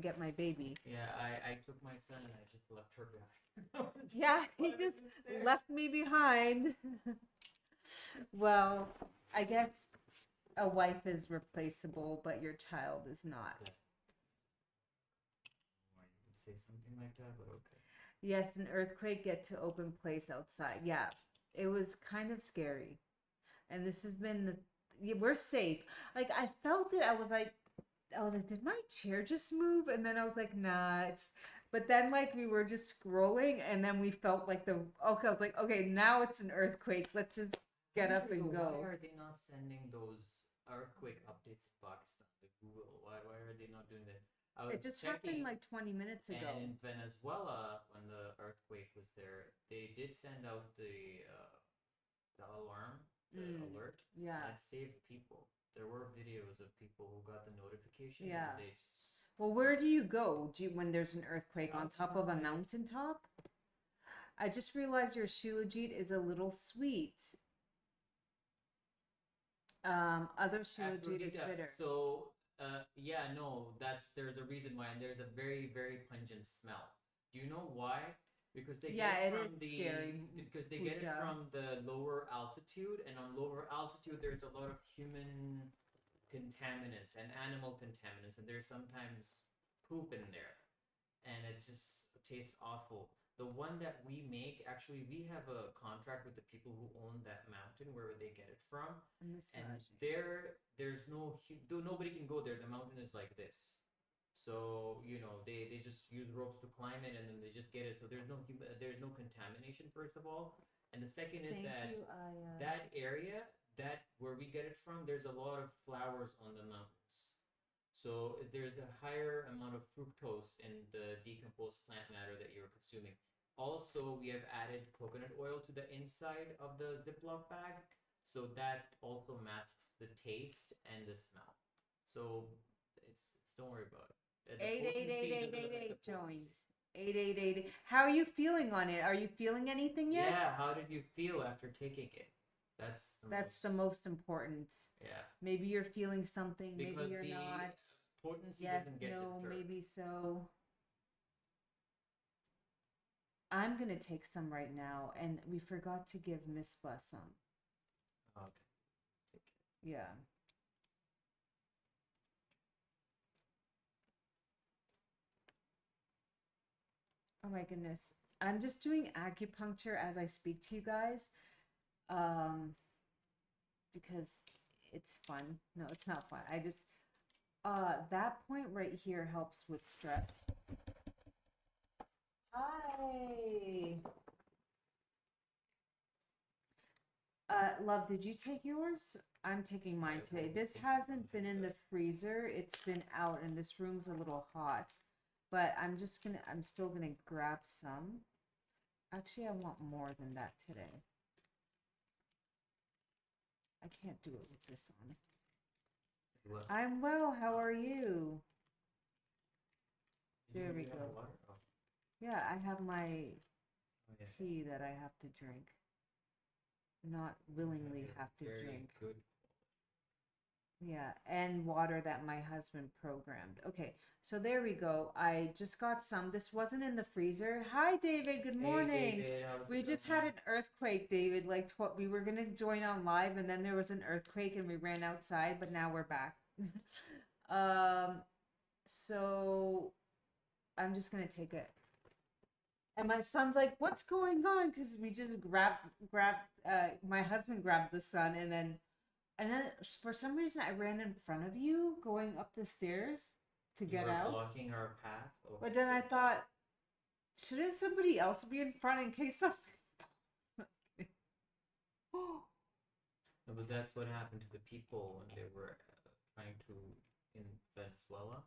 get my baby. Yeah, I took my son and I just left her behind. Yeah, he just left me behind. Well, I guess a wife is replaceable, but your child is not. Why you would say something like that, but okay. Yes, an earthquake get to open place outside. Yeah, it was kind of scary. And this has been yeah, we're safe. Like I felt it. I was like, did my chair just move? And then I was like, nah, it's. But then like we were just scrolling, and then we felt like the okay. I was like, okay, now it's an earthquake. Let's just get up and go. Why are they not sending those earthquake updates to Pakistan, like Google? Why are they not doing that? I was It just checking, happened like 20 minutes ago. and in Venezuela, when the earthquake was there, they did send out the alarm, the alert, Yeah. and it saved people. There were videos of people who got the notification, Yeah. and they just Well, where do you go? When there's an earthquake on top of a mountaintop? I just realized your Shilajit is a little sweet. Other Shilajit is bitter. So, yeah, no, there's a reason why, and there's a very, very pungent smell. Do you know why? Because they get it from the lower altitude, and on lower altitude there's a lot of human contaminants and animal contaminants, and there's sometimes poop in there, and it just tastes awful. The one that we make, actually, we have a contract with the people who own that mountain where they get it from, and there's nobody can go there. The mountain is like this, so they just use ropes to climb it, and then they just get it. So there's no contamination, first of all, and the second is that area that where we get it from, there's a lot of flowers on the mountains. So there's a higher amount of fructose in the decomposed plant matter that you're consuming. Also, we have added coconut oil to the inside of the Ziploc bag, so that also masks the taste and the smell. So it's don't worry about it. The 88888 joined. 888. How are you feeling on it? Are you feeling anything yet? Yeah. How did you feel after taking it? That's the most important. Yeah. Maybe you're feeling something. Because maybe you're not. Potency yes, doesn't get no, disturbed. maybe so. I'm gonna take some right now, and we forgot to give Misbah some. Okay. Take it. Yeah. Oh my goodness. I'm just doing acupuncture as I speak to you guys. Because it's fun. No, it's not fun. I just that point right here helps with stress. Hi. Love, did you take yours? I'm taking mine today. This hasn't been in the freezer. It's been out, and this room's a little hot. But I'm still gonna grab some. Actually, I want more than that today. I can't do it with this on. What? I'm well. How are you? There we go. Oh. Yeah, I have my tea that I have to drink. Not willingly have to drink. Good. Yeah, and water that my husband programmed. Okay, so there we go. I just got some. This wasn't in the freezer. Hi, David. Good morning. Hey, David. We just had an earthquake, David. Like we were gonna join on live, and then there was an earthquake, and we ran outside. But now we're back. So I'm just gonna take it. And my son's like, "What's going on?" Because we just grabbed. My husband grabbed the son, and then for some reason I ran in front of you going up the stairs to get out. Blocking our path. Oh, but then I thought, shouldn't somebody else be in front in case something? No, but that's what happened to the people when they were trying to in Venezuela.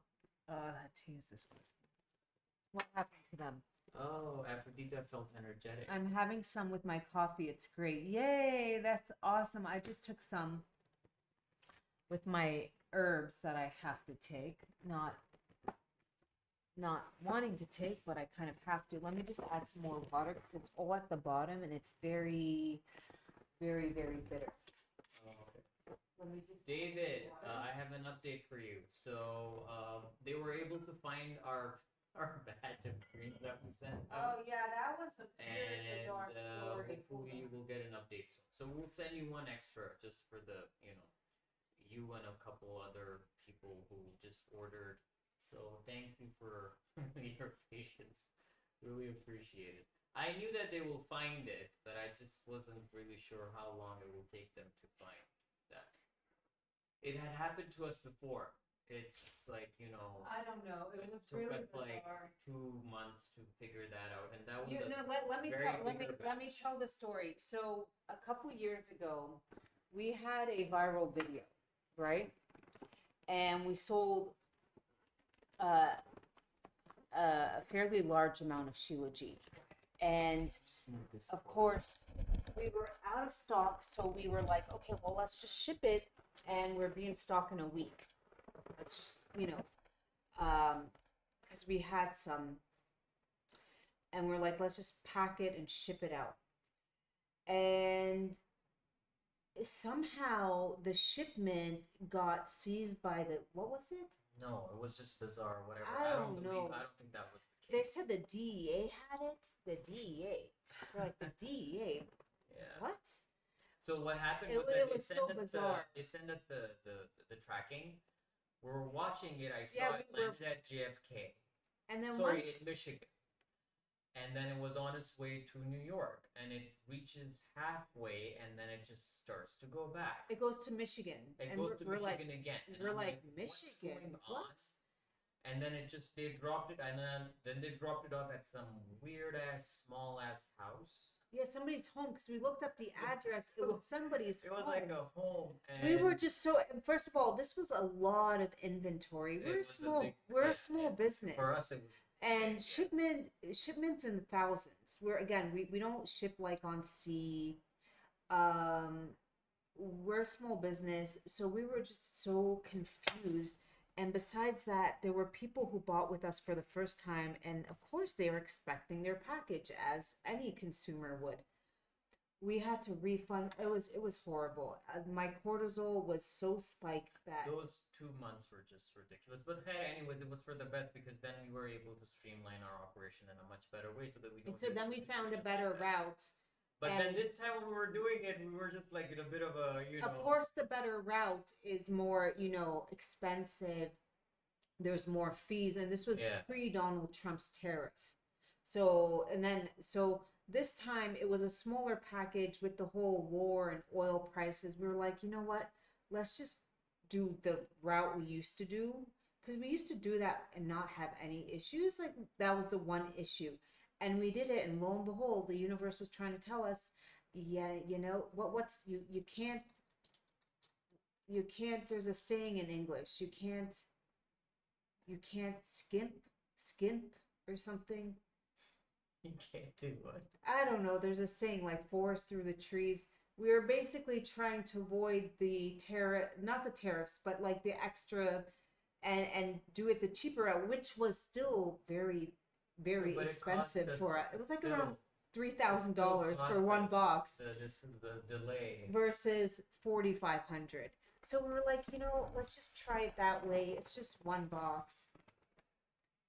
Oh, that tea is disgusting. What happened to them? Oh, Aphrodite felt energetic. I'm having some with my coffee. It's great. Yay, that's awesome. I just took some with my herbs that I have to take. Not wanting to take, but I kind of have to. Let me just add some more water because it's all at the bottom and it's very, very, very bitter. Oh, okay. Let me just David, I have an update for you. So they were able to find our batch of cream that we sent out. Oh yeah, that was a very And bizarre story. hopefully you will get an update soon. So we'll send you one extra just for the, you and a couple other people who just ordered. So thank you for your patience. Really appreciate it. I knew that they will find it, but I just wasn't really sure how long it will take them to find that. It had happened to us before. It's just like, I don't know. It it was took really us like bizarre. 2 months to figure that out, and that was You a know, let me very tell, bigger let me batch. tell the story. So a couple years ago, we had a viral video, right? And we sold uh, a fairly large amount of Shilajit. And Just move this of forward. course, we were out of stock, so we were like, okay, well, let's just ship it, and we're being stock in a week. Let's just, because we had some, and we're like, let's just pack it and ship it out. And somehow the shipment got seized by the, what was it? No, it was just bizarre. Whatever. I don't know. I don't think that was the They case. said the DEA had it. The DEA. They're like, the DEA. Yeah. What? So what happened It was wa- that it was so bizarre. they send us the tracking. We're watching it. I Yeah, saw it we were- landed at JFK. And then Sorry, once in Michigan. And then it was on its way to New York, and it reaches halfway, and then it just starts to go back. it goes to Michigan, It and goes to we're Michigan like, again. And we're I'm like, what's Michigan? going What? on? And then they dropped it, and then they dropped it off at some weird ass small ass house. Yeah, somebody's home, because we looked up the address. It was somebody's It was home. like a home, and We were just so. First of all, this was a lot of inventory. it We're a was small. big, We're yeah, a small and business. For us, it was And big, yeah. shipments in the thousands. We're again, we don't ship like on sea. We're a small business, so we were just so confused. And besides that, there were people who bought with us for the first time, and of course they were expecting their package as any consumer would. We had to refund. It was horrible. My cortisol was so spiked that Those 2 months were just ridiculous. But hey, anyways, it was for the best because then we were able to streamline our operation in a much better way, so that we don't. and so then we found a better route. But then and- this time when we were doing it, we were just like in a bit of a, Of course, the better route is more, expensive. There's more fees, and this was Yeah. pre-Donald Trump's tariff. So this time it was a smaller package with the whole war and oil prices. We were like, you know what? Let's just do the route we used to do, because we used to do that and not have any issues. Like that was the one issue, and we did it, and lo and behold, the universe was trying to tell us, yeah, what's you can't. There's a saying in English, you can't skimp or something. You can't do what? I don't know. There's a saying like forest through the trees. We were basically trying to avoid the tariff, not the tariffs, but like the extra, and do it the cheaper route, which was still very, very But expensive for us. It was like still- around $3,000 still for cost one us box the delay. versus 4,500. So we were like, let's just try it that way. It's just one box.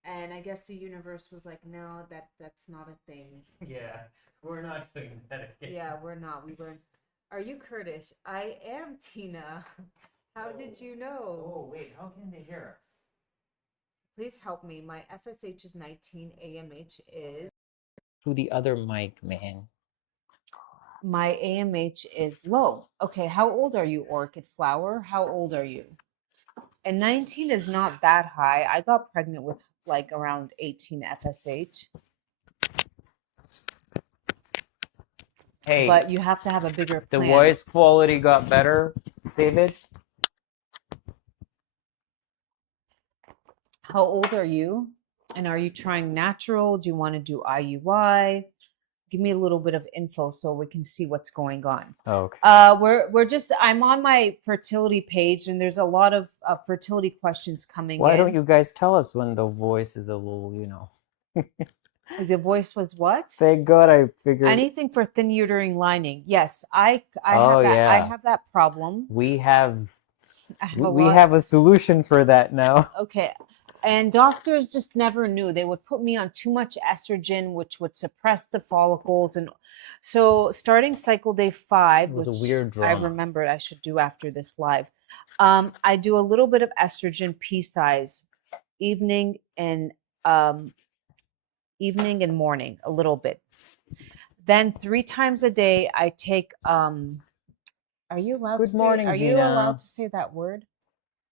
And I guess the universe was like, no, that's not a thing. Yeah, we're not doing that again. Yeah, we're not. We were. Are you Kurdish? I am Tina. How did you know? Oh wait, how can they hear us? Please help me. My FSH is 19. AMH is. To the other mic, man. My AMH is low. Okay, how old are you, Orchid Flower? How old are you? And 19 is not that high. I got pregnant with like around 18 FSH. Hey, But you have to have a bigger the plan. voice quality got better, David. How old are you? And are you trying natural? Do you want to do IUI? Give me a little bit of info so we can see what's going on. Okay. I'm on my fertility page, and there's a lot of fertility questions coming in. Why don't you guys tell us when the voice is a little, The voice was what? Thank God I figured. Anything for thin uterine lining. Yes, I Oh, have that. I yeah. have that problem. We have I have a we lot. have a solution for that now. Okay. And doctors just never knew. They would put me on too much estrogen, which would suppress the follicles. And so starting cycle day 5, It was a which weird I drama. remembered I should do after this live, I do a little bit of estrogen pea size, evening and morning, a little bit. Then 3 times a day I take are you allowed Good to say morning, are you Gina. allowed to say that word?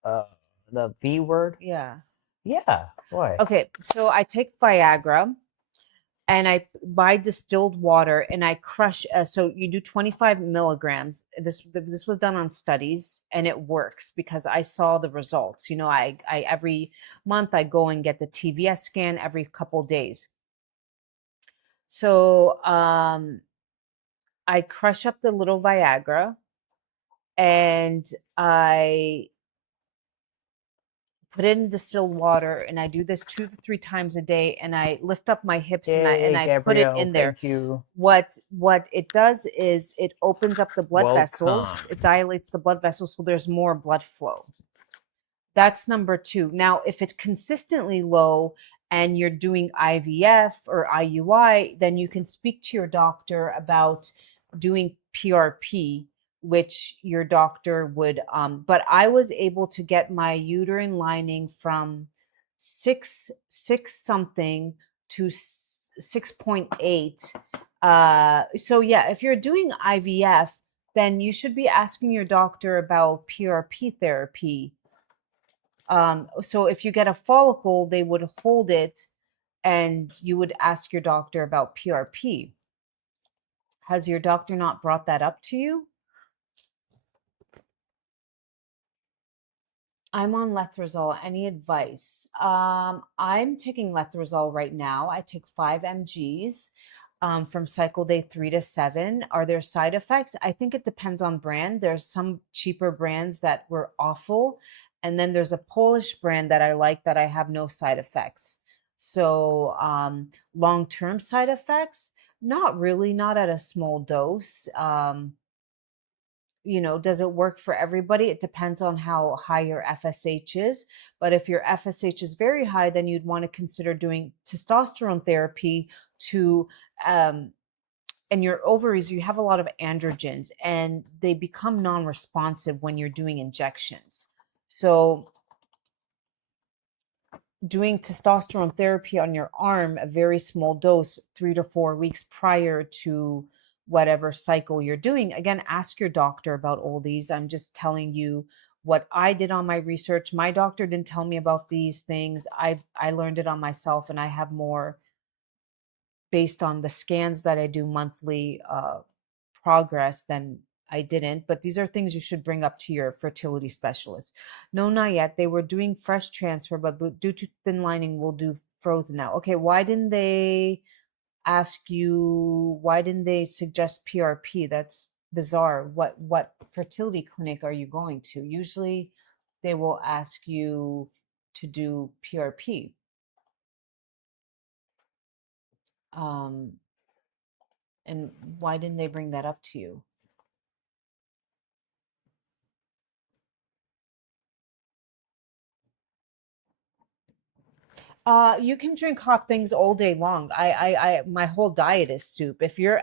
The V word? Yeah. Yeah. Why? Okay, so I take Viagra and I buy distilled water and I crush. So you do 25 milligrams. This was done on studies and it works because I saw the results. You know, I every month I go and get the TVS scan every couple days. So I crush up the little Viagra and I put it in distilled water and I do this 2 to 3 times a day and I lift up my hips and I put it in there. Thank you. What it does is it opens up the blood vessels. Welcome. It dilates the blood vessels so there's more blood flow. That's number 2. Now, if it's consistently low and you're doing IVF or IUI, then you can speak to your doctor about doing PRP, which your doctor would but I was able to get my uterine lining from 6 something to 6.8. So yeah, if you're doing IVF, then you should be asking your doctor about PRP therapy. So if you get a follicle, they would hold it and you would ask your doctor about PRP. Has your doctor not brought that up to you? I'm on letrozole. Any advice? I'm taking letrozole right now. I take 5 mgs from cycle day 3 to 7. Are there side effects? I think it depends on brand. There's some cheaper brands that were awful. And then there's a Polish brand that I like that I have no side effects. So long-term side effects, not really, not at a small dose. You know, does it work for everybody? It depends on how high your FSH is. But if your FSH is very high, then you'd want to consider doing testosterone therapy to, and your ovaries, you have a lot of androgens and they become non-responsive when you're doing injections. So doing testosterone therapy on your arm, a very small dose, 3 to 4 weeks prior to whatever cycle you're doing. Again, ask your doctor about all these. I'm just telling you what I did on my research. My doctor didn't tell me about these things. I learned it on myself, and I have more based on the scans that I do monthly progress than I didn't. But these are things you should bring up to your fertility specialist. No, not yet. They were doing fresh transfer, but due to thin lining, we'll do frozen now. Okay, why didn't they ask you? Why didn't they suggest PRP? That's bizarre. What fertility clinic are you going to? Usually, they will ask you to do PRP. And why didn't they bring that up to you? You can drink hot things all day long. My whole diet is soup. If your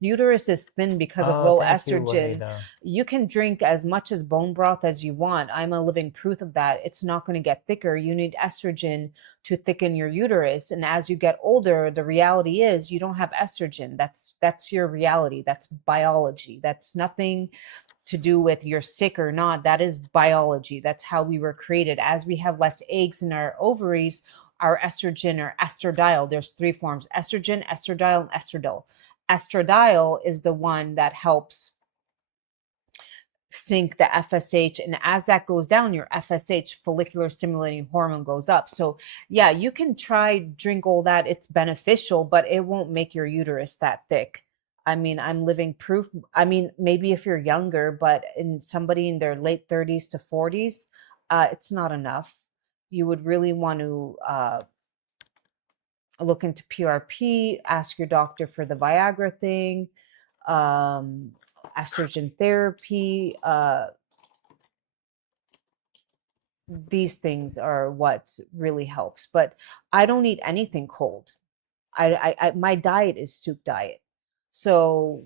uterus is thin because of low Thank you, estrogen, Wahida. you can drink as much as bone broth as you want. I'm a living proof of that. It's not going to get thicker. You need estrogen to thicken your uterus. And as you get older, the reality is you don't have estrogen. That's your reality. That's biology. That's nothing to do with you're sick or not. That is biology. That's how we were created. As we have less eggs in our ovaries, our estrogen or estradiol, there's 3 forms: estrogen, estradiol, and estradiol. Estradiol is the one that helps sink the FSH, and as that goes down, your FSH, follicular stimulating hormone, goes up. So yeah, you can try drink all that. It's beneficial, but it won't make your uterus that thick. I mean, I'm living proof. I mean, maybe if you're younger, but in somebody in their late 30s to 40s, it's not enough. You would really want to look into PRP, ask your doctor for the Viagra thing, estrogen therapy. These things are what really helps. But I don't eat anything cold. My diet is soup diet. So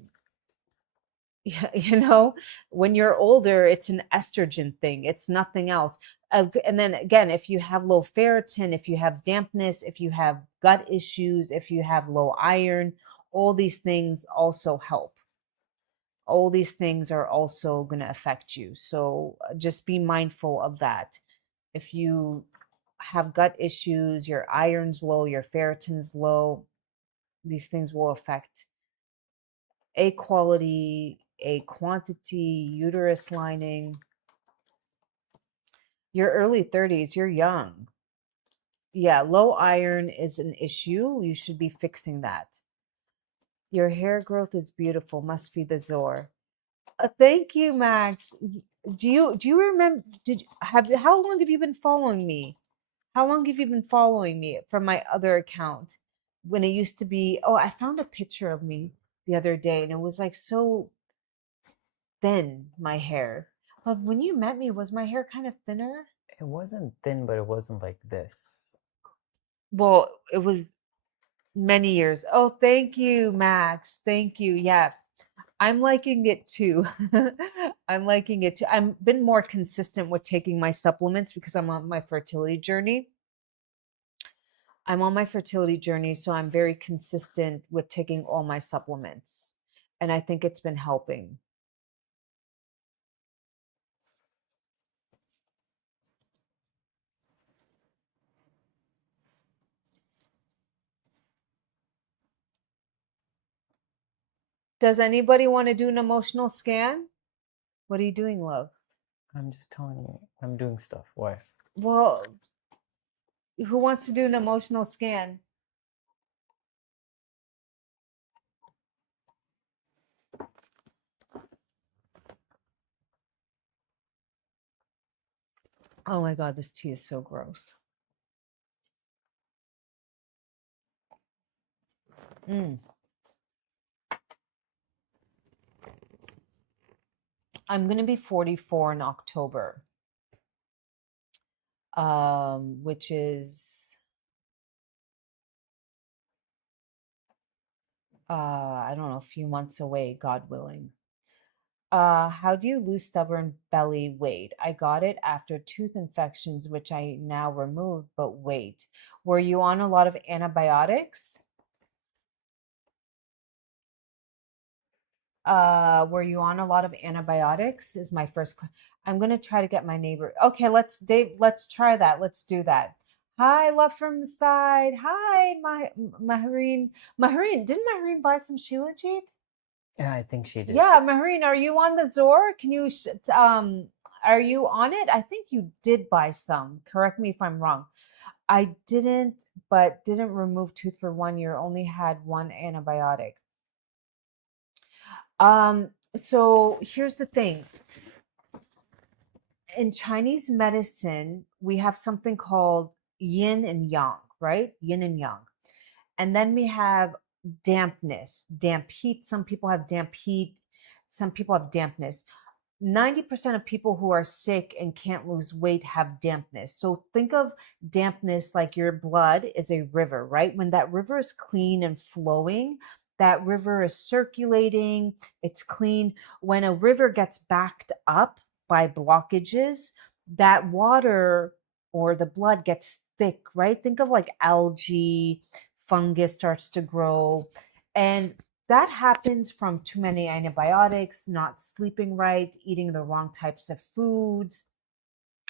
yeah, when you're older, it's an estrogen thing. It's nothing else. And then again, if you have low ferritin, if you have dampness, if you have gut issues, if you have low iron, all these things also help. All these things are also going to affect you. So just be mindful of that. If you have gut issues, your iron's low, your ferritin's low, these things will affect egg quality, egg quantity, uterus lining. Your early 30s, you're young. Yeah, low iron is an issue. You should be fixing that. Your hair growth is beautiful. Must be the Zor. Thank you, Max. Do you remember? How long have you been following me? How long have you been following me from my other account? When it used to be, oh, I found a picture of me the other day, and it was like so thin, my hair. But when you met me, was my hair kind of thinner? It wasn't thin, but it wasn't like this. Well, it was many years. Oh, thank you, Max. Thank you. Yeah, I'm liking it too. I'm liking it too. I've been more consistent with taking my supplements because I'm on my fertility journey. So I'm very consistent with taking all my supplements. And I think it's been helping. Does anybody want to do an emotional scan? What are you doing, love? I'm just telling you, I'm doing stuff. Why? Well, who wants to do an emotional scan? Oh my God, this tea is so gross. Mm. I'm going to be 44 in October, which is, I don't know, a few months away, God willing. How do you lose stubborn belly weight? I got it after tooth infections, which I now removed, but wait. Were you on a lot of antibiotics? Were you on a lot of antibiotics? Is my first question. I'm gonna try to get my neighbor. Okay, let's try that. Let's do that. Hi, love from the side. Hi, Mahreen. Didn't Mahreen buy some Shilajit? Yeah, I think she did. Yeah, Mahreen, are you on the Zor? Are you on it? I think you did buy some. Correct me if I'm wrong. I didn't, but didn't remove tooth for 1 year. Only had one antibiotic. So here's the thing. In Chinese medicine, we have something called yin and yang, right? Yin and yang. And then we have dampness, damp heat. Some people have damp heat, some people have dampness. 90% of people who are sick and can't lose weight have dampness. So think of dampness like your blood is a river, right? When that river is clean and flowing, that river is circulating, it's clean. When a river gets backed up by blockages, that water or the blood gets thick, right? Think of like algae, fungus starts to grow. And that happens from too many antibiotics, not sleeping right, eating the wrong types of foods.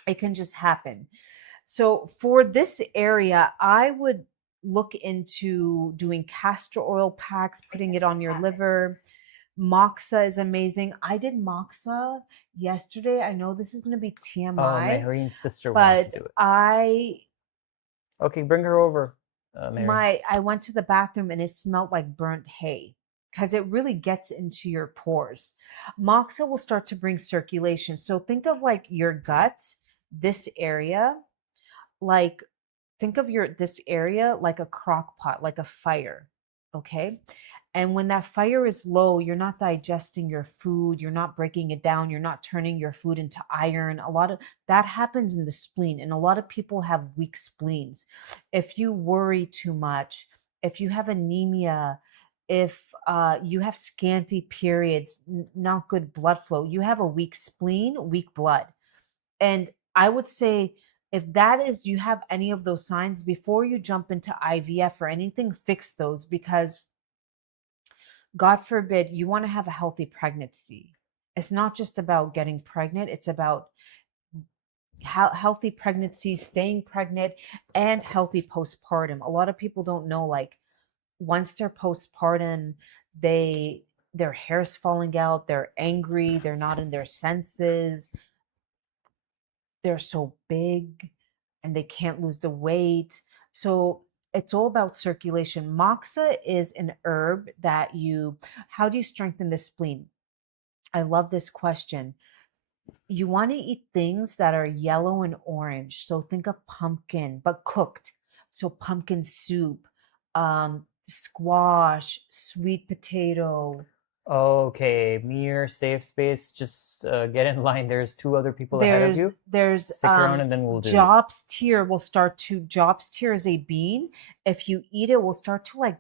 It can just happen. So for this area, I would look into doing castor oil packs, putting it on your liver. Moxa is amazing. I did moxa yesterday. I know this is going to be Oh, TMI, Mahreen's sister wanted but to do it. I Okay, bring her over, Mahreen. I went to the bathroom and it smelled like burnt hay because it really gets into your pores. Moxa will start to bring circulation. So think of like your gut, this area, like think of this area like a crock pot, like a fire. Okay. And when that fire is low, you're not digesting your food, you're not breaking it down, you're not turning your food into iron. A lot of that happens in the spleen, and a lot of people have weak spleens. If you worry too much, if you have anemia, if you have scanty periods, not good blood flow, you have a weak spleen, weak blood. And I would say, if that is, you have any of those signs, before you jump into IVF or anything, fix those, because God forbid you want to have a healthy pregnancy. It's not just about getting pregnant, it's about healthy pregnancy, staying pregnant, and healthy postpartum. A lot of people don't know, like, once they're postpartum, their hair's falling out, they're angry, they're not in their senses, they're so big, and they can't lose the weight. So it's all about circulation. Moxa is an herb that how do you strengthen the spleen? I love this question. You want to eat things that are yellow and orange. So think of pumpkin, but cooked. So pumpkin soup, squash, sweet potato. Okay, Mir, safe space. Just get in line. There's 2 other people ahead of you. There's Stick around and then we'll do it. Jobs tier is a bean. If you eat it, will start to like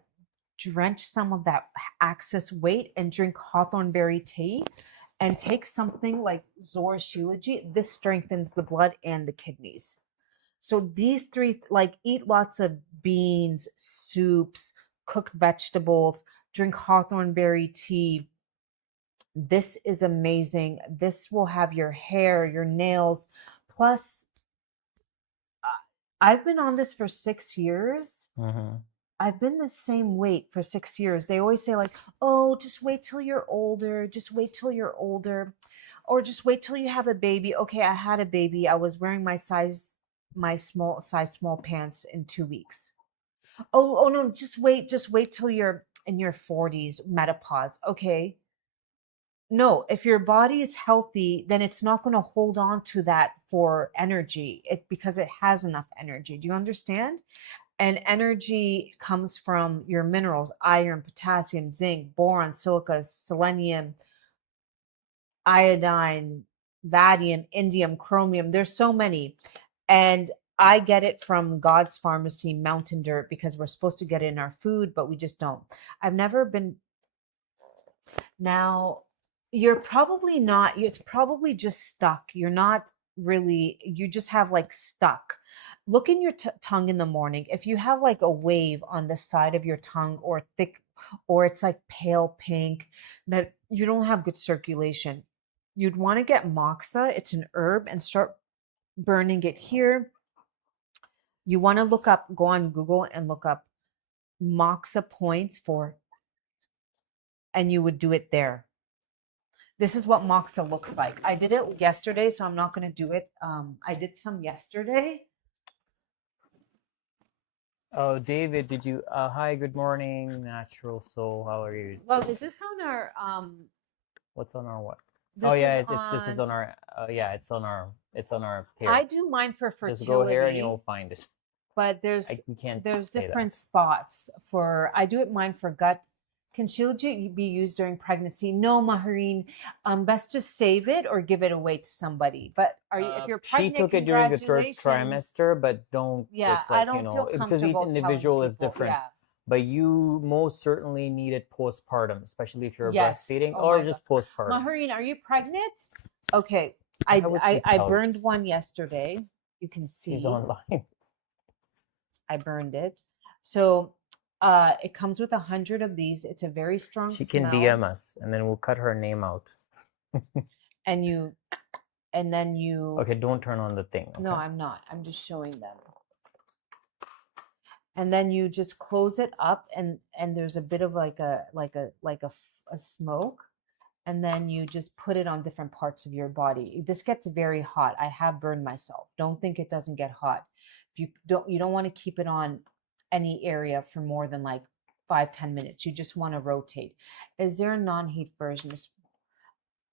drench some of that excess weight, and drink hawthorn berry tea, and take something like Zor Shilajit. This strengthens the blood and the kidneys. So these 3, like, eat lots of beans, soups, cooked vegetables, drink hawthorn berry tea. This is amazing. This will have your hair, your nails. Plus, I've been on this for 6 years. I've been the same weight for 6 years. They always say, like, oh, just wait till you're older. Just wait till you're older. Or just wait till you have a baby. Okay, I had a baby. I was wearing my small pants in 2 weeks. Oh no, just wait till you're in your 40s, menopause. Okay. No, if your body is healthy, then it's not going to hold on to that for energy, because it has enough energy. Do you understand? And energy comes from your minerals: iron, potassium, zinc, boron, silica, selenium, iodine, vanadium, indium, chromium. There's so many. And I get it from God's Pharmacy, Mountain Dirt, because we're supposed to get it in our food, but we just don't. I've never been. Now, you're probably not, it's probably just stuck. You're not really, you just have like stuck. Look in your tongue in the morning. If you have like a wave on the side of your tongue, or thick, or it's like pale pink, that you don't have good circulation, you'd want to get moxa. It's an herb, and start burning it here. You want to go on Google and look up moxa points and you would do it there. This is what moxa looks like. I did it yesterday, so I'm not going to do it. I did some yesterday. Oh, David, did you? Hi, good morning, Natural Soul. How are you? Well, is this on our? What's on our what? This This is on our. Yeah, it's on our pair. I do mine for fertility. Just go here and you'll find it. But there's different spots for. I do it mine for gut. Can Shilajit be used during pregnancy? No, Mahareen. Best just save it or give it away to somebody. But if you're pregnant, she took it during the 3rd trimester, but don't just, like, I don't feel because each individual is different. Yeah. But you most certainly need it postpartum, especially if you're breastfeeding, or just postpartum. Mahareen, are you pregnant? Okay, I burned one yesterday. You can see. She's online. I burned it. So it comes with 100 of these. It's a very strong She smell. can DM us, and then we'll cut her name out. and then you. Okay, don't turn on the thing. Okay? No, I'm not. I'm just showing them. And then you just close it up, and there's a bit of like a smoke, and then you just put it on different parts of your body. This gets very hot. I have burned myself. Don't think it doesn't get hot. If you don't want to keep it on any area for more than like 5-10 minutes. You just want to rotate. Is there a non-heat version?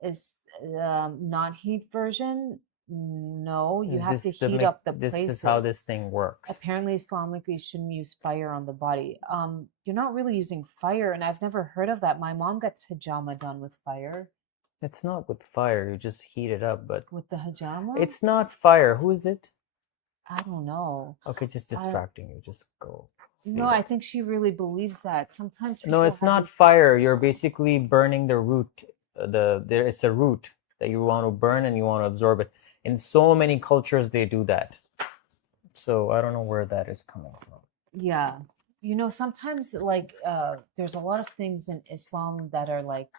Is non-heat version? No, you have to This the heat make up the this places. is how this thing works. Apparently, Islamically, you shouldn't use fire on the body. You're not really using fire, and I've never heard of that. My mom gets hijama done with fire. It's not with fire, you just heat it up, but With the hijama? it's not fire. Who is it? I don't know. Okay, just distracting you. Just go. No, I think she really believes that. Sometimes No, people it's have not this- fire. You're basically burning the root. There is a root that you want to burn and you want to absorb it. In so many cultures, they do that. So I don't know where that is coming from. Yeah. Sometimes there's a lot of things in Islam that are like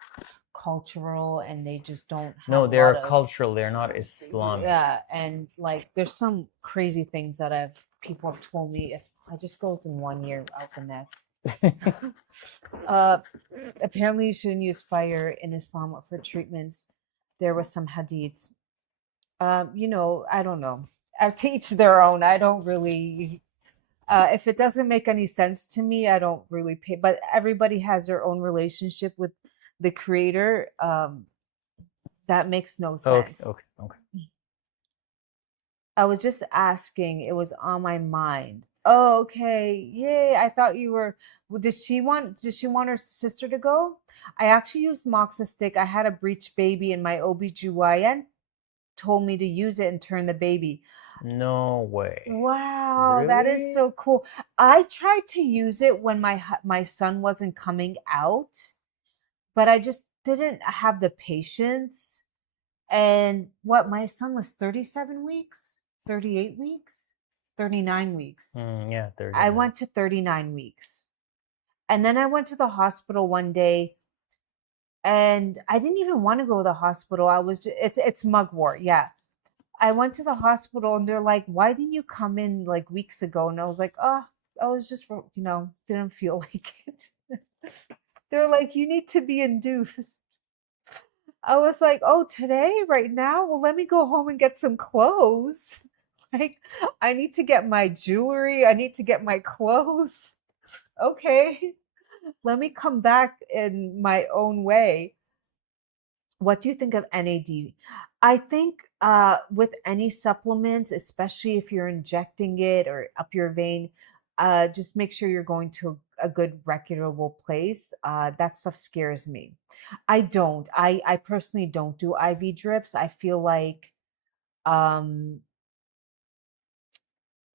cultural and they just don't have No, a they're lot of- cultural. They're not Islamic. Yeah, and like there's some crazy things that people have told me if I just goes in one year out the next. Apparently you shouldn't use fire in Islam for treatments. There was some hadiths. I don't know. To each their own. I don't really if it doesn't make any sense to me, I don't really pay. But everybody has their own relationship with the creator. That makes no sense. Okay. I was just asking. It was on my mind. Oh, okay. Yay. I thought you were. Does she want her sister to go? I actually used moxa stick. I had a breech baby and my OBGYN told me to use it and turn the baby. No way. Wow, that is Really? so cool. I tried to use it when my son wasn't coming out, but I just didn't have the patience. And my son was 37 weeks, 38 weeks, 39 weeks. Yeah, 30. I went to 39 weeks. And then I went to the hospital one day and I didn't even want to go to the hospital. I was it's mugwort. Yeah. I went to the hospital and they're like, "Why didn't you come in like weeks ago?" And I was like, "Oh, I was just, didn't feel like it." They're like, "You need to be induced." I was like, "Oh, today, right now? Well, let me go home and get some clothes." Like, I need to get my jewelry. I need to get my clothes. Okay, let me come back in my own way. What do you think of NAD? I think with any supplements, especially if you're injecting it or up your vein, just make sure you're going to a good reputable place. That stuff scares me. I personally don't do IV drips. I feel like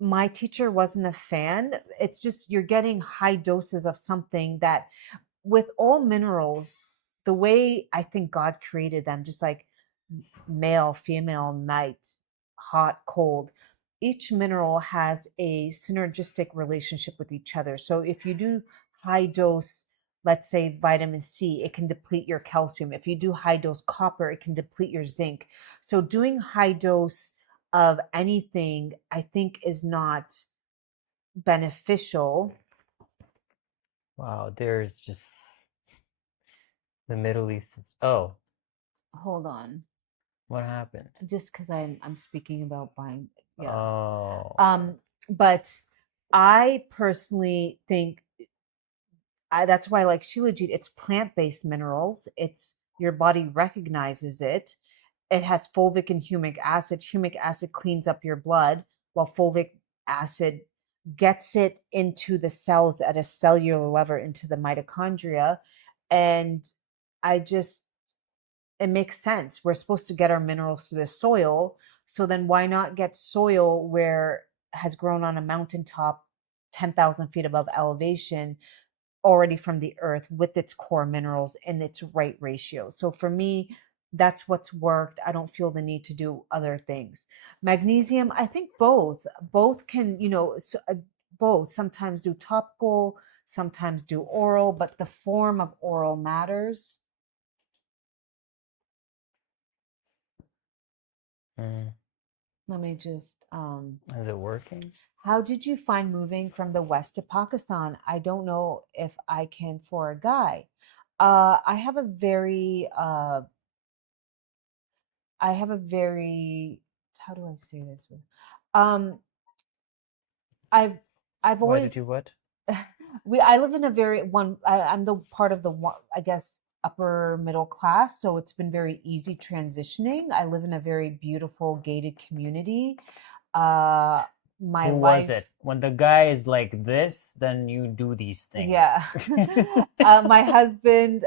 my teacher wasn't a fan. It's just you're getting high doses of something that with all minerals, the way I think God created them, just like male, female, night, hot, cold, each mineral has a synergistic relationship with each other. So if you do high dose, let's say vitamin C, it can deplete your calcium. If you do high dose copper, it can deplete your zinc. So doing high dose of anything, I think, is not beneficial. Wow, there's just the Middle East is Hold on. what happened? Just because I'm speaking about buying. Yeah. Oh. But I personally think that's why I like Shilajit. It's plant-based minerals. It's your body recognizes it. It has fulvic and humic acid. Humic acid cleans up your blood, while fulvic acid gets it into the cells at a cellular level into the mitochondria. And it makes sense. We're supposed to get our minerals through the soil. So then why not get soil where it has grown on a mountaintop 10,000 feet above elevation already from the earth with its core minerals in its right ratio. So for me, that's what's worked. I don't feel the need to do other things. Magnesium, I think both can, both sometimes do topical, sometimes do oral, but the form of oral matters. Let me just Is it working? how did you find moving from the West to Pakistan? I don't know if I can for a guy. I have a very how do I say this? Um, I've Why always did you what? I live in a very I'm the part of the one, I guess upper middle class, so it's been very easy transitioning. I live in a very beautiful gated community. My Who life, was it? When the guy is like this, then you do these things. yeah. My husband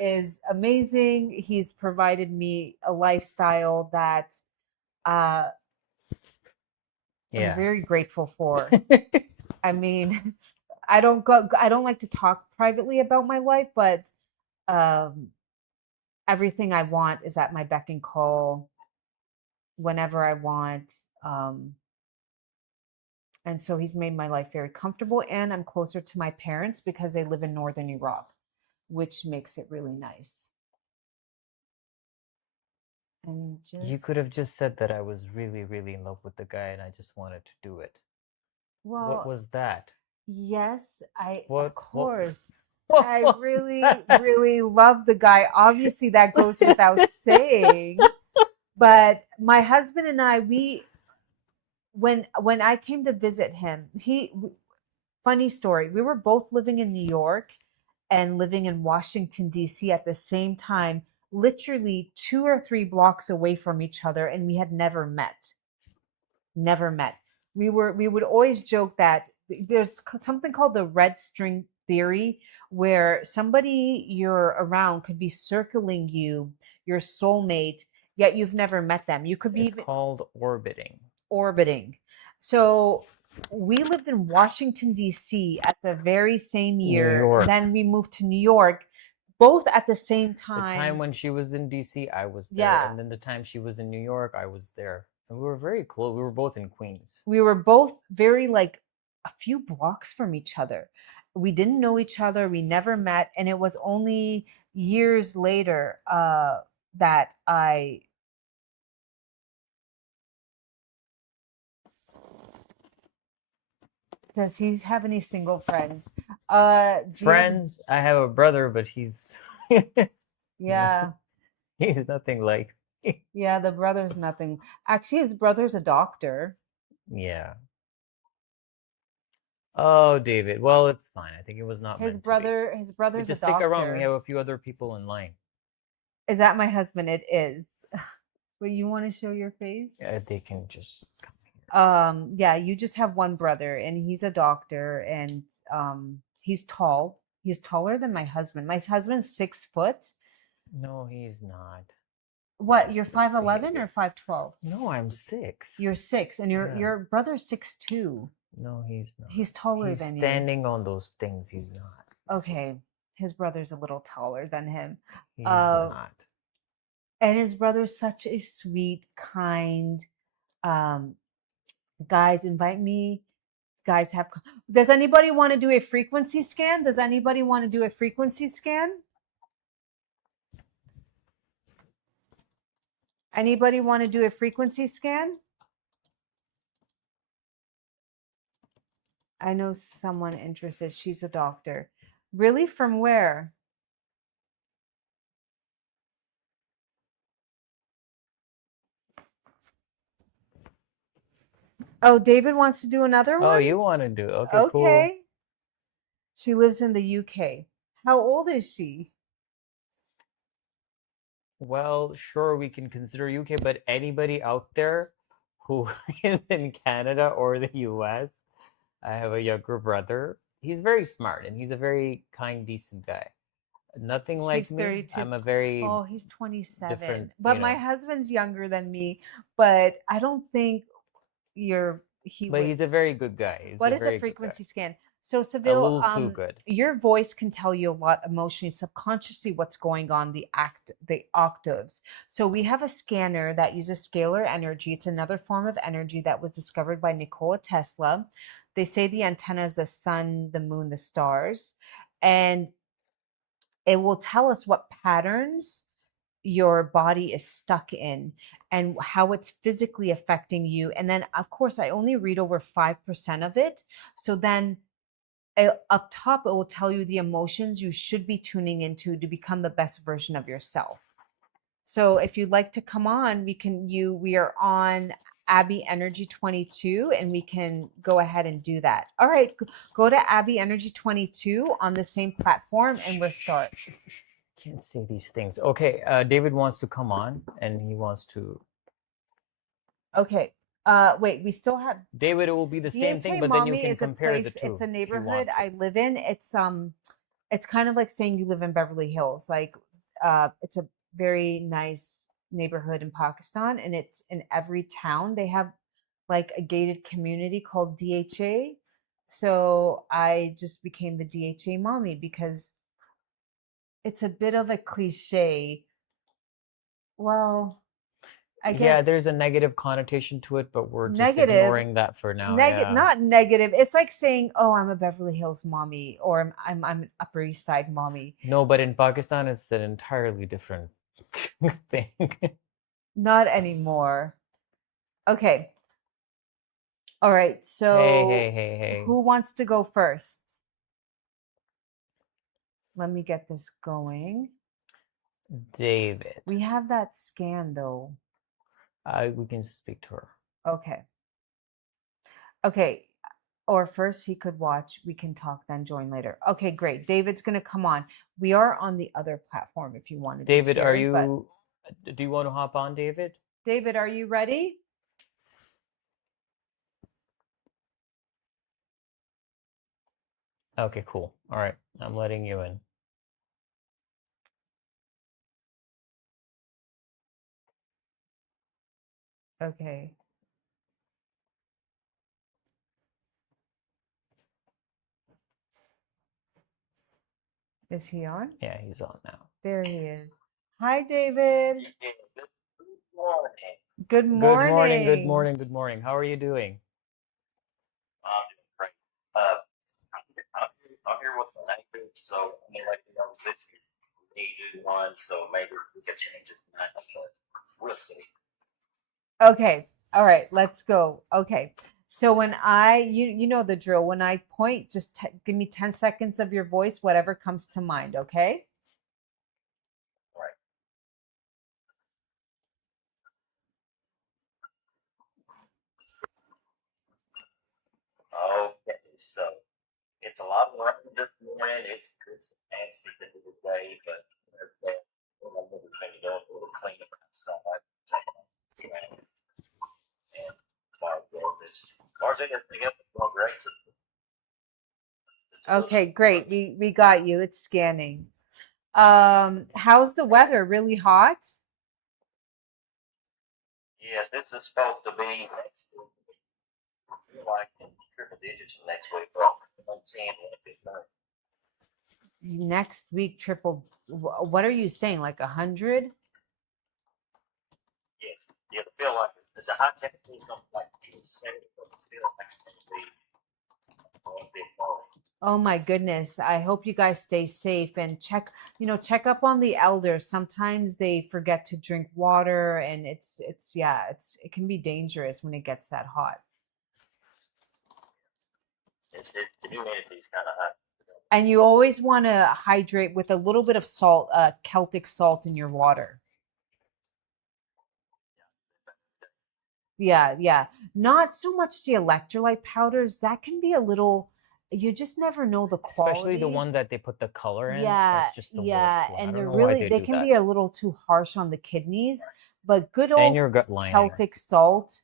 is amazing. He's provided me a lifestyle that I'm Yeah. very grateful for. I mean, I don't like to talk privately about my life, but everything I want is at my beck and call whenever I want. And so he's made my life very comfortable, and I'm closer to my parents because they live in northern Iraq, which makes it really nice. And You could have just said that I was really, really in love with the guy and I just wanted to do it. well, What was that? yes, of What course. what I was really, that? really love the guy. Obviously, that goes without saying. But my husband and I, when I came to visit him, funny story, we were both living in New York and living in Washington, D.C. at the same time, literally 2 or 3 blocks away from each other, and we had never met. Never met. We would always joke that there's something called the red string theory, where somebody you're around could be circling you, your soulmate, yet you've never met them. You could be It's called orbiting. orbiting. So we lived in Washington, D.C. at the very same New year. York. Then we moved to New York, both at the same The time. time when she was in DC, I was there. Yeah. And then the time she was in New York, I was there. And we were very close. We were both in Queens. We were both very like a few blocks from each other. We didn't know each other. We never met. And it was only years later that I Does he have any single friends? Do you have- Friends, I have a brother, but he's Yeah. he's nothing like Yeah, the brother's nothing. Actually, his brother's a doctor. yeah. Oh, David. Well, it's fine. I think it was not His meant to be. brother's We a just stick around. We doctor. have a few other people in line. Is that my husband? It is. But you want to show your face? They can just come here. Yeah, you just have one brother, and he's a doctor, and he's tall. He's taller than my husband. My husband's 6 foot. No, he's not. What? That's You're his 5'11" behavior. or 5'12"? No, I'm 6. You're 6, and Yeah. your brother's 6'2". No, he's not. He's taller He's than you. standing on those things. He's not. Okay, his brother's a little taller than him. He's not. And his brother's such a sweet, kind. Guys, invite me. Guys have. Does anybody want to do a frequency scan? Does anybody want to do a frequency scan? Anybody want to do a frequency scan? I know someone interested. She's a doctor. Really? From where? Oh, David wants to do another one? Oh, you want to do? Okay, Okay. cool. She lives in the UK. How old is she? Well, sure, we can consider UK, but anybody out there who is in Canada or the US, I have a younger brother. He's very smart and he's a very kind, decent guy. Nothing like She's me. 32. I'm a very Oh, he's 27. different, But you my know. husband's younger than me, but I don't think he But would. he's a very good guy. He's What a is very a good guy. frequency scan? So A Seville, little too good. your voice can tell you a lot emotionally, subconsciously what's going on, the octaves. So we have a scanner that uses scalar energy. It's another form of energy that was discovered by Nikola Tesla. They say the antenna is the sun, the moon, the stars, and it will tell us what patterns your body is stuck in and how it's physically affecting you. And then, of course, I only read over 5% of it. So then up top, it will tell you the emotions you should be tuning into to become the best version of yourself. So if you'd like to come on, we are on Abby Energy 22, and we can go ahead and do that. All right, go to Abby Energy 22 on the same platform, and we'll start. can't say these things. Okay, David wants to come on, and he wants to. Okay. Wait, we still have David, it will be the same thing, DHA but then you Mommy can is a compare the place, two it's a if you neighborhood want to. I live in. It's kind of like saying you live in Beverly Hills. Like it's a very nice neighborhood in Pakistan, and it's in every town. They have like a gated community called DHA. So I just became the DHA mommy because it's a bit of a cliche. Well, I Yeah, guess there's a negative connotation to it, but we're just negative, ignoring that for now. Yeah. not negative. It's like saying, "Oh, I'm a Beverly Hills mommy," or I'm an Upper East Side mommy." No, but in Pakistan, it's an entirely different thing. Not anymore. Okay. All right. Hey, So hey. who wants to go first? Let me get this going. David. We have that scan though. We can speak to her. Okay. Okay. Or first he could watch. We can talk, then join later. Okay, great. David's going to come on. We are on the other platform if you want to David, just are hear it, but you? Do you want to hop on, David? David, are you ready? Okay, cool. All right, I'm letting you in. Okay. Is he on? Yeah, he's on now. There he is. Hi, David. Good Good morning, good morning. morning, good morning. How are you doing? I'm doing great. I'm here with my neighbor, so I'm like the young 50 need to do one, so maybe we can change it tonight, but we'll see. Okay. All right, let's go. Okay. So when you know the drill. When I point, just give me 10 seconds of your voice, whatever comes to mind, okay? Right. Okay, so it's a lot of rain this morning. It's nasty the other day, but I'm going to do a little cleaning outside. And my goodness. Marge, everything else is going great. Okay, great. We got you. It's scanning. How's the weather? Really hot? Yes, this is supposed to be next week. Like in triple digits next week. 110, 115. Next week, triple. What are you saying? Like 100? Yes. Yeah, the feel like there's a high temperature, something like 70, but the feel like it's going to be a big fall. Oh my goodness. I hope you guys stay safe and check up on the elders. Sometimes they forget to drink water and it can be dangerous when it gets that hot. The humidity is kind of high. And you always want to hydrate with a little bit of salt, Celtic salt in your water. Yeah. Not so much the electrolyte powders. That can be a little, you just never know the quality. Especially the one that they put the color in. Yeah, That's just the yeah. worst one. I And don't they're know why really, they do can that. be a little too harsh on the kidneys, but good And old your gut lining. Celtic salt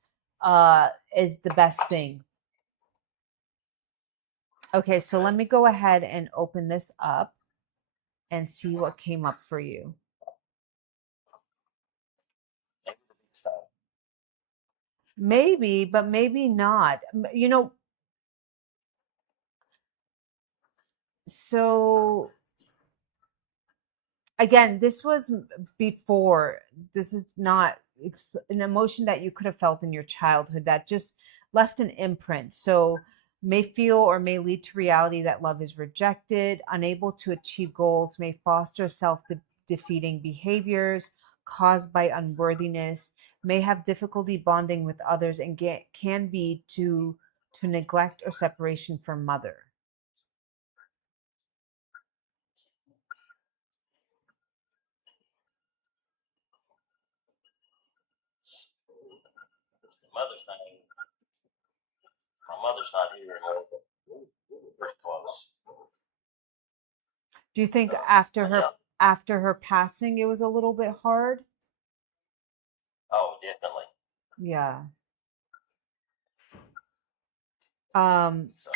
is the best thing. Okay, so let me go ahead and open this up and see what came up for you. Maybe the big stuff. Maybe, but maybe not. So again, this was before. This is not, it's an emotion that you could have felt in your childhood that just left an imprint. So may feel or may lead to reality that love is rejected, unable to achieve goals, may foster self-defeating behaviors caused by unworthiness, may have difficulty bonding with others, and can be to neglect or separation from mother. My mother's not here anymore, but we're pretty close. Do you think after her Yeah. after her passing, it was a little bit hard. Oh, definitely. Yeah. So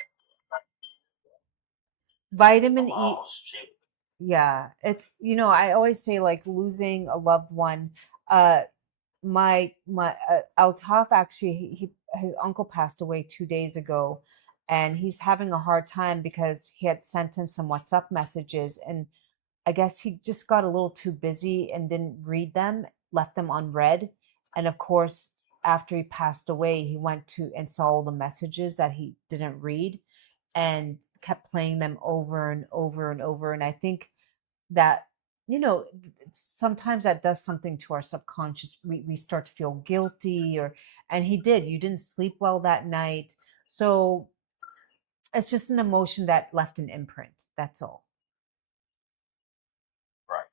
Vitamin I'm E. almost shit. Yeah, it's, I always say like losing a loved one. Uh, my Altaf actually, his uncle passed away 2 days ago, and he's having a hard time because he had sent him some WhatsApp messages, and I guess he just got a little too busy and didn't read them, left them unread. And of course, after he passed away, he went to and saw all the messages that he didn't read and kept playing them over and over and over. And I think that, sometimes that does something to our subconscious. We start to feel guilty, and he did. You didn't sleep well that night. So it's just an emotion that left an imprint. That's all. Right.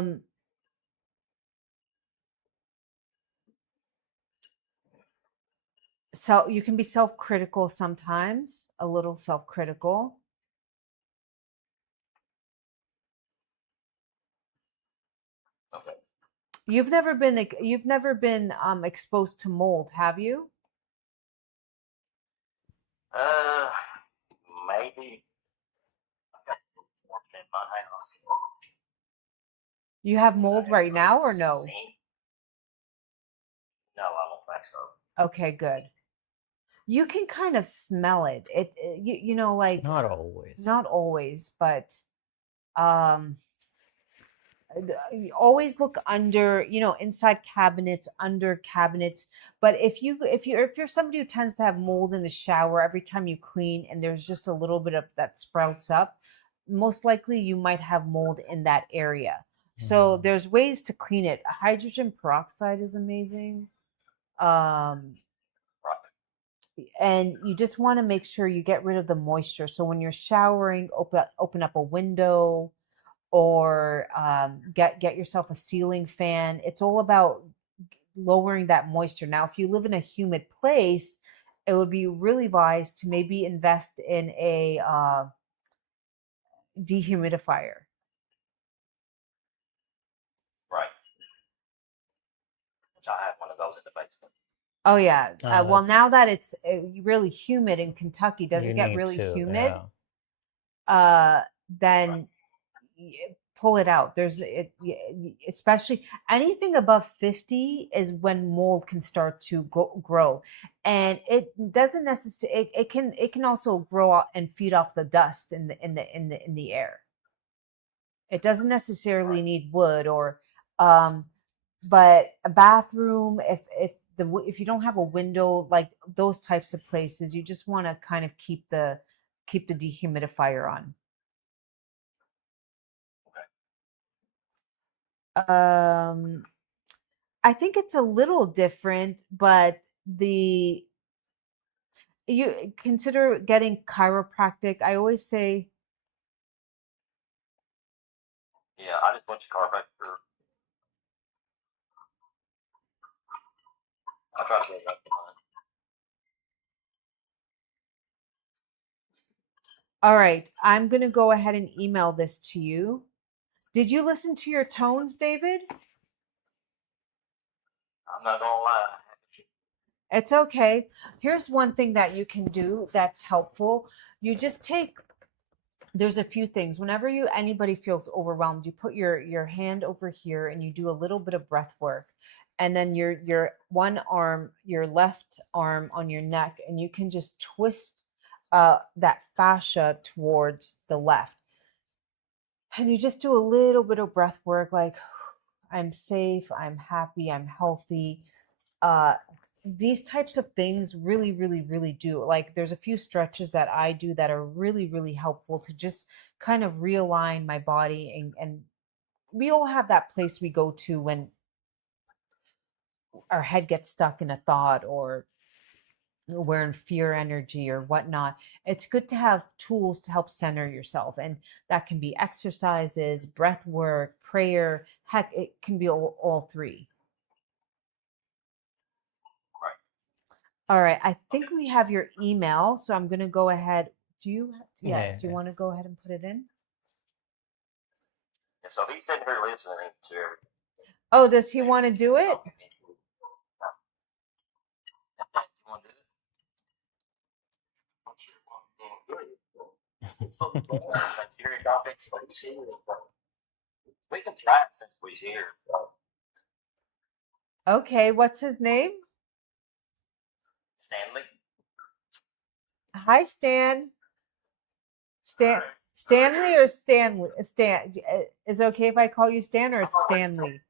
Um, so you can be self-critical sometimes, a little self-critical. Okay. You've never been exposed to mold, have you? Uh, maybe I've got one in my house. You have I mold haven't right now or really no? seen. No, I don't think so. Okay, good. You can kind of smell it. Like Not always. not always, but um you always look under, inside cabinets, under cabinets. But if you're somebody who tends to have mold in the shower every time you clean, and there's just a little bit of that sprouts up, most likely you might have mold in that area. So there's ways to clean it. Hydrogen peroxide is amazing. Um, Right. and you just want to make sure you get rid of the moisture. So when you're showering, open up a window, or get yourself a ceiling fan. It's all about lowering that moisture. Now, if you live in a humid place, it would be really wise to maybe invest in a dehumidifier. Right. Which I have one of those in the basement. Oh yeah. Well, that's- now that it's really humid in Kentucky, does you it get need really to, humid? yeah. Then pull it out. Especially anything above 50 is when mold can start to grow, and it doesn't necessarily. It can also grow out and feed off the dust in the air. It doesn't necessarily Right. need wood um, but a bathroom, if you don't have a window, like those types of places, you just want to kind of keep the dehumidifier on. I think it's a little different, but you consider getting chiropractic. I always say, Yeah, I just went to chiropractor. I try to get it up to mine. all right, I'm going to go ahead and email this to you. Did you listen to your tones, David? I'm not gonna lie. It's okay. Here's one thing that you can do that's helpful. You just there's a few things. Whenever anybody feels overwhelmed, you put your hand over here and you do a little bit of breath work. And then your one arm, your left arm on your neck, and you can just twist that fascia towards the left. And you just do a little bit of breath work, like I'm safe, I'm happy, I'm healthy. These types of things really, really, really do. Like there's a few stretches that I do that are really, really helpful to just kind of realign my body. And we all have that place we go to when our head gets stuck in a thought, or we're in fear energy or whatnot. It's good to have tools to help center yourself. And that can be exercises, breath work, prayer. Heck, it can be all three. Right. All right. I think we have your email. So I'm going to go ahead. Do you? Yeah. Yeah. Do you want to go ahead and put it in? And so he's sitting here listening to everything. Oh, does he want to do it? You want to do it? I'm sure what I'm going to do. Bacteria topics, like you see, we can try it since we're here. Okay, what's his name? Stanley. Hi, Stan. Stanley or Stanley? Stan. Is it okay if I call you Stan or it's Stanley?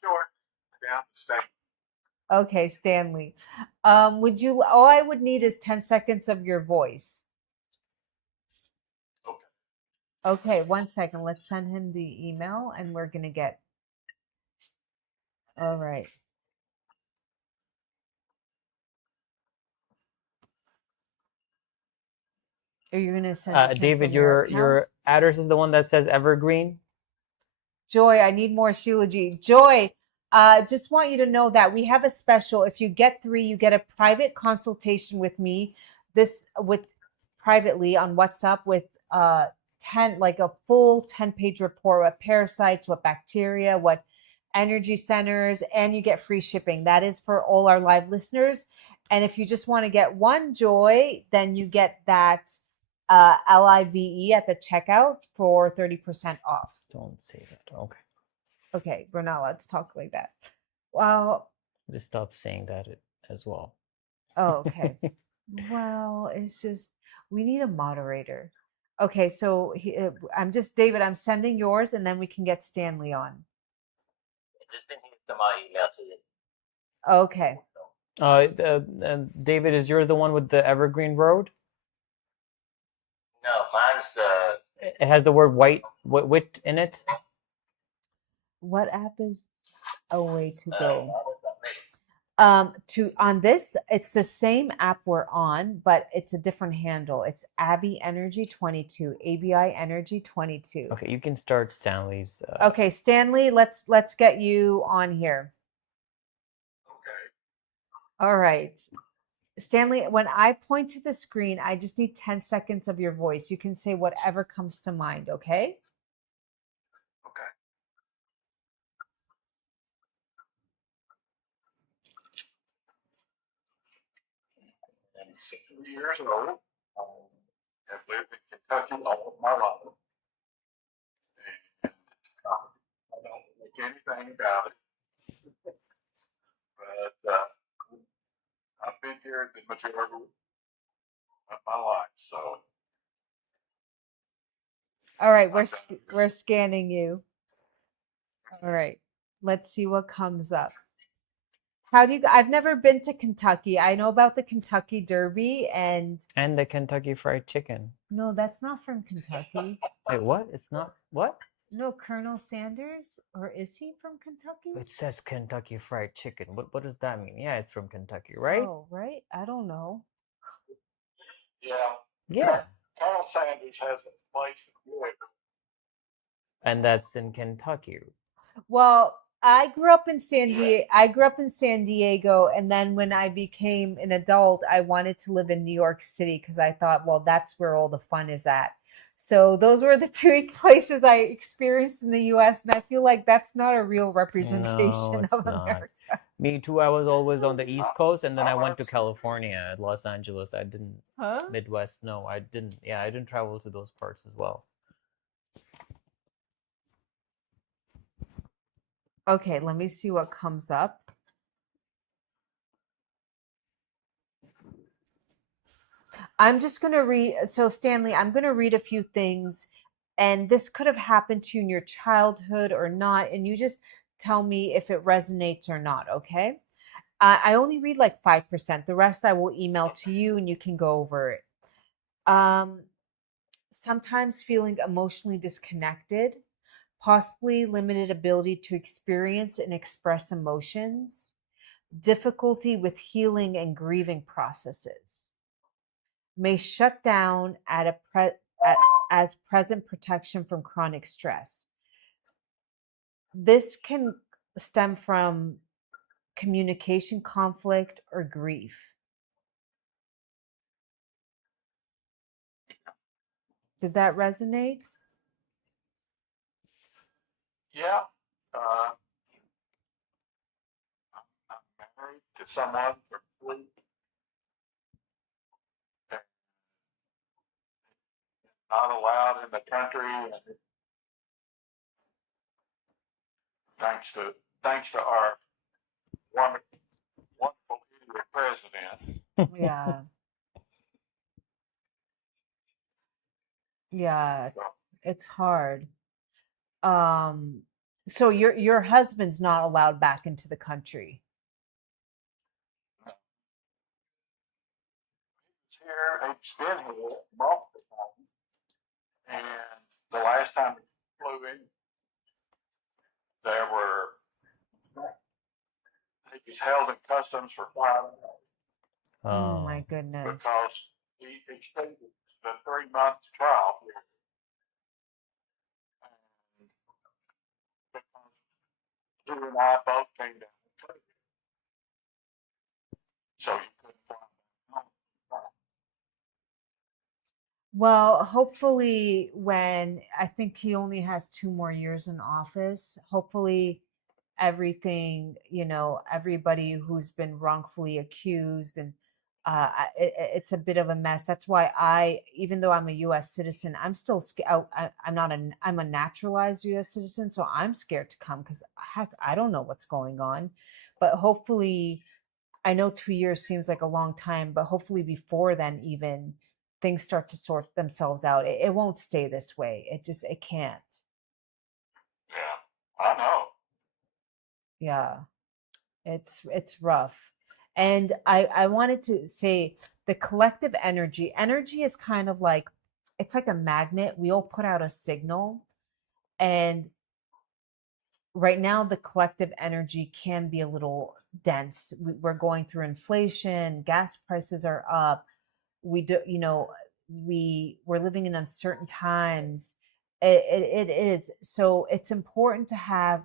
Sure. Yeah, Stan. Okay, Stanley. Would you? All I would need is 10 seconds of your voice. Okay. Okay, 1 second. Let's send him the email, and we're gonna get. All right. Are you gonna send it David, from your your account? address is the one that says Evergreen. Joy, I need more Shilajit. Joy, just want you to know that we have a special. If you get 3, you get a private consultation with me. This with privately on WhatsApp with 10, like a full 10-page report, what parasites, what bacteria, what energy centers, and you get free shipping. That is for all our live listeners. And if you just want to get one Joy, then you get that LIVE at the checkout for 30% off. Don't say that. Okay. Okay, we're not allowed to talk like that. Well, Just stop saying that as well. oh, okay. Well, it's just we need a moderator. Okay, so David, I'm sending yours, and then we can get Stanley on. Just send him to my email to you. Okay. David, is yours the one with the Evergreen Road? No, mine's It has the word wit in it. What app is a way to go? me. On this, it's the same app we're on, but it's a different handle. It's Abby Energy 22, ABI Energy 22. Okay, you can start Stanley's. Okay, Stanley, let's get you on here. Okay. All right. Stanley, when I point to the screen, I just need 10 seconds of your voice. You can say whatever comes to mind, okay? Okay. I'm 60 years old. Have lived in Kentucky all of my life. And I don't like anything about it. But I've been here the majority of my life, so. All right, we're scanning you. All right. Let's see what comes up. I've never been to Kentucky. I know about the Kentucky Derby and the Kentucky Fried Chicken. no, that's not from Kentucky. Wait, what? It's not what? No, Colonel Sanders, or is he from Kentucky? It says Kentucky Fried Chicken. What does that mean? Yeah, it's from Kentucky, right? Oh, right. I don't know. Yeah. Yeah. Colonel Sanders has a place in Louisville. And that's in Kentucky. Well, I grew up in San Diego, and then when I became an adult, I wanted to live in New York City because I thought, well, that's where all the fun is at. So those were the 2 places I experienced in the U.S., and I feel like that's not a real representation of America. Me too. I was always on the East Coast, and then I went to California, Los Angeles. I didn't. Midwest. No, I didn't. Yeah, I didn't travel to those parts as well. Okay, let me see what comes up. I'm just going to read. So, Stanley, I'm going to read a few things, and this could have happened to you in your childhood or not, and you just tell me if it resonates or not, okay? I only read like 5%. The rest I will email to you, and you can go over it. Sometimes feeling emotionally disconnected, possibly limited ability to experience and express emotions, difficulty with healing and grieving processes, may shut down as present protection from chronic stress. This can stem from communication conflict or grief. Did that resonate? Yeah. I'm married to someone for 3 and not allowed in the country, and thanks to our wonderful, wonderful idiot president. Yeah. Yeah, So, it's hard. So your husband's not allowed back into the country. he's here. He's been here multiple times, and the last time he flew in, there were he was held in customs for 5 hours Oh my Oh, goodness. because he extended the 3 month trial period. And because he and I both came down with COVID, so he couldn't fly back home. Well, hopefully when I think he only has 2 more years in office, hopefully everything, everybody who's been wrongfully accused and it's a bit of a mess. That's why even though I'm a U.S. citizen, I'm still scared. I'm a naturalized U.S. citizen, so I'm scared to come because heck, I don't know what's going on. But hopefully, I know 2 years seems like a long time, but hopefully before then, even things start to sort themselves out. It won't stay this way. It can't. Yeah, I know. Yeah. It's rough. And I wanted to say the collective energy is kind of like it's like a magnet. We all put out a signal, and right now the collective energy can be a little dense. We're going through inflation, gas prices are up. We're living in uncertain times. It is so it's important to have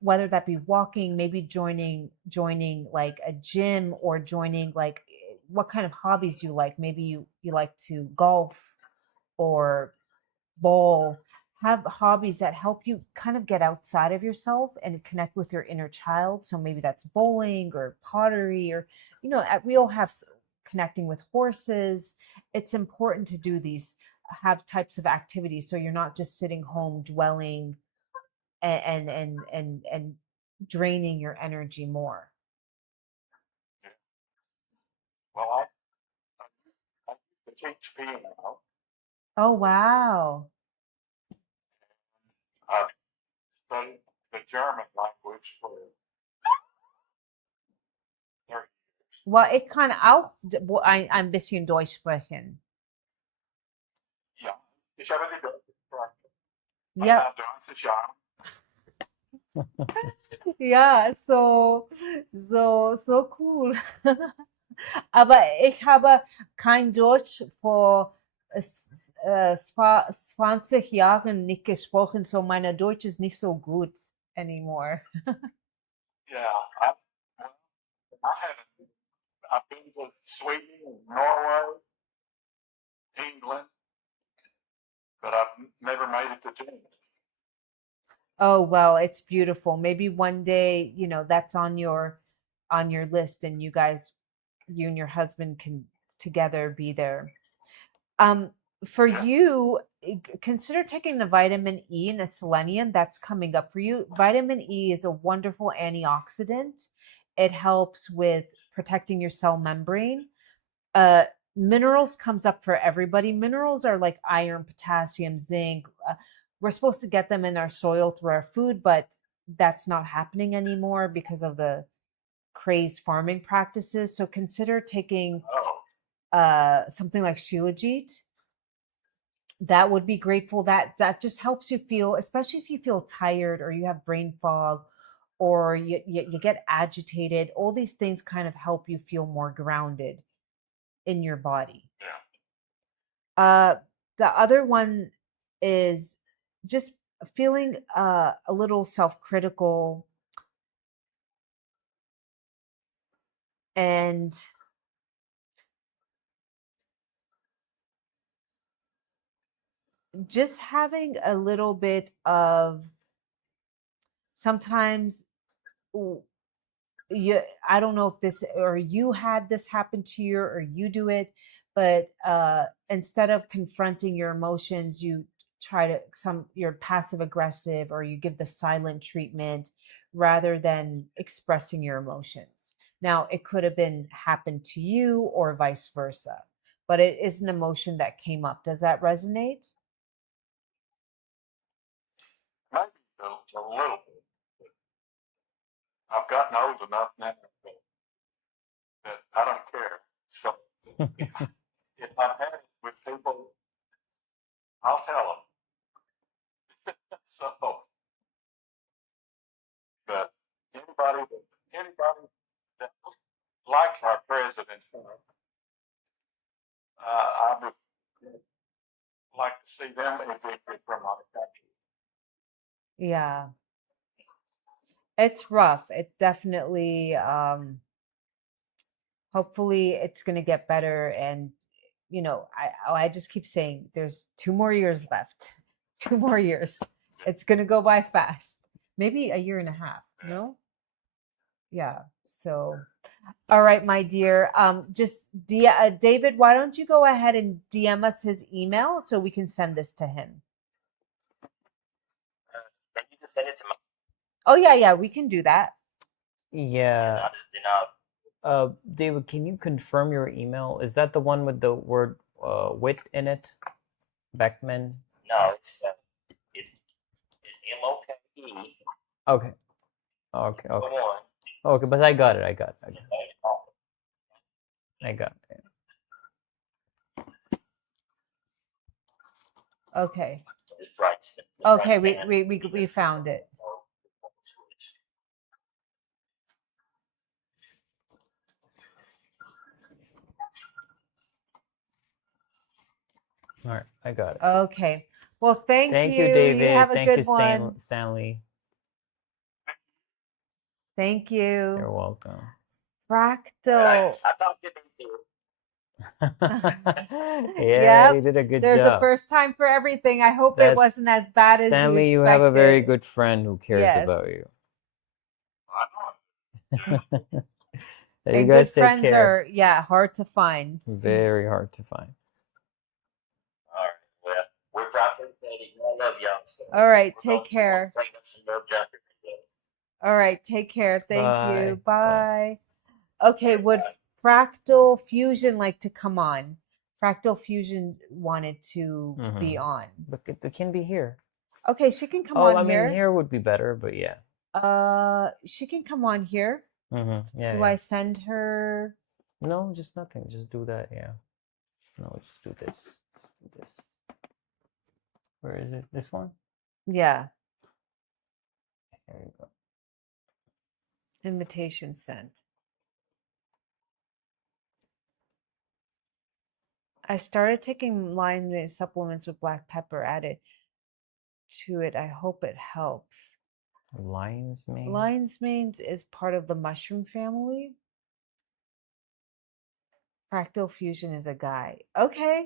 whether that be walking, maybe joining like a gym, or joining like what kind of hobbies do you like? Maybe you like to golf or bowl. Have hobbies that help you kind of get outside of yourself and connect with your inner child. So maybe that's bowling or pottery, or we all have connecting with horses. It's important to do these, have types of activities, so you're not just sitting home dwelling and draining your energy more. Well, I used to teach piano. Oh wow. I studied the German language for 30 years. Well, ich kann auch ein bisschen Deutsch sprechen. Ja, ich habe die Deutsche Sprache. Ja, 30 Jahre. ja, so cool. Aber ich habe kein Deutsch vor 20 Jahren nicht gesprochen, so meine Deutsch ist nicht so gut anymore. Yeah, I haven't. I've been to Sweden, Norway, England, but I've never made it to Germany. Oh, well, it's beautiful. Maybe one day, that's on your list, and you and your husband can together be there. For Yeah. you, consider taking the vitamin E and the selenium that's coming up for you. Vitamin E is a wonderful antioxidant. It helps with protecting your cell membrane. Minerals comes up for everybody. Minerals are like iron, potassium, zinc. We're supposed to get them in our soil through our food, but that's not happening anymore because of the crazed farming practices. So consider taking something like Shilajit. That would be grateful. That just helps you feel, especially if you feel tired or you have brain fog or you get agitated. All these things kind of help you feel more grounded in your body. Yeah. The other one is just feeling a little self-critical and just having a little bit of sometimes you, I don't know if this or you had this happen to you or you do it, but instead of confronting your emotions, you try to you're passive aggressive or you give the silent treatment rather than expressing your emotions. Now, it could have been happened to you or vice versa, but it is an emotion that came up. Does that resonate? Maybe a little bit. I've gotten old enough now that I don't care. So if I've had it with people, I'll tell them. So, but anybody that likes our president, I would like to see them evicted from our country. Yeah. It's rough. It definitely hopefully it's going to get better, and I just keep saying there's 2 more years left. 2 more years. It's going to go by fast. Maybe a year and a half. No? Yeah. So all right, my dear. Just David, why don't you go ahead and DM us his email so we can send this to him? Can you just send it to my? Oh yeah, we can do that. Yeah. Then I'll David, can you confirm your email? Is that the one with the word wit in it? Beckman? No, it's MOKE. Okay. Okay. Number one. Okay, but I got it. I got it. Okay. It's right. Okay, we found it. All right, I got it. Okay. Well, thank you. you, David. You have a Thank good you, one. Stanley. Thank you. You're welcome. Fractal. I talked to you. Yeah, Yep. you did a good There's job. a first time for everything. I hope it wasn't as bad as Stanley, you you have a very expected. good friend who cares Yes. about you. I know it. You And guys good take friends care. are hard to find. Very hard to find. All right. Well, we're dropping it. I love y'all. So All right, we're take care. Bring up some more junk every day. All right, take care. Thank you. Bye. Bye. Okay, would Fractal Fusion like to come on? Fractal Fusion wanted to be on. But it can be here. Okay, she can come Oh, on I here. mean, here would be better, but yeah. She can come on here. Yeah. Do I send her? No, just nothing. Just do that. Yeah. No, just do this. Just do this. Where is it? This one? Yeah. There you go. Invitation sent. I started taking lime supplements with black pepper added to it. I hope it helps. Lion's mane. Lion's mane is part of the mushroom family. Fractal Fusion is a guy. Okay.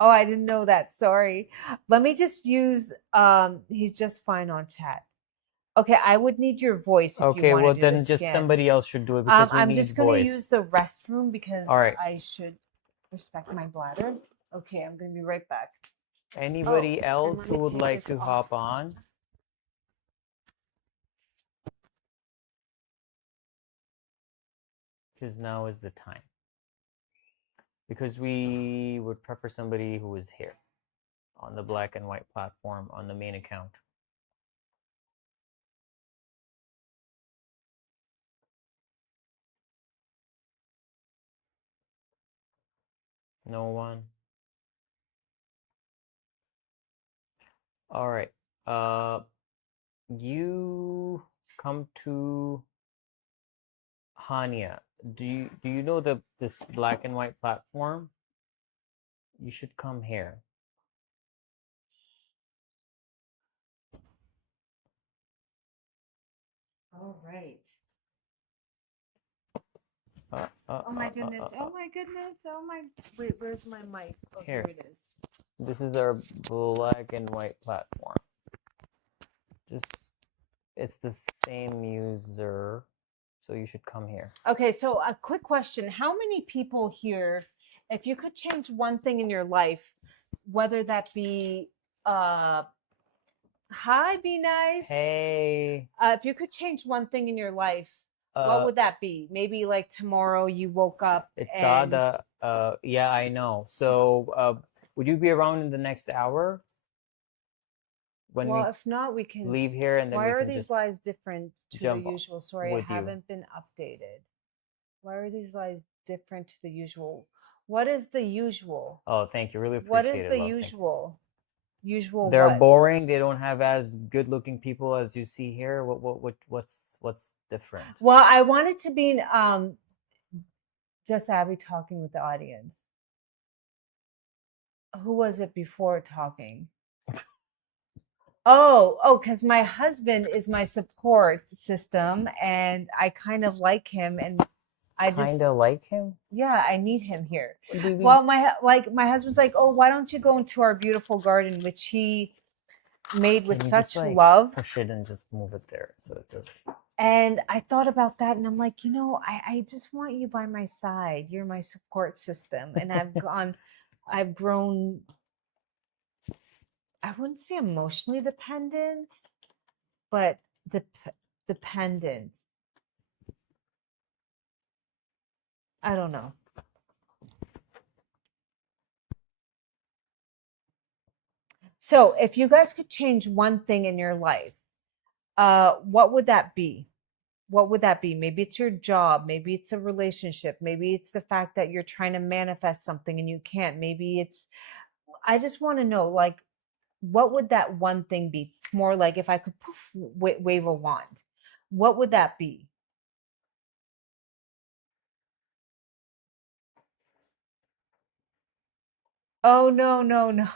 Oh, I didn't know that. Sorry. Let me just use he's just fine on chat. Okay, I would need your voice if you Okay, want well to do then this just again. somebody else should do it because we I'm need just going to voice. use the restroom because All right. I should respect my bladder. Okay, I'm going to be right back. Anybody and else let who me would take like this to off. hop on? Because now is the time. Because we would prefer somebody who is here on the black and white platform on the main account. No one. All right. You come to Hania. Do you know this black and white platform? You should come here. All right. Oh my goodness. Oh my goodness. Oh my. Wait, where's my mic? Oh, here it is. This is our black and white platform. Just, it's the same user, so you should come here. Okay, so a quick question. How many people here, if you could change one thing in your life, whether that be hi, be nice. Hey. If you could change one thing in your life, what Uh, would that be? Maybe like tomorrow you woke up it's and Sada. Yeah, I know. So, would you be around in the next hour when well, we if not, we can. leave here, and then Why we are can these just lies different to the jump usual? Sorry, I with you. haven't been updated. Why are these lies different to the usual? What is the usual? Oh, thank you. Really What appreciate is it, the love. Thank you. usual? Usual They're what? boring. They don't have as good-looking people as you see here. What's different? Well, I wanted to be just Abby talking with the audience. Who was it before talking? Oh, because my husband is my support system, and I kind of like him, and I just Kind of like him. yeah, I need him here. What do you mean? Well, my husband's like, oh, why don't you go into our beautiful garden, which he made with Can you such just, like, love. push it and just move it there so it doesn't. And I thought about that, and I'm like, I just want you by my side. You're my support system, and I've grown. I wouldn't say emotionally dependent, but dependent. I don't know. So, if you guys could change one thing in your life, what would that be? What would that be? Maybe it's your job, maybe it's a relationship, maybe it's the fact that you're trying to manifest something and you can't. Maybe it's I just want to know, like, what would that one thing be? More like if I could poof, wave a wand, what would that be? Oh no, no, no.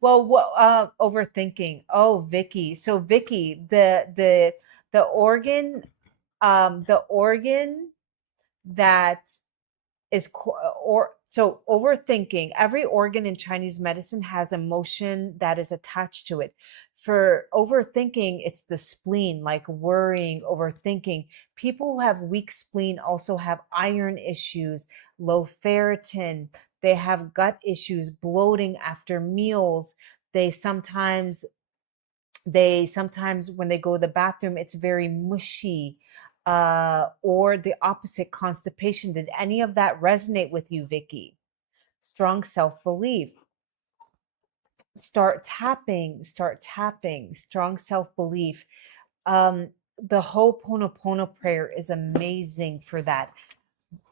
Well, what overthinking. Oh, Vicky. So Vicky, the organ that is or so overthinking. Every organ in Chinese medicine has emotion that is attached to it. For overthinking, it's the spleen, like worrying, overthinking. People who have weak spleen also have iron issues, low ferritin. They have gut issues, bloating after meals. They sometimes when they go to the bathroom, it's very mushy, or the opposite, constipation. Did any of that resonate with you, Vicky? Strong self-belief. Start tapping. Strong self-belief. The Ho'oponopono prayer is amazing for that.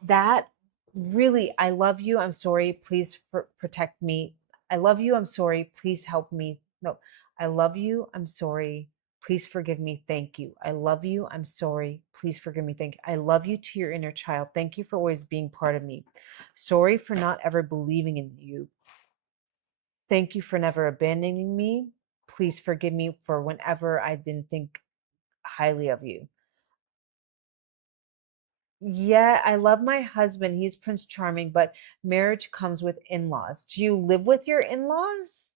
That really, I love you, I'm sorry, please protect me. I love you, I'm sorry, please help me. No, I love you, I'm sorry, please forgive me, thank you. I love you, I'm sorry, please forgive me, thank you. I love you to your inner child. Thank you for always being part of me. Sorry for not ever believing in you. Thank you for never abandoning me. Please forgive me for whenever I didn't think highly of you. Yeah, I love my husband. He's Prince Charming, but marriage comes with in-laws. Do you live with your in-laws?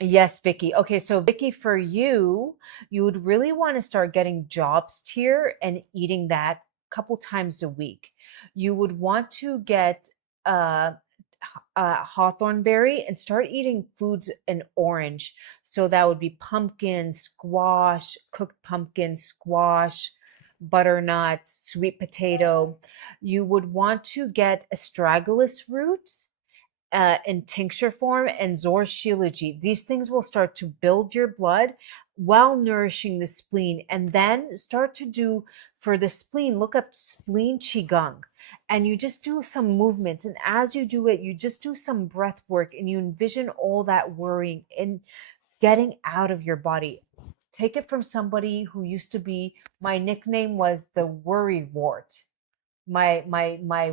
Yes, Vicky. Okay, so Vicky, for you, you would really want to start getting jobs tier and eating that a couple times a week. You would want to get hawthorn berry and start eating foods in orange. So that would be pumpkin, squash, cooked pumpkin, squash, butternut, sweet potato. You would want to get astragalus roots in tincture form and Zor Shilajit. These things will start to build your blood while nourishing the spleen. And then start to do for the spleen, look up spleen qigong. And you just do some movements. And as you do it, you just do some breath work and you envision all that worrying and getting out of your body. Take it from somebody who used to be, my nickname was the worry wart. My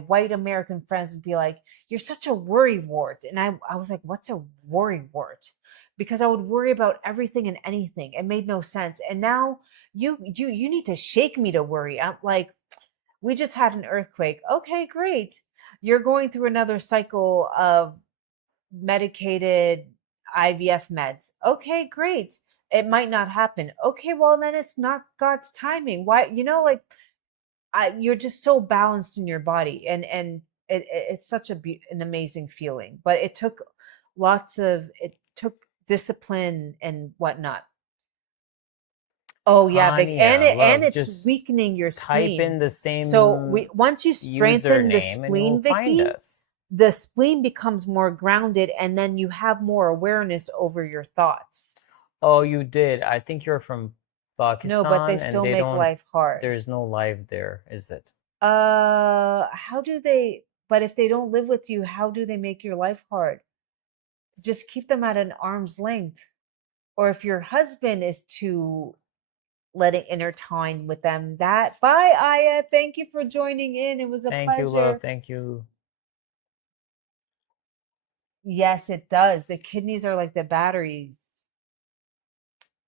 white American friends would be like, "You're such a worry wart," and I was like, "What's a worry wart?" Because I would worry about everything and anything. It made no sense. And now you need to shake me to worry. I'm like, we just had an earthquake. Okay, great. You're going through another cycle of medicated IVF meds. Okay, great. It might not happen. Okay, well then it's not God's timing. Why, like you're just so balanced in your body, and it's such an amazing feeling. But it took discipline and whatnot. Oh yeah, big, and Hania, look, it's just weakening your type spleen. in the same So once you strengthen the username and you'll spleen, find Vicky, us. the spleen becomes more grounded, and then you have more awareness over your thoughts. Oh, you did. I think you're from Pakistan. No, but they and still they make don't. life hard. There's no live there, is it? How do they? But if they don't live with you, how do they make your life hard? Just keep them at an arm's length. Or if your husband is too letting intertwine with them, that. Bye, Aya. Thank you for joining in. It was a Thank pleasure. you, love. Thank you. Yes, it does. The kidneys are like the batteries.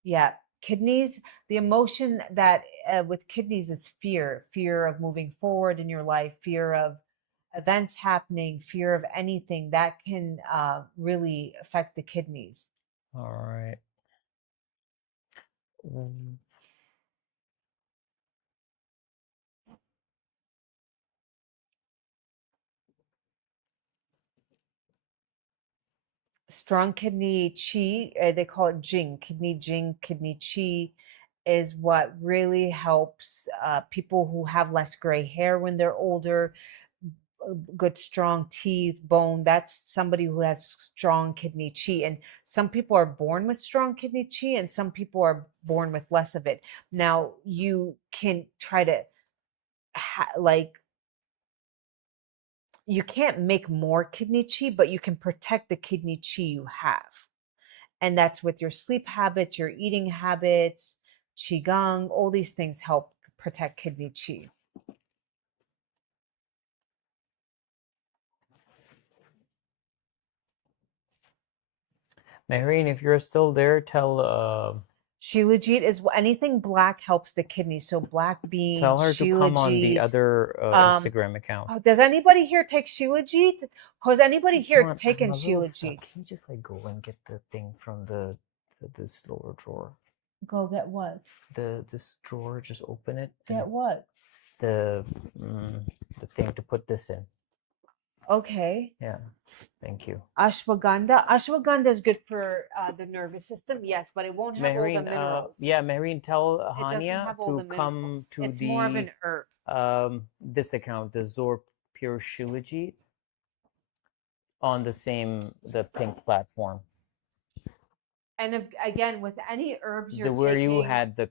Yeah, kidneys. The emotion that with kidneys is fear of moving forward in your life, fear of events happening, fear of anything that can really affect the kidneys. All right. Strong kidney chi, they call it jing, kidney chi is what really helps people who have less gray hair when they're older, good strong teeth, bone. That's somebody who has strong kidney chi. And some people are born with strong kidney chi, and some people are born with less of it. Now you can try to you can't make more kidney chi, but you can protect the kidney chi you have. And that's with your sleep habits, your eating habits, qigong, all these things help protect kidney chi. Maureen, if you're still there, tell Shilajit is anything black helps the kidney. So black bean, tell her to come on the Shilajit. other Instagram account. Does anybody here take Shilajit? Has anybody here John, taken I'm a little stuck. Shilajit? Can you just like go and get the thing from this lower drawer? Go get what? This drawer, just open it. Get what? The thing to put this in. Okay. Yeah. Thank you. Ashwagandha. Ashwagandha is good for the nervous system, yes, but it won't have all the minerals. Yeah, Maureen, tell It doesn't Hania have all to the come minerals. to It's the more of an herb. this account, the Zor Pure Shilajit, on the pink platform. And again, with any herbs you're where taking, you had the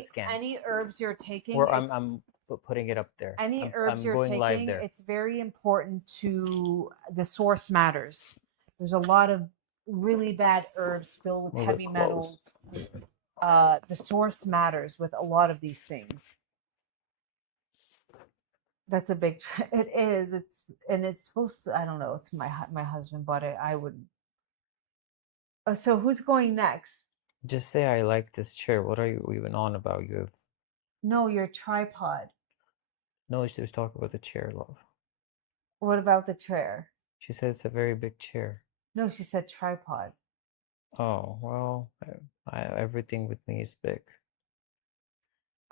scan. Any herbs you're taking, Where I'm putting it up there. Any I'm herbs you're going live taking, there. it's very important to the source matters. There's a lot of really bad herbs filled with Move it heavy close. metals. The source matters with a lot of these things. That's a big. It is. It's supposed to. I don't know. It's my husband bought it. I would. So who's going next? Just say I like this chair. What are you even on about? You have No, your tripod. no. She was talking about the chair, love. What about the chair? She said it's a very big chair. No, she said tripod. Oh well, everything with me is big.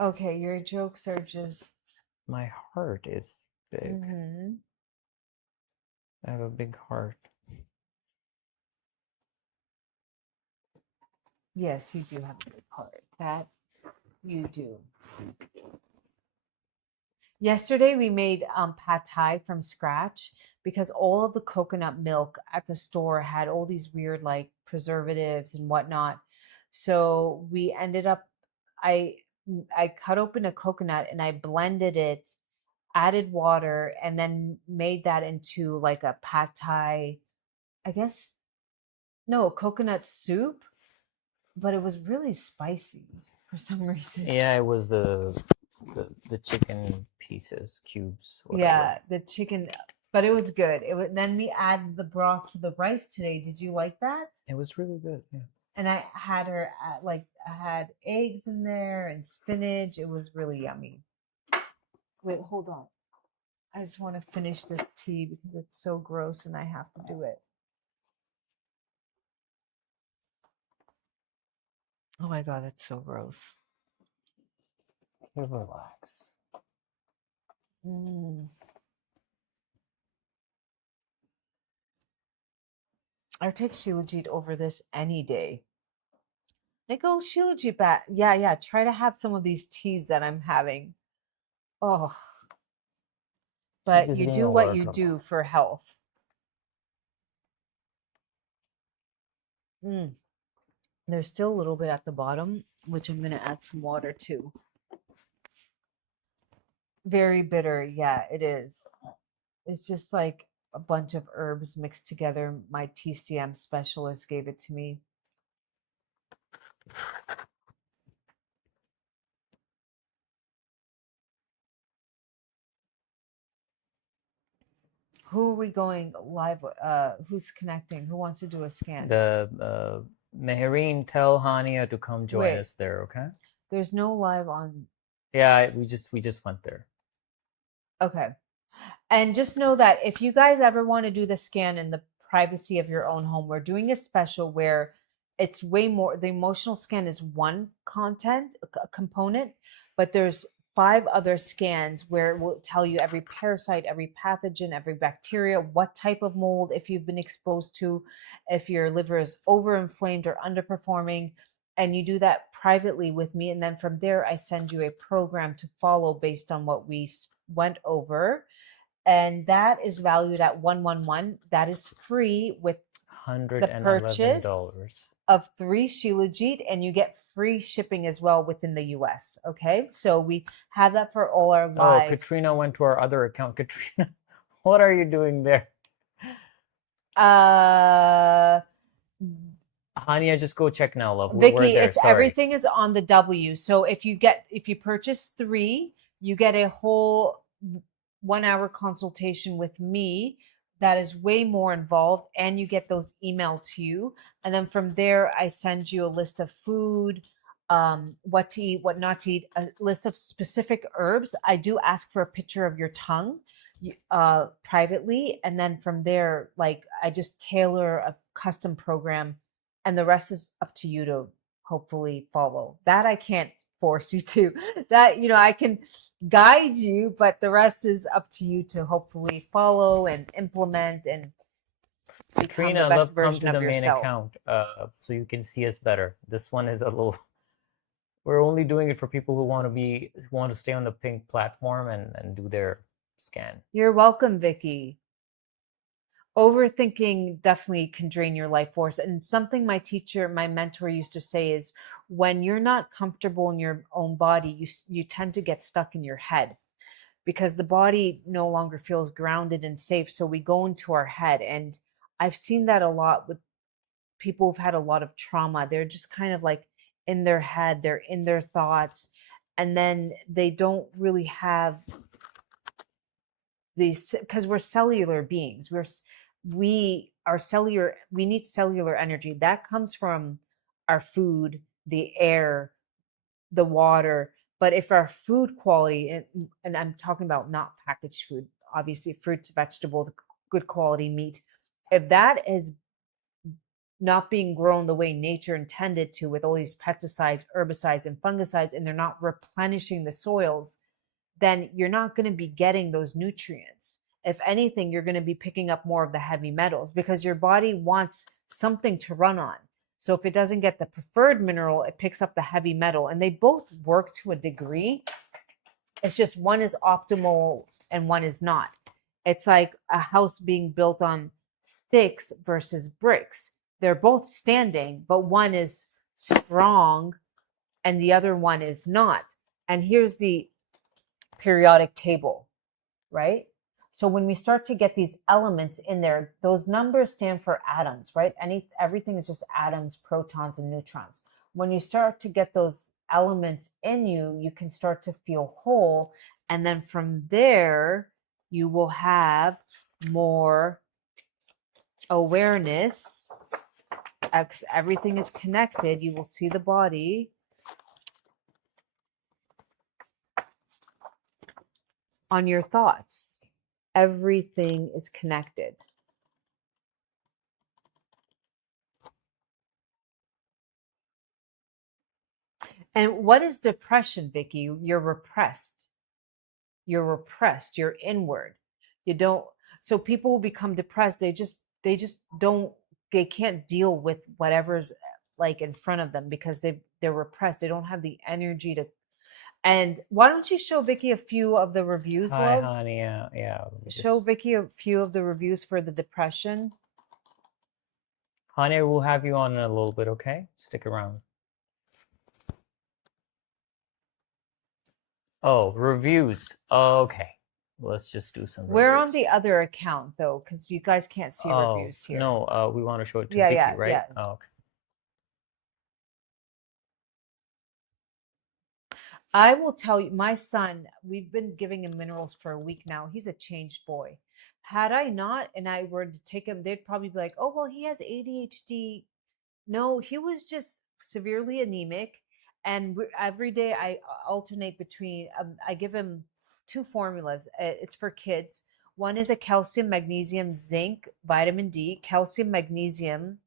Okay, your jokes are just. My heart is big. Mm-hmm. I have a big heart. Yes, you do have a big heart. That you do. Yesterday we made pad thai from scratch because all of the coconut milk at the store had all these weird like preservatives and whatnot. So we ended up I cut open a coconut and I blended it, added water, and then made that into like a pad thai, I guess no, coconut soup, but it was really spicy for some reason. Yeah, it was the chicken pieces, cubes. Whatever. Yeah, the chicken, but it was good. Then we add the broth to the rice today. Did you like that? It was really good. Yeah. And I had I had eggs in there and spinach. It was really yummy. Wait, hold on. I just want to finish this tea because it's so gross and I have to do it. Oh my God, that's so gross. You relax. Mm. I take Shilajit over this any day. They go Shilajit back. Yeah. Try to have some of these teas that I'm having. Oh, She's but just you being do a what worker you mom. do for health. There's still a little bit at the bottom, which I'm going to add some water to. Very bitter. Yeah, it is. It's just like a bunch of herbs mixed together. My TCM specialist gave it to me. Who are we going live with? Who's connecting? Who wants to do a scan? The Mehereen, tell Hania to come join Wait. us there, okay? There's no live on. Yeah, we just went there. Okay. And just know that if you guys ever want to do the scan in the privacy of your own home, we're doing a special where it's way more. The emotional scan is one component, but there's 5 other scans where it will tell you every parasite, every pathogen, every bacteria, what type of mold, if you've been exposed to, if your liver is overinflamed or underperforming. And you do that privately with me. And then from there, I send you a program to follow based on what we went over. And that is valued at $111. That is free with the purchase $111. of 3 Shilajit, and you get free shipping as well within the US. Okay, so we have that for all our Oh, live. Katrina went to our other account. Katrina, what are you doing there? Hania, just go check now, love. We're Vicky, there. it's Sorry. everything is on the W. So if you purchase 3, you get a whole 1-hour consultation with me that is way more involved, and you get those emailed to you. And then from there, I send you a list of food, what to eat, what not to eat, a list of specific herbs. I do ask for a picture of your tongue privately, and then from there, like, I just tailor a custom program, and the rest is up to you to hopefully follow. That I can't force you to. That, I can guide you, but the rest is up to you to hopefully follow and implement and become Katrina, the best love, come version to of the main yourself. account so you can see us better. This one is a little. We're only doing it for people who want to stay on the pink platform and do their scan. You're welcome, Vicky. Overthinking definitely can drain your life force. And something my mentor used to say is, when you're not comfortable in your own body, you tend to get stuck in your head because the body no longer feels grounded and safe. So we go into our head. And I've seen that a lot with people who've had a lot of trauma. They're just kind of like in their head, they're in their thoughts, and then they don't really have these, because we're cellular beings. We need cellular energy that comes from our food, the air, the water. But if our food quality, and I'm talking about not packaged food, obviously fruits, vegetables, good quality meat, if that is not being grown the way nature intended to, with all these pesticides, herbicides, and fungicides, and they're not replenishing the soils, then you're not going to be getting those nutrients. If anything, you're going to be picking up more of the heavy metals because your body wants something to run on. So if it doesn't get the preferred mineral, it picks up the heavy metal, and they both work to a degree. It's just one is optimal and one is not. It's like a house being built on sticks versus bricks. They're both standing, but one is strong and the other one is not. And here's the periodic table, right? So when we start to get these elements in there, those numbers stand for atoms, right? Everything is just atoms, protons, and neutrons. When you start to get those elements in you, you can start to feel whole. And then from there, you will have more awareness, because everything is connected. You will see the body on your thoughts. Everything is connected. And what is depression, Vicky? You're repressed. You're repressed. You're inward. You don't. So people who become depressed, they just don't. They can't deal with whatever's like in front of them because they're repressed. They don't have the energy to. And why don't you show Vicky a few of the reviews, Hi, love? honey. Yeah. Show Vicky a few of the reviews for the depression. Honey, we'll have you on in a little bit, okay? Stick around. Oh, reviews. Okay. Let's just do some reviews. We're on the other account though, because you guys can't see reviews here. No, we want to show it to Yeah, Vicky, yeah, right? yeah. Oh, okay. I will tell you, my son, we've been giving him minerals for a week now. He's a changed boy. Had I not, and I were to take him, they'd probably be like, oh, well, he has ADHD. No, he was just severely anemic. And every day I alternate between, I give him 2 formulas. It's for kids. One is a calcium, magnesium, zinc, vitamin D, calcium, magnesium,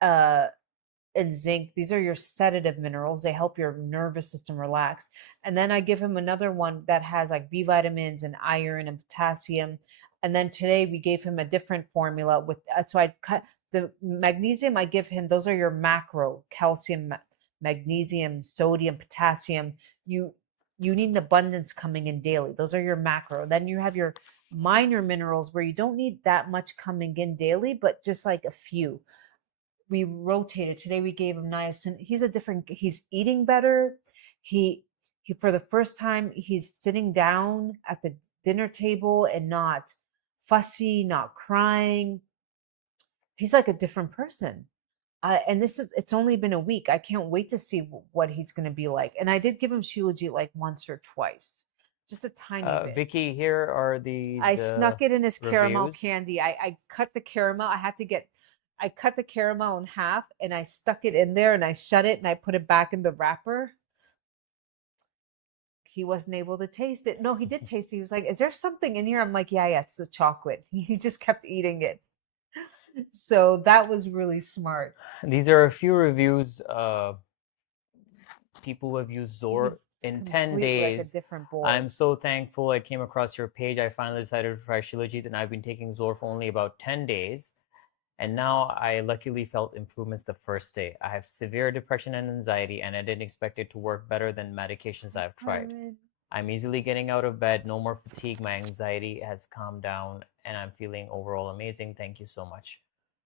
and zinc. These are your sedative minerals. They help your nervous system relax. And then I give him another one that has like B vitamins and iron and potassium. And then today we gave him a different formula with, so I cut the magnesium I give him. Those are your macro: calcium, magnesium, sodium, potassium. You need an abundance coming in daily. Those are your macro. Then you have your minor minerals where you don't need that much coming in daily, but just like a few. We rotated. Today we gave him niacin. He's eating better. He for the first time, he's sitting down at the dinner table and not fussy, not crying. He's like a different person. And it's only been a week. I can't wait to see what he's going to be like. And I did give him Shilajit like once or twice, just a tiny bit. Vicky, here are these. I snuck it in his caramel reviews. candy. I cut the caramel. I cut the caramel in half and I stuck it in there and I shut it and I put it back in the wrapper. He wasn't able to taste it. No, he did taste it. He was like, is there something in here? I'm like, yeah, it's the chocolate. He just kept eating it. So that was really smart. These are a few reviews. People who have used Zor He's in 10 completely like a days. different boy. I'm so thankful I came across your page. I finally decided to try Shilajit, and I've been taking Zor for only about 10 days. And now I luckily felt improvements the first day. I have severe depression and anxiety, and I didn't expect it to work better than medications I've tried. I'm easily getting out of bed, no more fatigue. My anxiety has calmed down, and I'm feeling overall amazing. Thank you so much.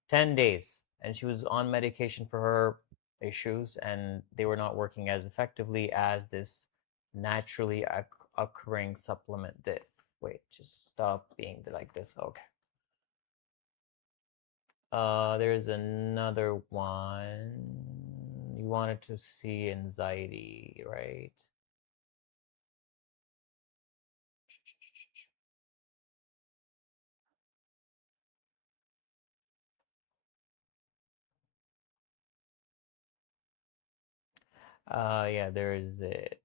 10 days, and she was on medication for her issues, and they were not working as effectively as this naturally occurring supplement did. Wait, just stop being like this. Okay. There's another one. You wanted to see anxiety, right? Yeah, there is it.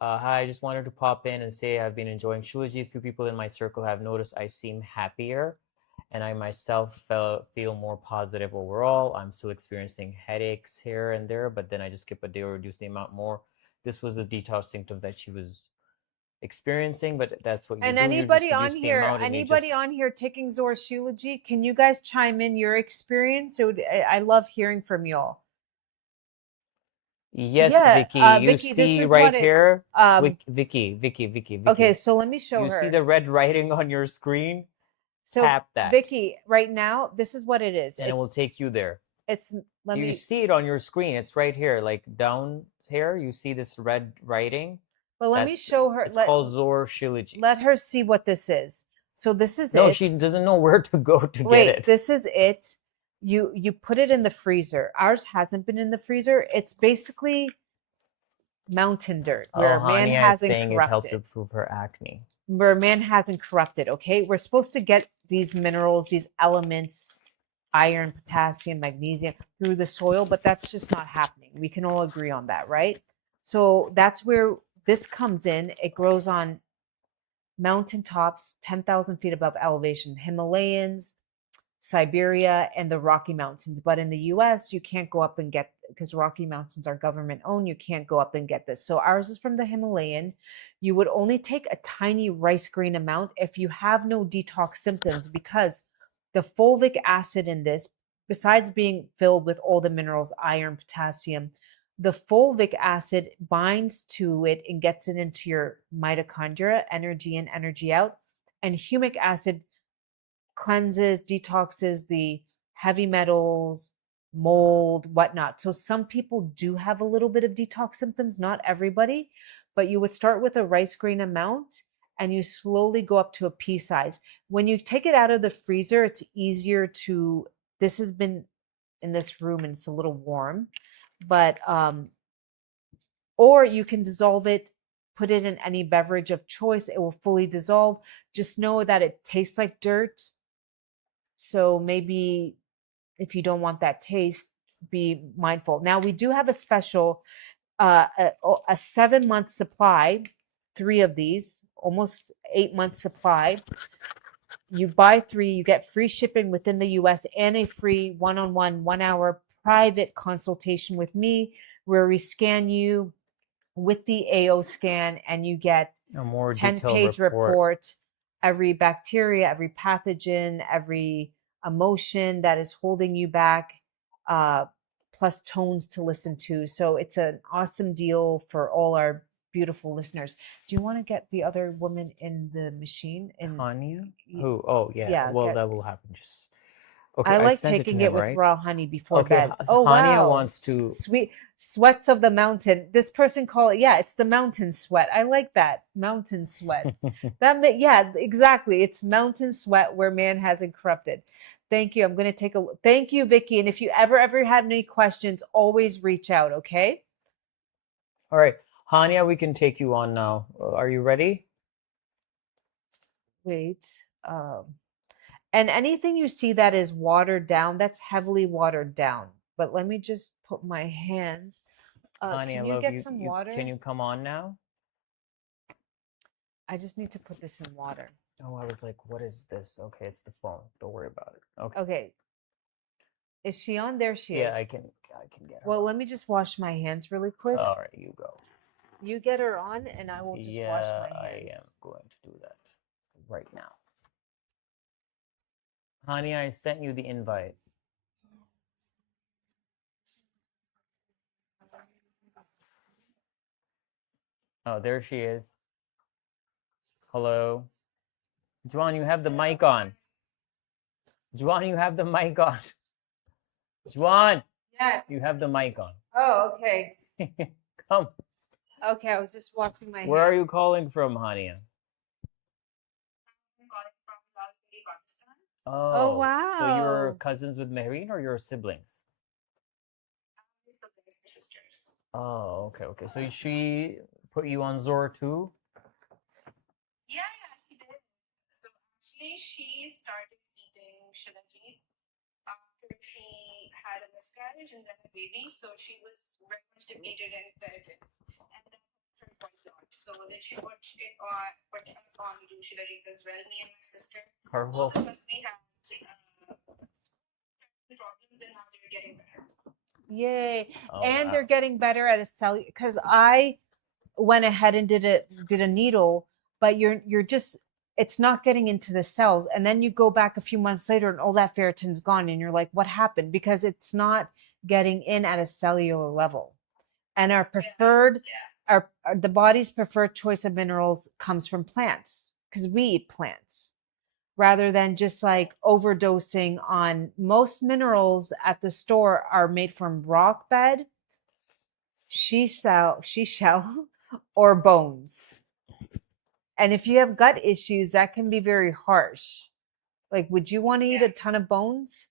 Hi, I just wanted to pop in and say I've been enjoying Shilajit. Few people in my circle have noticed I seem happier, and I myself feel more positive overall. I'm still experiencing headaches here and there, but then I just skip a day or reduce the amount more. This was the detox symptom that she was experiencing, but that's what you and do. anybody you on reduce the here, amount and you anybody just... on here taking Zor Shilajit, can you guys chime in your experience? I love hearing from y'all. Yes, Yeah, Vicky, you Vicky, this see is right what it- here, Vicky. Okay, so let me show You her. see the red writing on your screen? So Tap that, Vicky, right now, this is what it is. and it will take you there. You see it on your screen. It's right here, like down here. You see this red writing? Well, let me show her. It's called Zor Shilajit. Let her see what this is. So this is it. No, she doesn't know where to go to Wait, get it. this is it. You put it in the freezer. Ours hasn't been in the freezer. It's basically mountain dirt where man hasn't saying it helped corrupted. improve her acne. Where man hasn't corrupted. Okay, we're supposed to get these minerals, these elements, iron, potassium, magnesium through the soil, but that's just not happening. We can all agree on that, right? So that's where this comes in. It grows on mountaintops 10,000 feet above elevation, Himalayas, Siberia, and the Rocky Mountains. But in the US, you can't go up and get, because Rocky Mountains are government owned, you can't go up and get this. So ours is from the Himalayan. You would only take a tiny rice grain amount if you have no detox symptoms, because the fulvic acid in this, besides being filled with all the minerals, iron, potassium, the fulvic acid binds to it and gets it into your mitochondria, energy in, energy out. And humic acid cleanses, detoxes the heavy metals, mold, whatnot. So some people do have a little bit of detox symptoms, not everybody, but you would start with a rice grain amount and you slowly go up to a pea size. When you take it out of the freezer, it's easier to, this has been in this room and it's a little warm, but or you can dissolve it, put it in any beverage of choice. It will fully dissolve. Just know that it tastes like dirt. So maybe if you don't want that taste, be mindful. Now we do have a special, a 7-month supply, 3 of these, almost 8-month supply. You buy 3, you get free shipping within the US and a free one-on-one 1-hour private consultation with me, where we scan you with the AO scan and you get A more 10-page detailed report, every bacteria, every pathogen, every emotion that is holding you back, plus tones to listen to. So it's an awesome deal for all our beautiful listeners. Do you want to get the other woman in the machine? Honey? Y- Who? Oh, yeah. yeah, Well, get- that will happen. Just okay. I I like sent taking to it him, with right? raw honey before Okay, bed. Oh Hania wow! wants to. Sweet sweats of the mountain. This person call it, yeah, it's the mountain sweat. I like that, mountain sweat. Yeah, exactly. It's mountain sweat where man hasn't corrupted. Thank you. I'm going to take a thank you, Vicky. And if you ever have any questions, always reach out. Okay. All right, Hania, we can take you on now. Are you ready? Wait. And anything you see that is watered down, that's heavily watered down. But let me just put my hands. Hania, Can you love, get some water? Can you come on now? I just need to put this in water. Oh, I was like, what is this? Okay, it's the phone. Don't worry about it. Okay. Okay. Is she on? There she Yeah, is. I can get her. Well, on. let me just wash my hands really quick. All right, you go. You get her on, and I will just wash my hands. I am going to do that right now. Hania, I sent you the invite. Oh, there she is. Hello. Juan, you have the mic on. Juan, you have the mic on. Juan, Yes. you have the mic on. Oh, okay. Come. Okay, I was just washing my hands. Where are you calling from, Hania? I'm calling from Fertility Pakistan. Oh, wow. So you're cousins with Mehreen or your siblings? I'm with the sisters. Oh, okay. So she put you on Zor too? Yeah, he did. So actually, she started eating Shilajit after she had a miscarriage and then a baby. So she was very much depleted in ferritin, and that helped her quite a lot. So then she put us on to Shilajit as well. Me and my sister, Her both whole of us, we had problems, and now they're getting better. Yay. Oh, And wow. they're getting better at a cell, because I went ahead and did a needle, but you're just, it's not getting into the cells. And then you go back a few months later and all that ferritin's gone and you're like, what happened? Because it's not getting in at a cellular level. And our preferred, the body's preferred choice of minerals comes from plants, because we eat plants, rather than just like overdosing on most minerals at the store are made from rock bed, shell, or bones. And if you have gut issues, that can be very harsh. Like, would you want to eat a ton of bones?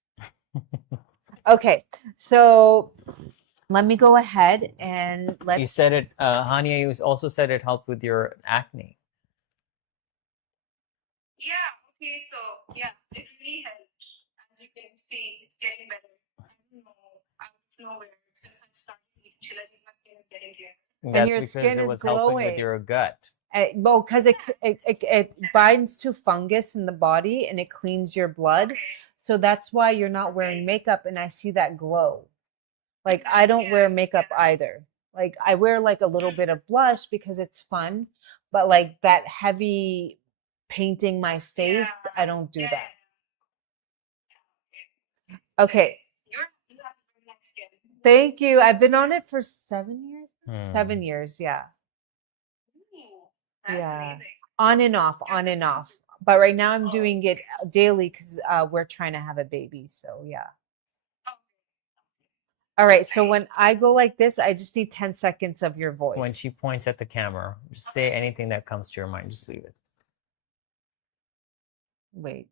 Okay, so let me go ahead and let's. You said it, Hania, you also said it helped with your acne. Yeah, okay, so yeah, it really helped. As you can see, it's getting better. I don't know, out of nowhere, since I started eating Shilajit, my skin is getting clear. That's your because skin it is was helping with glowing. your gut. Well, because it binds to fungus in the body and it cleans your blood. Okay. So that's why you're not wearing makeup, and I see that glow. Like I don't wear makeup either. Like I wear like a little bit of blush because it's fun, but like that heavy painting my face, Yeah. I don't do Yeah, that. yeah. Okay. Nice. You have very nice skin. Thank you. I've been on it for 7 years. Hmm. 7 years, yeah. Ooh, that's Yeah. amazing. On and off, on and off. But right now I'm doing it daily because we're trying to have a baby. So yeah. All right. So when Nice. I go like this, I just need 10 seconds of your voice. When she points at the camera, just say anything that comes to your mind. Just leave it. Wait.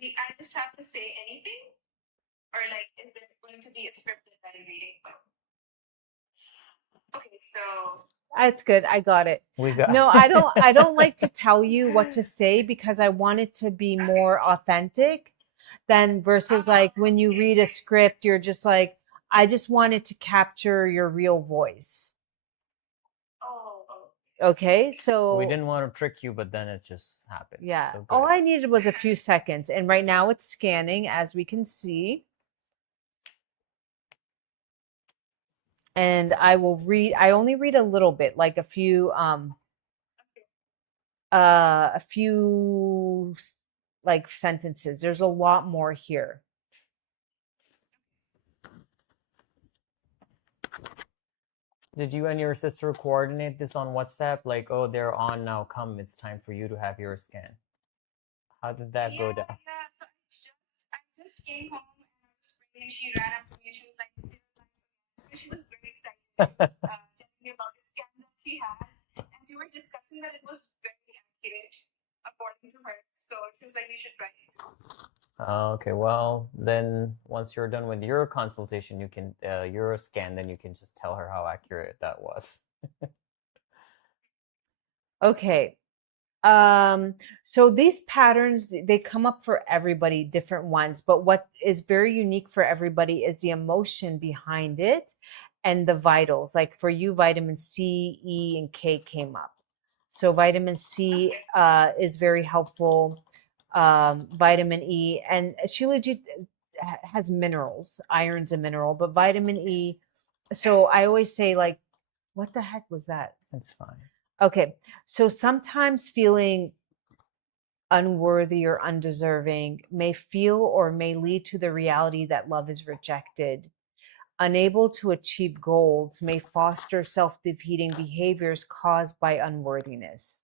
I just have to say anything? Or like, is there going to be a script that I'm reading from? Okay, so It's good. I got it. We got. No, I don't like to tell you what to say because I want it to be more authentic than versus like when you read a script, you're just like, I just wanted to capture your real voice. Okay, so We didn't want to trick you, but then it just happened. yeah, So all good. I needed was a few seconds, and right now it's scanning, as we can see. And I will read. I only read a little bit, like a few like sentences. There's a lot more here. Did you and your sister coordinate this on WhatsApp? Like, oh, they're on now. Come, it's time for you to have your scan. How did that go down? Yeah. So I just came home and I was praying. She ran up to me and she was like, she was very excited. She was telling me about the scan that she had, and we were discussing that it was very accurate according to her. So she was like, we should try it. Okay, well, then once you're done with your consultation, you can your scan, then you can just tell her how accurate that was. Okay. So these patterns, they come up for everybody, different ones, but what is very unique for everybody is the emotion behind it and the vitals. Like for you, vitamin C, E, and K came up. So vitamin C is very helpful. Vitamin E and Shilajit has minerals, iron's a mineral, but vitamin E. So I always say like, what the heck was that? It's fine. Okay, so sometimes feeling unworthy or undeserving may feel or may lead to the reality that love is rejected. Unable to achieve goals may foster self-defeating behaviors caused by unworthiness.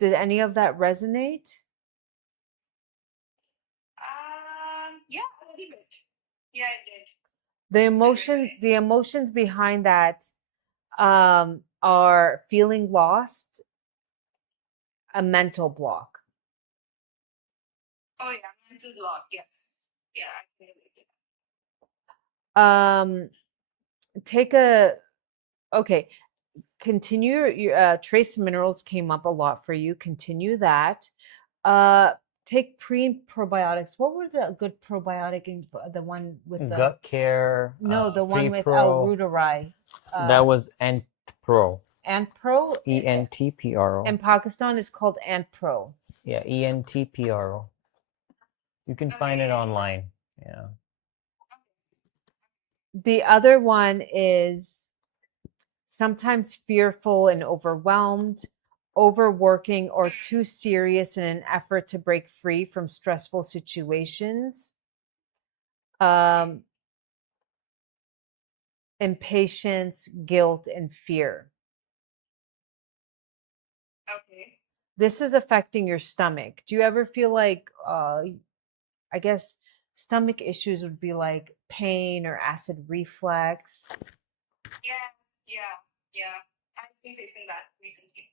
Did any of that resonate? Yeah, a little bit. Yeah, it did. The emotions behind that are feeling lost, a mental block. Oh yeah, mental block. Yes. Yeah, I can relate to that. Okay, continue your trace minerals came up a lot for you. Continue that. Take probiotics. What were the good probiotic in the one with the Gut care. no, the one with Pre-Pro. Ruteri. That was Antpro. Antpro. ENTPRO. In Pakistan, it's called Antpro. Yeah, ENTPRO. You can find it online. Yeah. The other one is sometimes fearful and overwhelmed, overworking, or too serious in an effort to break free from stressful situations. Impatience, guilt, and fear. Okay. This is affecting your stomach. Do you ever feel like, I guess, stomach issues would be like pain or acid reflux? Yes, yeah. I've been facing that recently.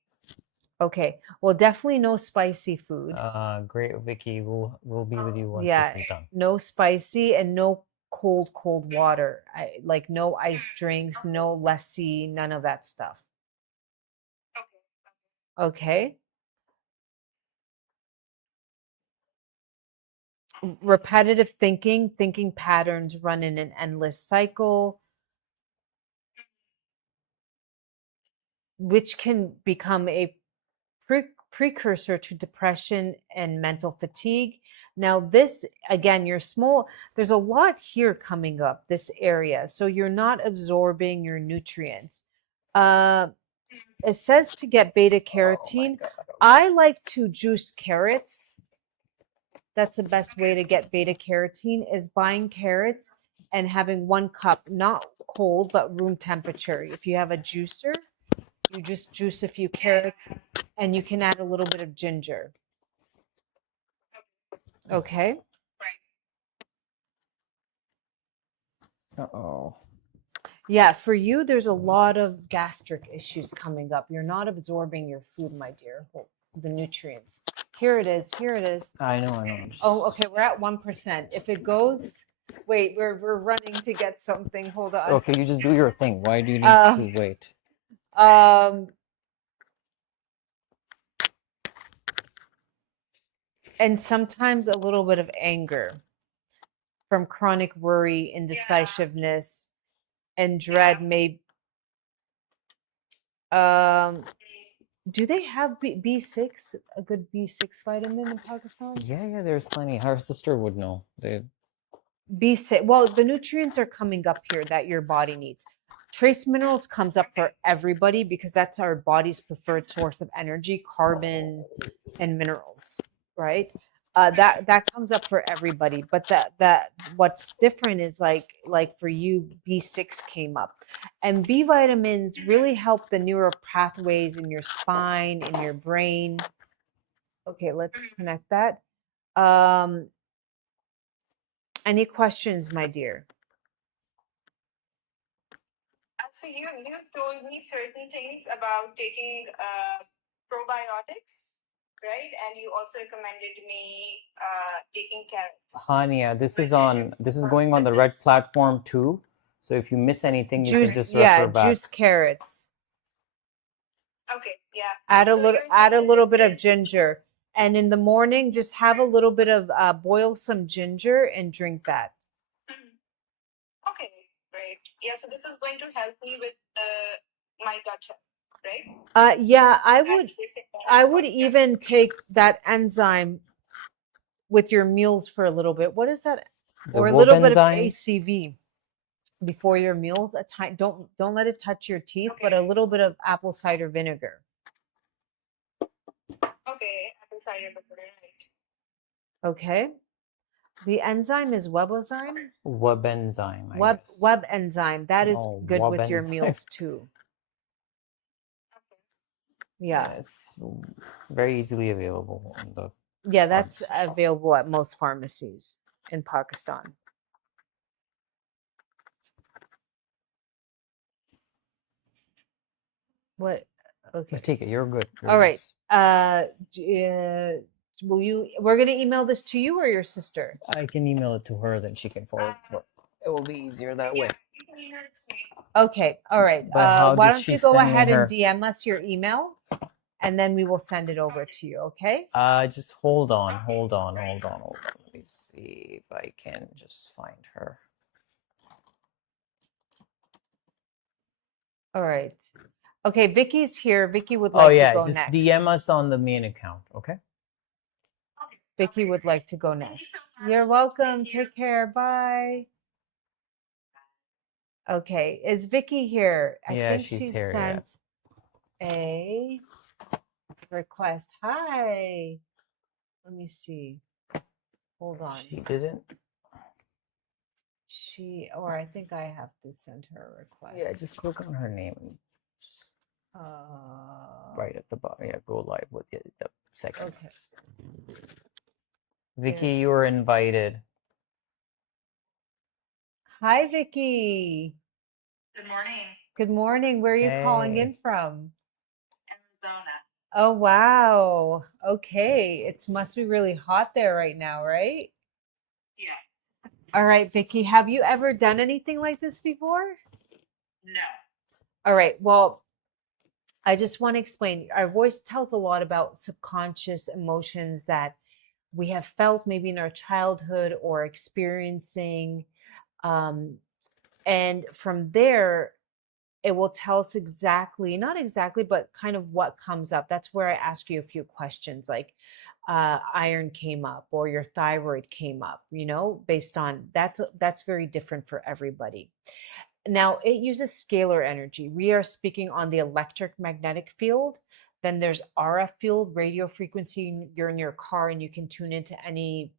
Okay. Well, definitely no spicy food. Great, Vicky. We'll be with you once Yeah, this is done. no spicy and no cold water. Like no ice drinks, no lassi, none of that stuff. Okay. Repetitive thinking patterns run in an endless cycle, which can become a precursor to depression and mental fatigue. Now, this again, you're small. There's a lot here coming up, this area. So you're not absorbing your nutrients. It says to get beta carotene. I like to juice carrots. That's the best way to get beta carotene is buying carrots and having 1 cup, not cold, but room temperature. If you have a juicer, you just juice a few carrots and you can add a little bit of ginger. Okay. Uh-oh. Yeah, for you, there's a lot of gastric issues coming up. You're not absorbing your food, my dear, the nutrients. Here it is. Here it is. I know. Oh, okay. We're at 1%. If it goes, wait, we're running to get something. Hold on. Okay, you just do your thing. Why do you need to wait? And sometimes a little bit of anger from chronic worry, indecisiveness, and dread may. Do they have B6, a good B6 vitamin in Pakistan? Yeah, there's plenty. Her sister would know. B6, well, the nutrients are coming up here that your body needs. Trace minerals comes up for everybody because that's our body's preferred source of energy, carbon and minerals, right? That comes up for everybody, but that what's different is like for you, B6 came up, and B vitamins really help the neural pathways in your spine, in your brain. Okay, let's connect that. Any questions, my dear? So you told me certain things about taking probiotics, right? And you also recommended me taking carrots. Hania, this is going on the red platform too. So if you miss anything, you can just refer back. Juice carrots. Okay, yeah. Add a So little bit of ginger, and in the morning, just have a little bit of boil some ginger and drink that. Okay, right. Yeah, so this is going to help me with my gut health, right? Yeah, I would even take that enzyme with your meals for a little bit. What is that? Or a little bit of ACV before your meals. Don't let it touch your teeth, but a little bit of apple cider vinegar. Okay, apple cider vinegar, right. Okay. The enzyme is WebEnzyme. WebEnzyme. Web enzyme. That is good with your meals too. Yeah, it's very easily available on the. Yeah, that's available at most pharmacies in Pakistan. What? Okay. Take it. You're good. All right. We're going to email this to you or your sister? I can email it to her, then she can forward it to her. It will be easier that way. Okay. All right. But why don't you go ahead and DM us your email, and then we will send it over to you. Okay. Just hold on. Let me see if I can just find her. All right. Okay, Vicky's here. Vicky would like to go just next. DM us on the main account, okay? Vicky would like to go next. You're welcome. Take care. Bye. Okay, is Vicky here? I think she's she here. Sent a request. Hi. Let me see. Hold on. She didn't. Or I think I have to send her a request. Yeah, just click on her name. Right at the bottom. Yeah, go live with the second. Okay. Vicky, you are invited. Hi, Vicky. Good morning. Good morning. Where are you calling in from? Arizona. Oh, wow. Okay. It must be really hot there right now, right? Yeah. All right, Vicky, have you ever done anything like this before? No. All right. Well, I just want to explain. Our voice tells a lot about subconscious emotions that we have felt maybe in our childhood or experiencing. Um, and from there, it will tell us exactly, not exactly, but kind of what comes up. That's where I ask you a few questions like iron came up or your thyroid came up, based on that's very different for everybody. Now, it uses scalar energy. We are speaking on the electric magnetic field. Then there's RF field, radio frequency. You're in your car and you can tune into any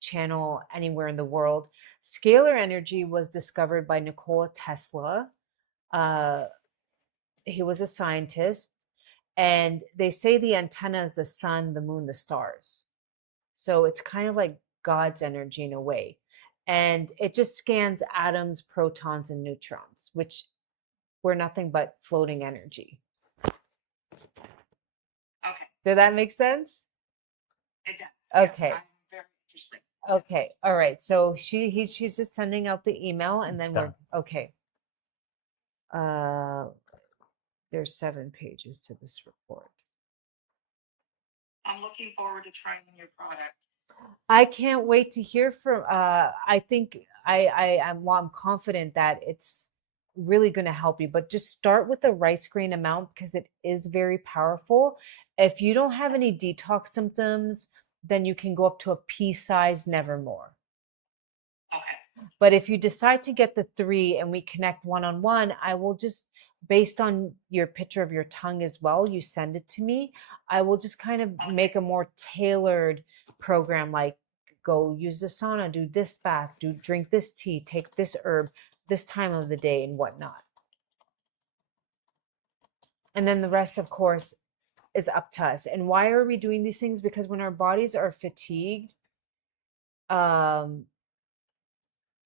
channel anywhere in the world. Scalar energy was discovered by Nikola Tesla. He was a scientist, and they say the antenna is the sun, the moon, the stars. So it's kind of like God's energy in a way. And it just scans atoms, protons, and neutrons, which were nothing but floating energy. Okay. Did that make sense? It does. Okay. Yes, I'm very interested. Okay. All right. So she's just sending out the email, and then we're okay. There's 7 pages to this report. I'm looking forward to trying your product. I can't wait to hear from. I think I'm confident that it's really going to help you. But just start with the rice grain amount because it is very powerful. If you don't have any detox symptoms, then you can go up to a pea size, never more. Okay. But if you decide to get the 3 and we connect one-on-one, I will just, based on your picture of your tongue as well, you send it to me. I will just kind of make a more tailored program, like go use the sauna, do this bath, drink this tea, take this herb, this time of the day and whatnot. And then the rest, of course, is up to us. And why are we doing these things? Because when our bodies are fatigued,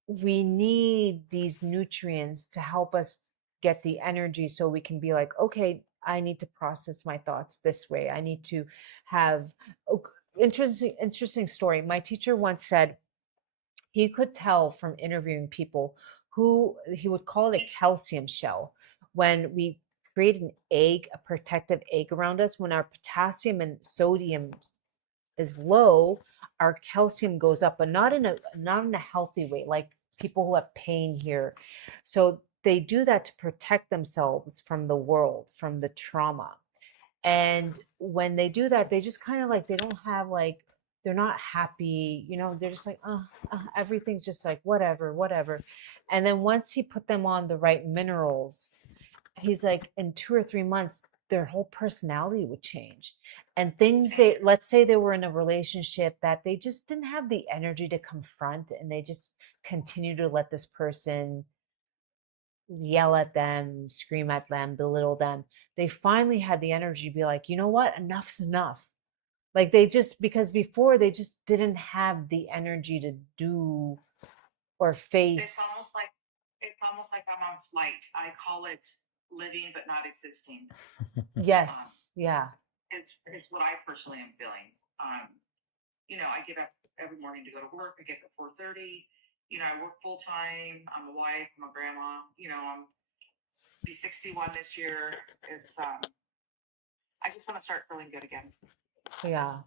we need these nutrients to help us get the energy so we can be like, okay, I need to process my thoughts this way. I need to have interesting story. My teacher once said he could tell from interviewing people who he would call it a calcium shell. When we create an egg, a protective egg around us, when our potassium and sodium is low, our calcium goes up, but not in a healthy way, like people who have pain here. So they do that to protect themselves from the world, from the trauma. And when they do that, they just kind of like, they don't have like, they're not happy, they're just like, everything's just like, whatever. And then once he put them on the right minerals, he's like, in 2 or 3 months, their whole personality would change. And things let's say they were in a relationship that they just didn't have the energy to confront, and they just continue to let this person yell at them, scream at them, belittle them. They finally had the energy to be like, you know what? Enough's enough. Like because before they just didn't have the energy to do or face. It's almost like I'm on flight. I call it living but not existing. Yes. Yeah. Is what I personally am feeling. I get up every morning to go to work. I get up at 4:30. I work full time. I'm a wife. I'm a grandma. I'm be 61 this year. It's I just want to start feeling good again. Yeah.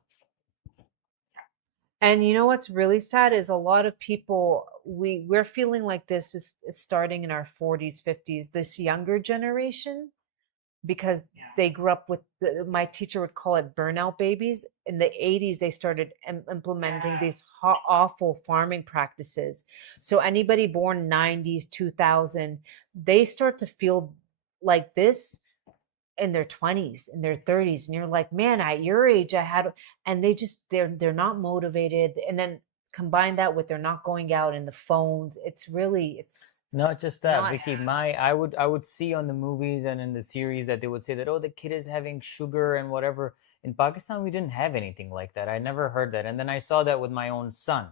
And you know what's really sad is a lot of people, we're feeling like this is starting in our 40s, 50s, this younger generation, because they grew up with, my teacher would call it burnout babies. In the 80s, they started implementing these awful farming practices. So anybody born 90s, 2000, they start to feel like this in their 20s, in their 30s, and you're like, man, at your age I had, and they're not motivated. And then combine that with they're not going out, and the phones, it's not just that, not, Vicky. I would see on the movies and in the series that they would say that, oh, the kid is having sugar and whatever. In Pakistan, we didn't have anything like that. I never heard that. And then I saw that with my own son,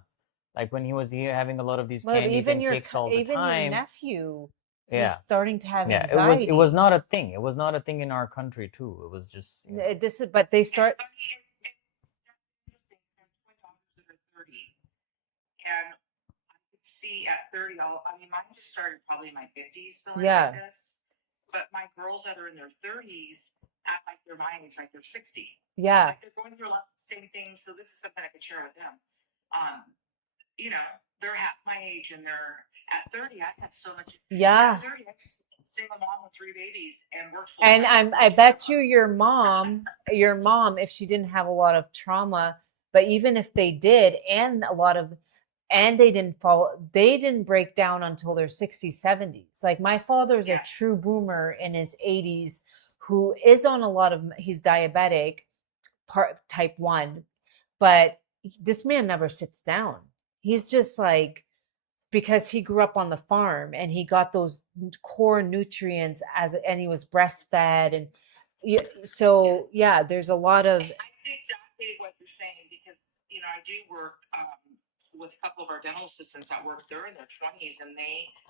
like when he was here having a lot of these candies and cakes all the time. Your nephew Yeah. He's starting to have Yeah, anxiety. it was not a thing. It was not a thing in our country too. It was just This is, but they It's start. funny. It's interesting. 'Cause I have twin daughters that are 30, and I could see at 30. I mean, mine just started probably in my 50s feeling Yeah. like this, but my girls that are in their 30s act like they're my age, like they're 60. Yeah. Like they're going through a lot of the same things. So this is something I could share with them. You know, they're half my age, and they're at 30. I had so much. Yeah. At 30, I was a single mom with 3 babies and worked full And time. I bet you your mom, if she didn't have a lot of trauma, but even if they did, and they didn't break down until their 60s, 70s. Like my father's a Yes. true boomer in his 80s who is on a lot of, he's diabetic, type 1, but this man never sits down. He's just like, because he grew up on the farm and he got those core nutrients and he was breastfed. And so, yeah, there's a lot of. I see exactly what you're saying because, I do work with a couple of our dental assistants that work. They're in their 20s, and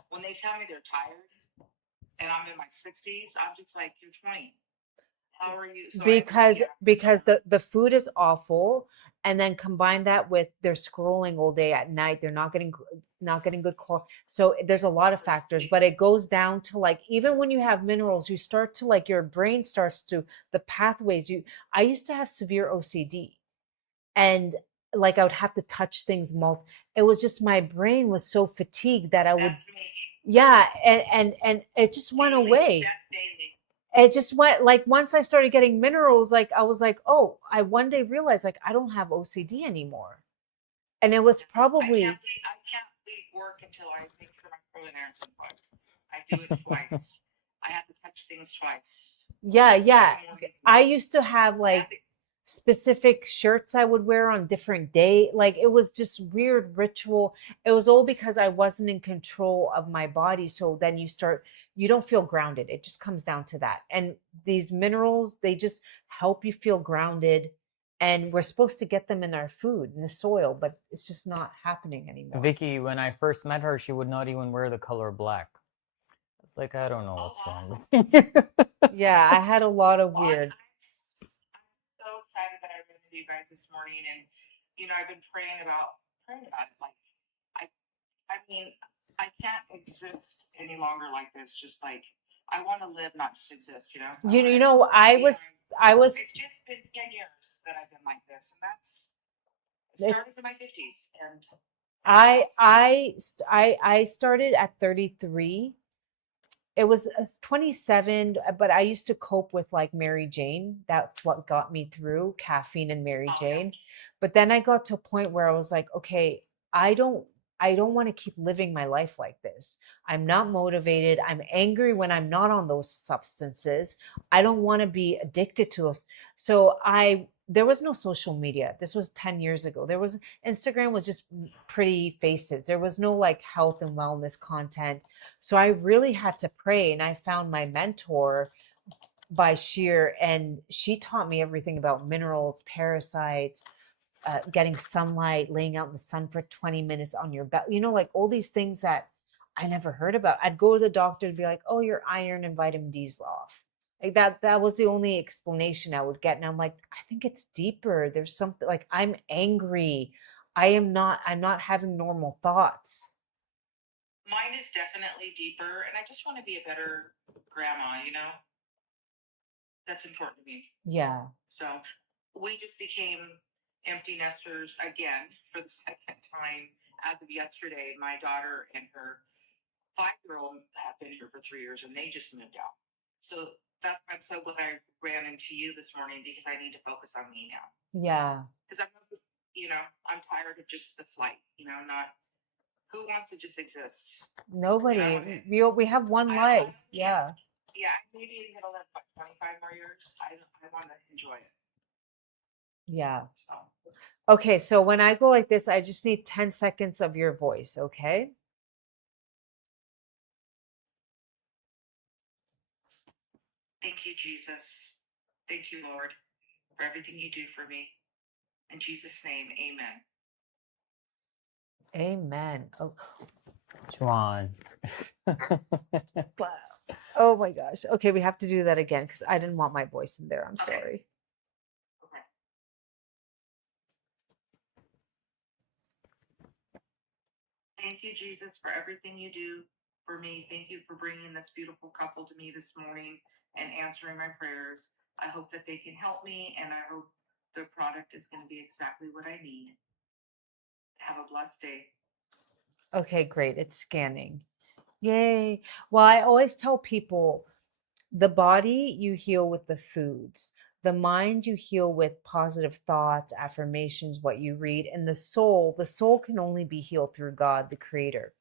when they tell me they're tired and I'm in my 60s, I'm just like, you're 20. How are you? So because the food is awful, and then combine that with they're scrolling all day at night. They're not getting good call. So there's a lot of factors, but it goes down to like, even when you have minerals, you start to like, your brain starts to, the pathways. I used to have severe OCD, and like I would have to touch things it was just, my brain was so fatigued that I would. That's me. Yeah, and it just went away. That's daily. It just went, like, once I started getting minerals, like I was like, oh, I one day realized like I don't have OCD anymore. And it was probably. I can't leave work until I make sure my curling iron's unplugged. I do it twice. I have to touch things twice. Yeah. I used to have like specific shirts I would wear on different day. Like it was just weird ritual. It was all because I wasn't in control of my body. So then you don't feel grounded. It just comes down to that. And these minerals, they just help you feel grounded. And we're supposed to get them in our food, in the soil, but it's just not happening anymore. Vicky, when I first met her, she would not even wear the color black. It's like, I don't know what's wrong with you. Yeah, I had a lot of weird. I'm so excited that I ran into you guys this morning, and I've been praying about it. Like, I mean, I can't exist any longer like this. Just like, I want to live, not just exist. I was. It's just been 10 years that I've been like this, and it started in my 50s, and I started at 33. It was 27, but I used to cope with like Mary Jane. That's what got me through caffeine and Mary Jane. But then I got to a point where I was like, okay, I don't want to keep living my life like this. I'm not motivated. I'm angry when I'm not on those substances. I don't want to be addicted to those. So there was no social media. This was 10 years ago. Instagram was just pretty faces. There was no like health and wellness content. So I really had to pray, and I found my mentor by Sheer, and she taught me everything about minerals, parasites, getting sunlight, laying out in the sun for 20 minutes on your back, like all these things that I never heard about. I'd go to the doctor and be like, oh, your iron and vitamin D's off. Like that was the only explanation I would get. And I'm like, I think it's deeper. There's something, like, I'm angry. I'm not having normal thoughts. Mine is definitely deeper, and I just want to be a better grandma, That's important to me. Yeah. So we just became empty nesters again for the second time as of yesterday. My daughter and her 5-year-old have been here for 3 years, and they just moved out. So I'm so glad I ran into you this morning, because I need to focus on me now. Yeah. Because I'm tired of just the flight, not. Who wants to just exist? Nobody. We have one life. Yeah. Yeah, maybe I'm gonna live 25 more years. I want to enjoy it. Yeah. So. Okay, so when I go like this, I just need 10 seconds of your voice, okay? Thank you, Jesus. Thank you, Lord, for everything you do for me. In Jesus' name, amen. Amen. Oh. Juan. Wow. Oh my gosh. Okay, we have to do that again because I didn't want my voice in there. I'm Okay. sorry. Okay. Thank you, Jesus, for everything you do for me. Thank you for bringing this beautiful couple to me this morning and answering my prayers. I hope that they can help me, and I hope the product is going to be exactly what I need. Have a blessed day. Okay, great. It's scanning. Yay. Well, I always tell people the body you heal with the foods, the mind you heal with positive thoughts, affirmations, what you read, and the soul can only be healed through God, the creator.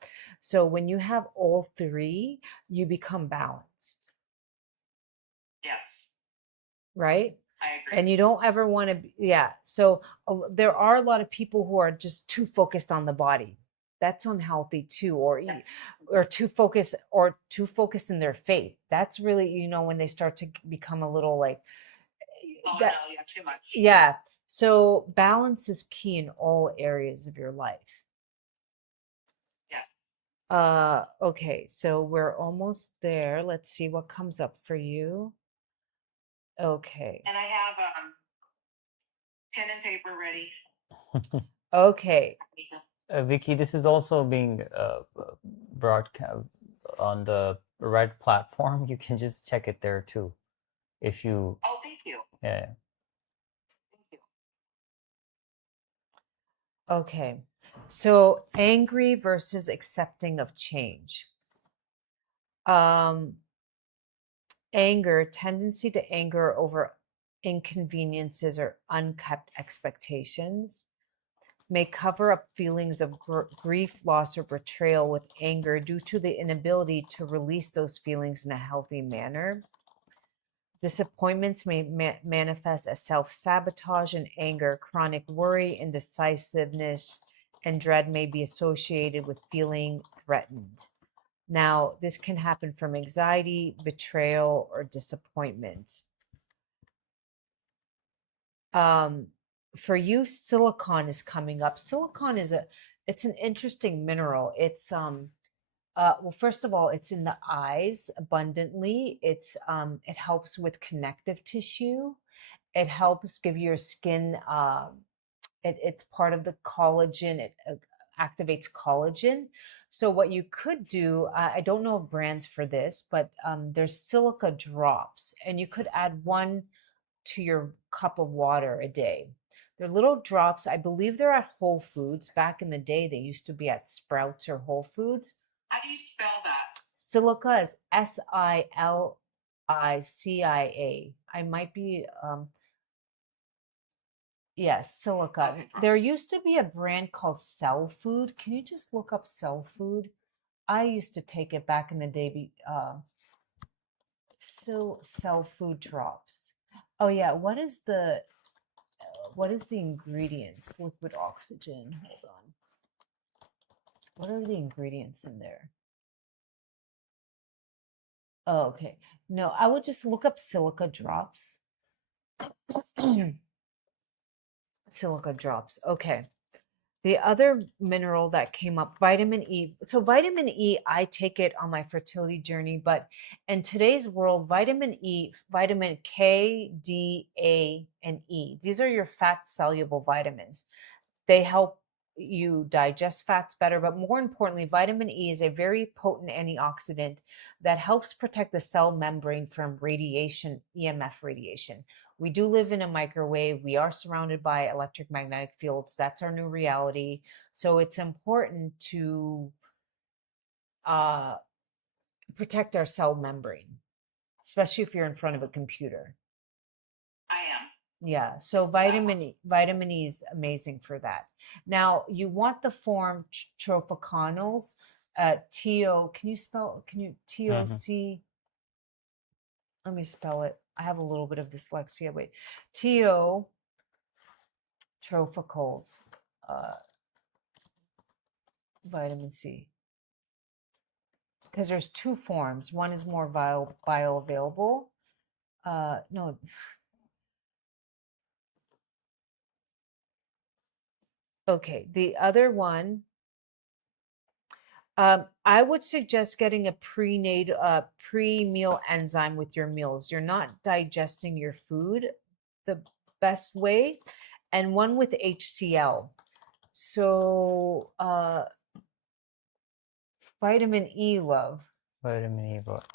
So when you have all three, you become balanced, Yes, right? I agree. And you don't ever want to, yeah. So there are a lot of people who are just too focused on the body. That's unhealthy too, Yes. or too focused in their faith. That's really, when they start to become a little like Oh, that. no, yeah, too much. Yeah. So balance is key in all areas of your life. Yes. Okay, so we're almost there. Let's see what comes up for you. Okay. And I have pen and paper ready. Okay. Vicky, this is also being broadcast on the right platform. You can just check it there too, if you. Oh, thank you. Yeah. Thank you. Okay. So angry versus accepting of change. Anger, tendency to anger over inconveniences or unkept expectations, may cover up feelings of grief, loss, or betrayal with anger due to the inability to release those feelings in a healthy manner. Disappointments may manifest as self-sabotage and anger. Chronic worry, indecisiveness, and dread may be associated with feeling threatened. Now, this can happen from anxiety, betrayal, or disappointment. For you, silicon is coming up. Silicon it's an interesting mineral. It's well, first of all, it's in the eyes abundantly. It helps with connective tissue. It helps give your skin. It's part of the collagen. It activates collagen. So what you could do, I don't know of brands for this, but there's silica drops, and you could add one to your cup of water a day. They're little drops. I believe they're at Whole Foods. Back in the day, they used to be at Sprouts or Whole Foods. How do you spell that? Silica is Silicia. I might be, yes, silica. Okay, There drops. used to be a brand called Cell Food. Can you just look up Cell Food? I used to take it back in the day. Cell Food drops. Oh yeah, what is the ingredients? Liquid oxygen. Hold on. What are the ingredients in there? Oh, okay. No, I would just look up silica drops. Silica drops. Okay. The other mineral that came up, vitamin E. So vitamin E, I take it on my fertility journey, but in today's world, vitamin E, vitamin K, D, A, and E, these are your fat soluble vitamins. They help you digest fats better, but more importantly, vitamin E is a very potent antioxidant that helps protect the cell membrane from radiation, EMF radiation. We do live in a microwave. We are surrounded by electromagnetic fields. That's our new reality. So it's important to protect our cell membrane, especially if you're in front of a computer. I am. Yeah, so vitamin E is amazing for that. Now, you want the form trophiconals, TO, can you TOC? Let me spell it. I have a little bit of dyslexia. Wait, TO trophicals, vitamin C. Because there's two forms. One is more bioavailable. No. Okay, the other one, I would suggest getting a pre-meal enzyme with your meals. You're not digesting your food the best way, and one with HCl. So, vitamin E, love. Vitamin E, what?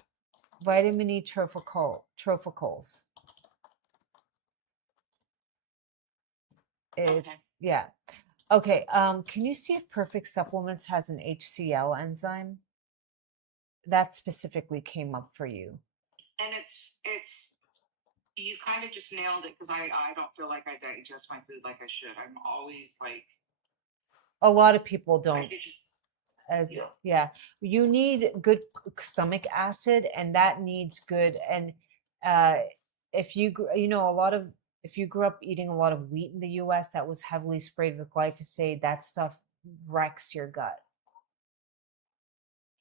Vitamin E trophicols. Okay. Yeah. Okay. Can you see if Perfect Supplements has an HCl enzyme? That specifically came up for you. And it's you kind of just nailed it because I don't feel like I digest my food like I should. I'm always like A lot of people don't. it just Yeah, you need good stomach acid, and that needs good. And if you a lot of if you grew up eating a lot of wheat in the U.S. that was heavily sprayed with glyphosate, that stuff wrecks your gut.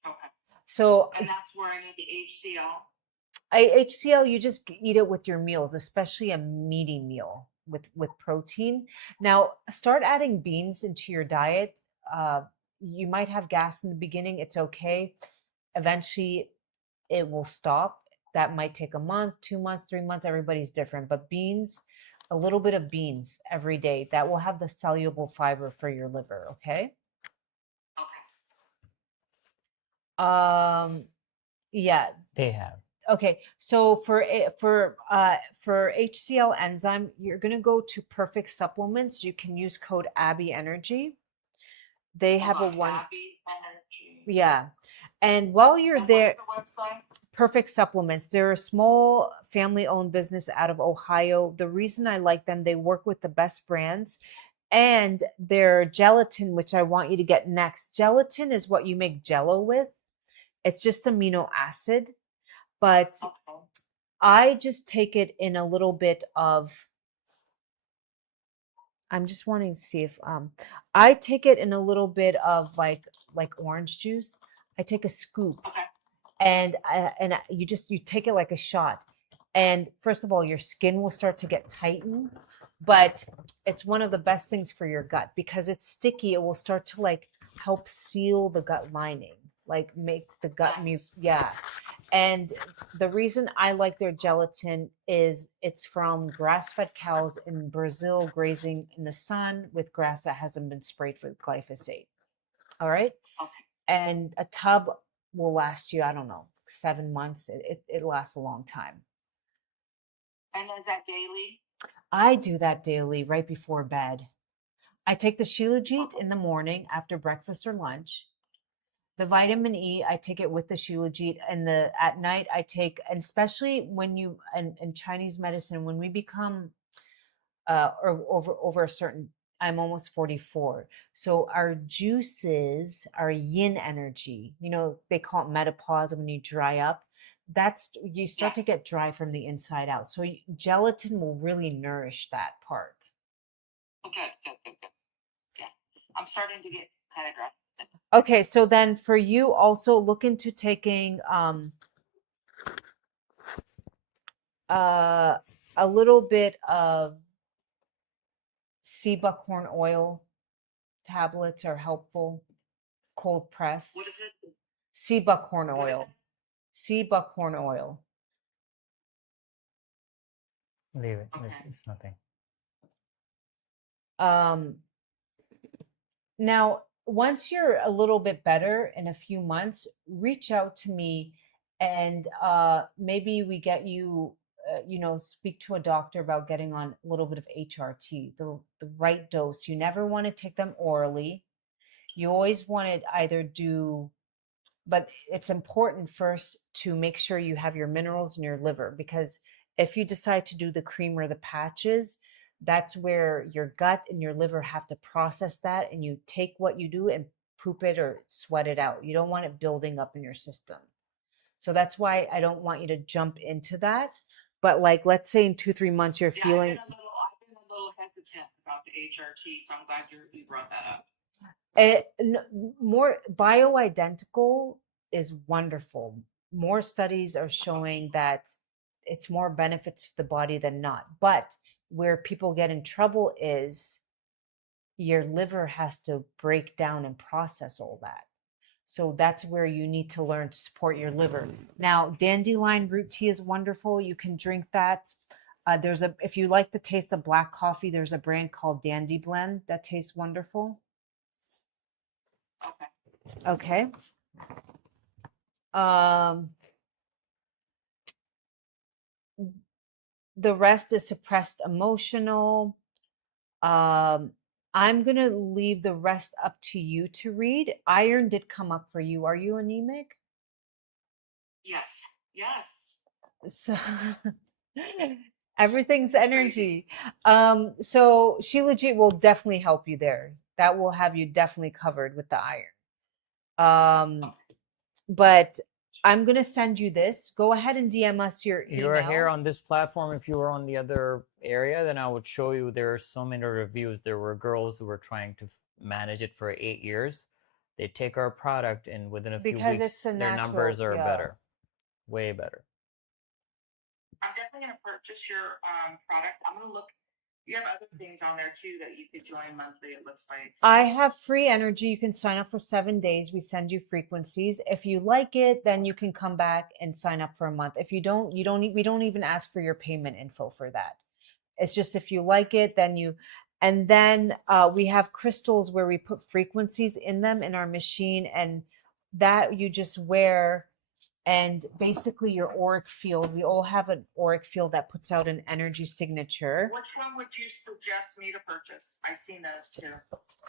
okay. So And that's where I need the HCl. HCl, you just eat it with your meals, especially a meaty meal with protein. Now, start adding beans into your diet. You might have gas in the beginning. It's okay. Eventually, it will stop. That might take a month, 2 months, 3 months. Everybody's different. But beans, a little bit of beans every day, that will have the soluble fiber for your liver. Okay. Okay. Yeah. They have. Okay, so for HCl enzyme, you're gonna go to Perfect Supplements. You can use code Abby Energy. They have a one. Happy energy. Yeah, and while you're And there, what's the website? Perfect Supplements. They're a small family-owned business out of Ohio. The reason I like them, they work with the best brands, and their gelatin, which I want you to get next. Gelatin is what you make Jello with. It's just amino acid. But Okay. I just take it in a little bit of, I'm just wanting to see if I take it in a little bit of like orange juice. I take a scoop, Okay. and you take it like a shot. And first of all, your skin will start to get tightened, but it's one of the best things for your gut because it's sticky. It will start to like help seal the gut lining, like make the gut Nice. yeah. And the reason I like their gelatin is it's from grass-fed cows in Brazil grazing in the sun with grass that hasn't been sprayed with glyphosate. All right. Okay. And a tub will last you, I don't know, 7 months. It lasts a long time. And is that daily? I do that daily right before bed. I take the Shilajit in the morning after breakfast or lunch. The vitamin E, I take it with the Shilajit, and at night I take, and especially when you in Chinese medicine, when we become or over a certain, I'm almost 44. So our juices, our yin energy, they call it menopause when you dry up. That's you start to get dry from the inside out. So gelatin will really nourish that part. Good. Yeah. I'm starting to get kind of dry. Okay, so then for you also look into taking a little bit of sea buckhorn oil tablets are helpful. Cold press. What is it? Sea buckhorn What is oil. it? Sea buckhorn oil. Leave it. Okay. It's nothing. Now, once you're a little bit better in a few months, reach out to me, and maybe we get you, speak to a doctor about getting on a little bit of HRT, the right dose. You never want to take them orally. You always want to either do, but it's important first to make sure you have your minerals in your liver, because if you decide to do the cream or the patches, that's where your gut and your liver have to process that, and you take what you do and poop it or sweat it out. You don't want it building up in your system. So that's why I don't want you to jump into that. But like, let's say in 2-3 months you're feeling I've been a little hesitant about the HRT, so I'm glad you brought that up. more bioidentical is wonderful. More studies are showing that it's more benefits to the body than not. But where people get in trouble is your liver has to break down and process all that. So that's where you need to learn to support your liver. Now, dandelion root tea is wonderful. You can drink that. If you like the taste of black coffee, there's a brand called Dandy Blend that tastes wonderful. Okay. The rest is suppressed emotional. I'm going to leave the rest up to you to read. Iron did come up for you. Are you anemic? Yes. Yes. So everything's energy. So Shilajit will definitely help you there. That will have you definitely covered with the iron. But I'm going to send you this. Go ahead and DM us your email. You're here on this platform. If you were on the other area, then I would show you there are so many reviews. There were girls who were trying to manage it for 8 years. They take our product and within a few Because weeks, it's a their natural, numbers are yeah. better, way better. I'm definitely going to purchase your product. I'm going to look. You have other things on there too that you could join monthly, it looks like. I have free energy. You can sign up for 7 days. We send you frequencies. If you like it, then you can come back and sign up for a month. If you don't, we don't even ask for your payment info for that. It's just if you like it, then you, and then we have crystals where we put frequencies in them in our machine, and that you just wear. And basically your auric field, we all have an auric field that puts out an energy signature. Which one would you suggest me to purchase? I've seen those too.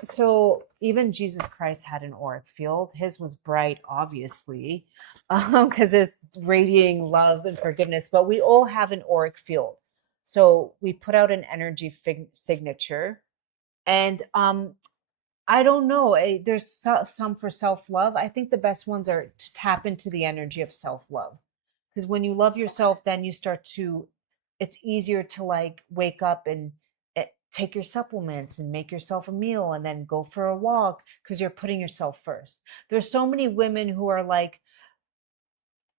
So even Jesus Christ had an auric field. His was bright, obviously, because it's radiating love and forgiveness. But we all have an auric field. So we put out an energy signature. And I don't know. There's some for self-love. I think the best ones are to tap into the energy of self-love. Because when you love yourself, then you start to, it's easier to like wake up and take your supplements and make yourself a meal and then go for a walk because you're putting yourself first. There's so many women who are like,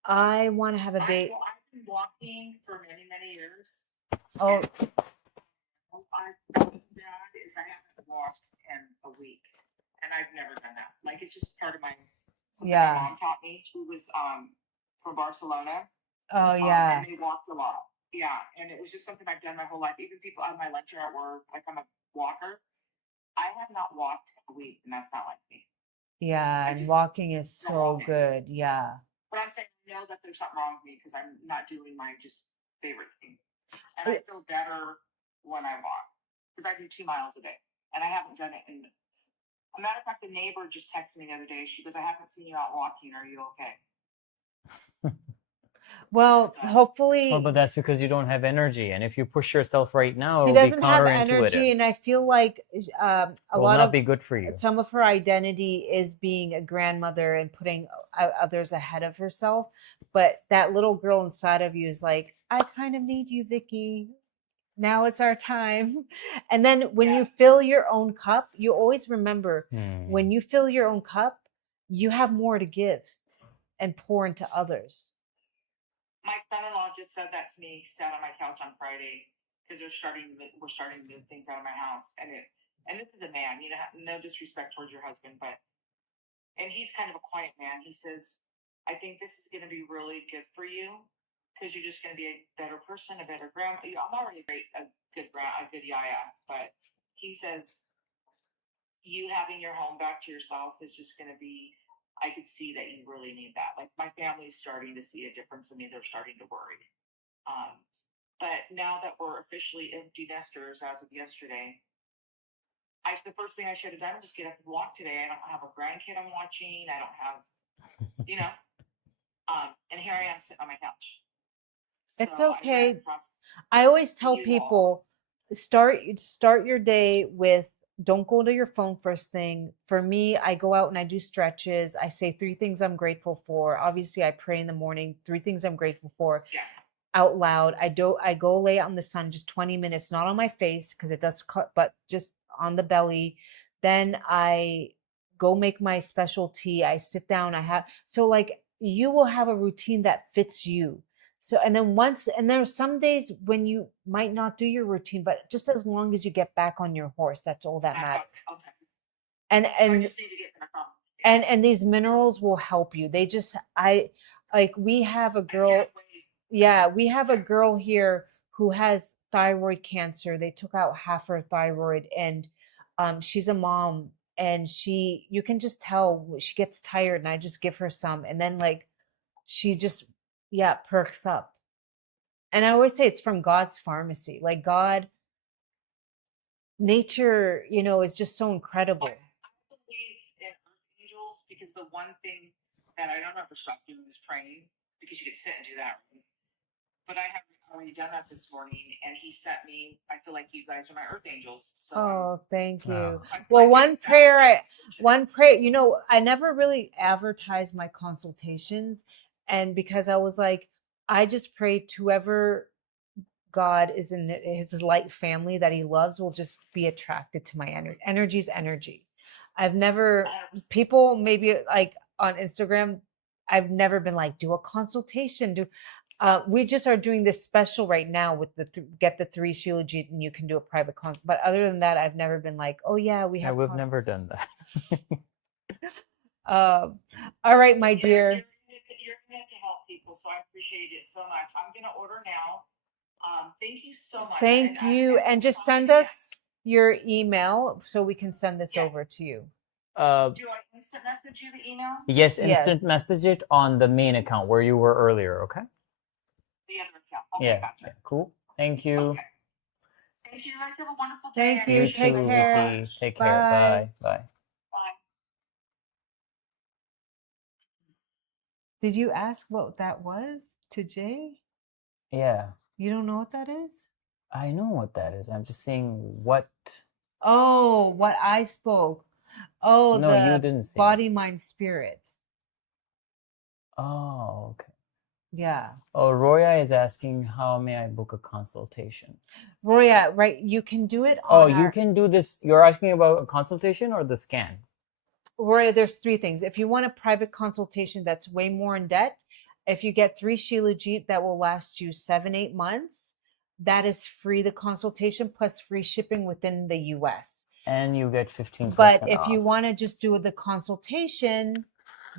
I want to have a baby. Well, I've been walking for many, many years. Oh, I've done that is I haven't walked in a week, and I've never done that. Like it's just part of my something Yeah. my mom taught me. She was from Barcelona. oh yeah. And they walked a lot. Yeah, and it was just something I've done my whole life. Even people on my lunch hour at work, like I'm a walker. I have not walked a week, and that's not like me. Yeah, and walking is so good. Yeah. But I'm saying I know that there's something wrong with me because I'm not doing my just favorite thing, and I feel better when I walk because I do 2 miles a day, and I haven't done it in. A matter of fact, the neighbor just texted me the other day. She goes, "I haven't seen you out walking. Are you okay?" Well, hopefully. Well, but that's because you don't have energy, and if you push yourself right now, She it'll be doesn't have counterintuitive. energy, and I feel like a It will lot not of be good for you. some of her identity is being a grandmother and putting others ahead of herself. But that little girl inside of you is like, I kind of need you, Vicky. Now it's our time. And then when you fill your own cup, you always remember when you fill your own cup, you have more to give and pour into others. My son-in-law just said that to me. He sat on my couch on Friday because we're starting to move things out of my house, and this is a man. You know, no disrespect towards your husband, and he's kind of a quiet man. He says, "I think this is going to be really good for you because you're just going to be a better person, a better grandma. I'm already a good yaya, but he says you having your home back to yourself is just going to be." I could see that you really need that. Like my family's starting to see a difference in me. They're starting to worry. But now that we're officially empty nesters as of yesterday, the first thing I should have done was get up and walk today. I don't have a grandkid I'm watching. I don't have, you know, and here I am sitting on my couch. It's okay. I always tell people, start your day with, don't go to your phone first thing. For me, I go out and I do stretches. I say 3 things I'm grateful for. Obviously, I pray in the morning, 3 things I'm grateful for out loud. I go lay out in the sun just 20 minutes, not on my face because it does cut, but just on the belly. Then I go make my special tea. I sit down. So like you will have a routine that fits you. So, and there are some days when you might not do your routine, but just as long as you get back on your horse, that's all that matters. Okay. And I just need to get back on. And these minerals will help you. They just we have a I girl. can't wait. Yeah, we have a girl here who has thyroid cancer. They took out half her thyroid, and she's a mom, and you can just tell she gets tired, and I just give her some, and then like she just perks up. And I always say it's from God's pharmacy. Like God, nature, is just so incredible. I believe in earth angels because the one thing that I don't ever stop doing is praying because you can sit and do that. Right? But I have already done that this morning, and he sent me. I feel like you guys are my earth angels. So Oh, thank you. Wow. Well, one prayer, I never really advertised my consultations, and because I was like, I just pray to whoever God is in his light family that he loves will just be attracted to my energy. Energy's energy. I've never, people maybe like on Instagram, I've never been like, do a consultation. We just are doing this special right now with get the 3 Shilajit and you can do a private consult. But other than that, I've never been like, oh yeah, we Yeah, have. we've never done that. All right, my dear. You're in it to help people, so I appreciate it so much. I'm gonna order now. Thank you so much. Thank you, and just send us your email so we can send this over to you. Do I instant message you the email? Yes, instant message it on the main account where you were earlier, okay? The other account. Okay, Yeah, gotcha. yeah, cool. Thank you. Okay. Thank you. You guys have a wonderful day. Thank you. You Take too, care. Vicky. Take care. Bye. Bye. Bye. Bye. Did you ask what that was to Jay? Yeah, You don't know what that is? I know what that is. I'm just saying what. Oh, what I spoke. Oh, No, you the didn't say. body, mind, spirit. Oh, okay. Yeah. Oh, Roya is asking, how may I book a consultation? Roya, right? You can do it Oh, on you can do this. You're asking about a consultation or the scan? Roya, there's 3 things. If you want a private consultation that's way more in depth, if you get 3 Shilajit that will last you 7-8 months, that is free, the consultation plus free shipping within the US. And you get 15% But if off. you want to just do the consultation,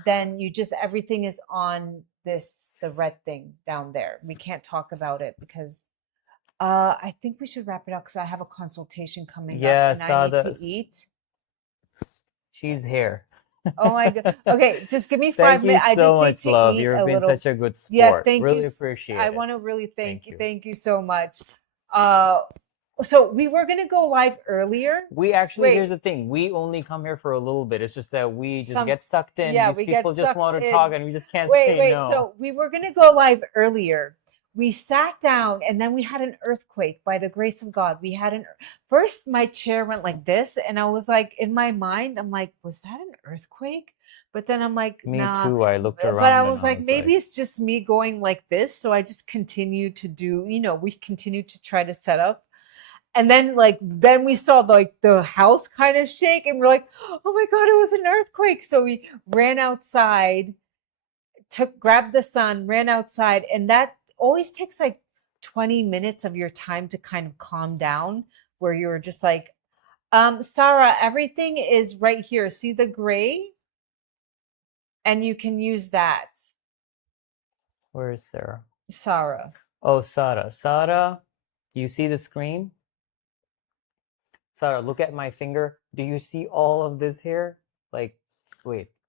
then everything is on the red thing down there. We can't talk about it because I think we should wrap it up because I have a consultation coming up and I need to eat. She's here. Oh my God. Okay, just give me 5 Thank you minutes. I so just much, need to love. eat You've a been little. such a good sport. Yeah, thank really you. appreciate I it. want to really Thank you. Thank you so much. So we were gonna go live earlier. We actually, Wait. here's the thing. We only come here for a little bit. It's just that we just Some- get sucked in. yeah, These we get people just sucked want to in. talk and we just can't Wait, say no. So we were gonna go live earlier. We sat down and then we had an earthquake by the grace of God. We had first my chair went like this, and I was like, in my mind, I'm like, was that an earthquake? But then I'm like, Me nah. too. I looked around. But I and was like, maybe it's just me going like this. So I just continued to do, we continued to try to set up. And then we saw the house kind of shake and we're like, oh my God, it was an earthquake. So we ran outside, grabbed the son, ran outside. And that always takes like 20 minutes of your time to kind of calm down, where you're just like, Sarah, everything is right here. See the gray? And you can use that. Where is Sarah? Sarah. Oh, Sarah. Sarah, you see the screen? Sarah, look at my finger. Do you see all of this here? Wait,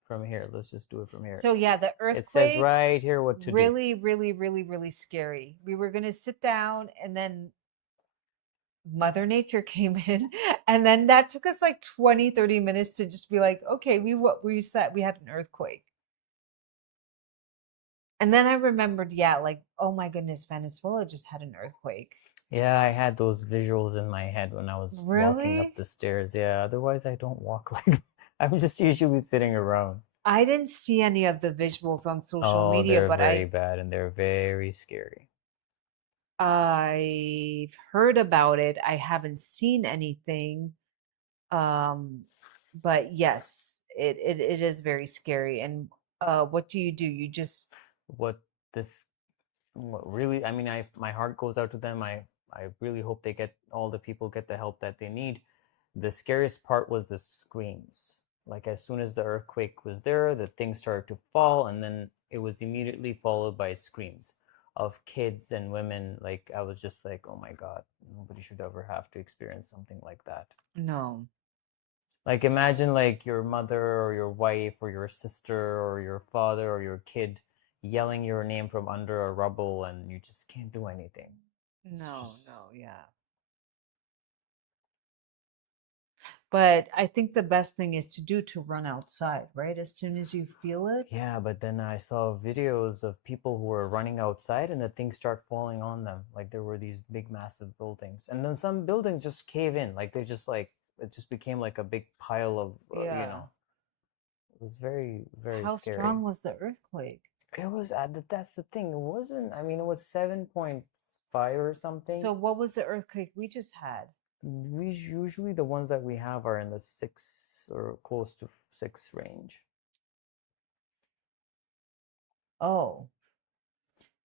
from here. Let's just do it from here. So yeah, the earthquake. It says right here what to do. Really, really, really, really scary. We were going to sit down and then Mother Nature came in, and then that took us like 20-30 minutes to just be like, okay, we had an earthquake. And then I remembered, oh my goodness, Venezuela just had an earthquake. Yeah, I had those visuals in my head when I was walking up the stairs. Yeah, otherwise I don't walk like I'm just usually sitting around. I didn't see any of the visuals on social media, they're but very bad and they're very scary. I've heard about it. I haven't seen anything. But yes, it is very scary. And what do? You just really, I mean, my heart goes out to them. I really hope all the people get the help that they need. The scariest part was the screams. Like as soon as the earthquake was there, the thing started to fall, and then it was immediately followed by screams of kids and women. Like I was just like, oh my God, nobody should ever have to experience something like that. No. Like imagine like your mother or your wife or your sister or your father or your kid yelling your name from under a rubble and you just can't do anything. It's No, just- no, yeah. But I think the best thing is to do to run outside, right? As soon as you feel it. Yeah, but then I saw videos of people who were running outside and the things start falling on them. Like there were these big, massive buildings. And then some buildings just cave in. Like they just like, it just became like a big pile of, Yeah. you know, it was very, very How scary. strong was the earthquake? It was, that's the thing. It wasn't, I mean, it was 7.5 or something. So what was the earthquake we just had? We usually the ones that we have are in the 6 or close to 6 range. Oh,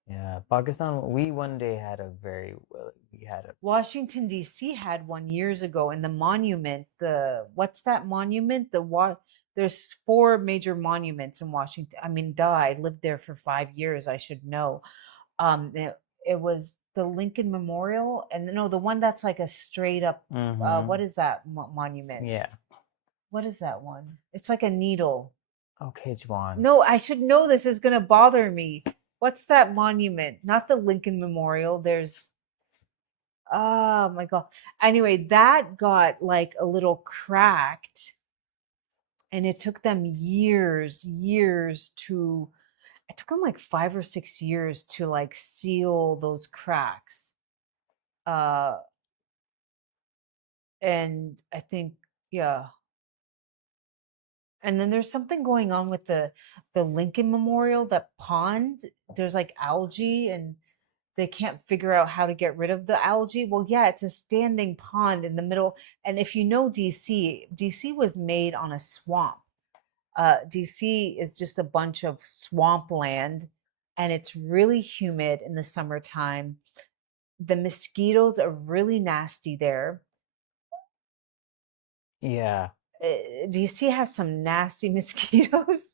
Yeah, Pakistan. We one day had a very we had a Washington D.C. had one years ago, and the monument, what's that monument? There's 4 major monuments in Washington. I mean, duh, I lived there for 5 years. I should know. It was the Lincoln Memorial, and no, the one that's like a straight up. What is that monument? yeah. What is that one? It's like a needle. Okay, Juan. No, I should know this is gonna bother me. What's that monument? Not the Lincoln Memorial. There's, oh my God. Anyway, that got like a little cracked, and it took them years to, it took them like 5 or 6 years to like seal those cracks. And I think, yeah. And then there's something going on with the Lincoln Memorial, that pond. There's like algae, and they can't figure out how to get rid of the algae. Well, yeah, it's a standing pond in the middle. And if you know DC, DC was made on a swamp. DC is just a bunch of swampland, and it's really humid in the summertime. The mosquitoes are really nasty there. Yeah. DC has some nasty mosquitoes.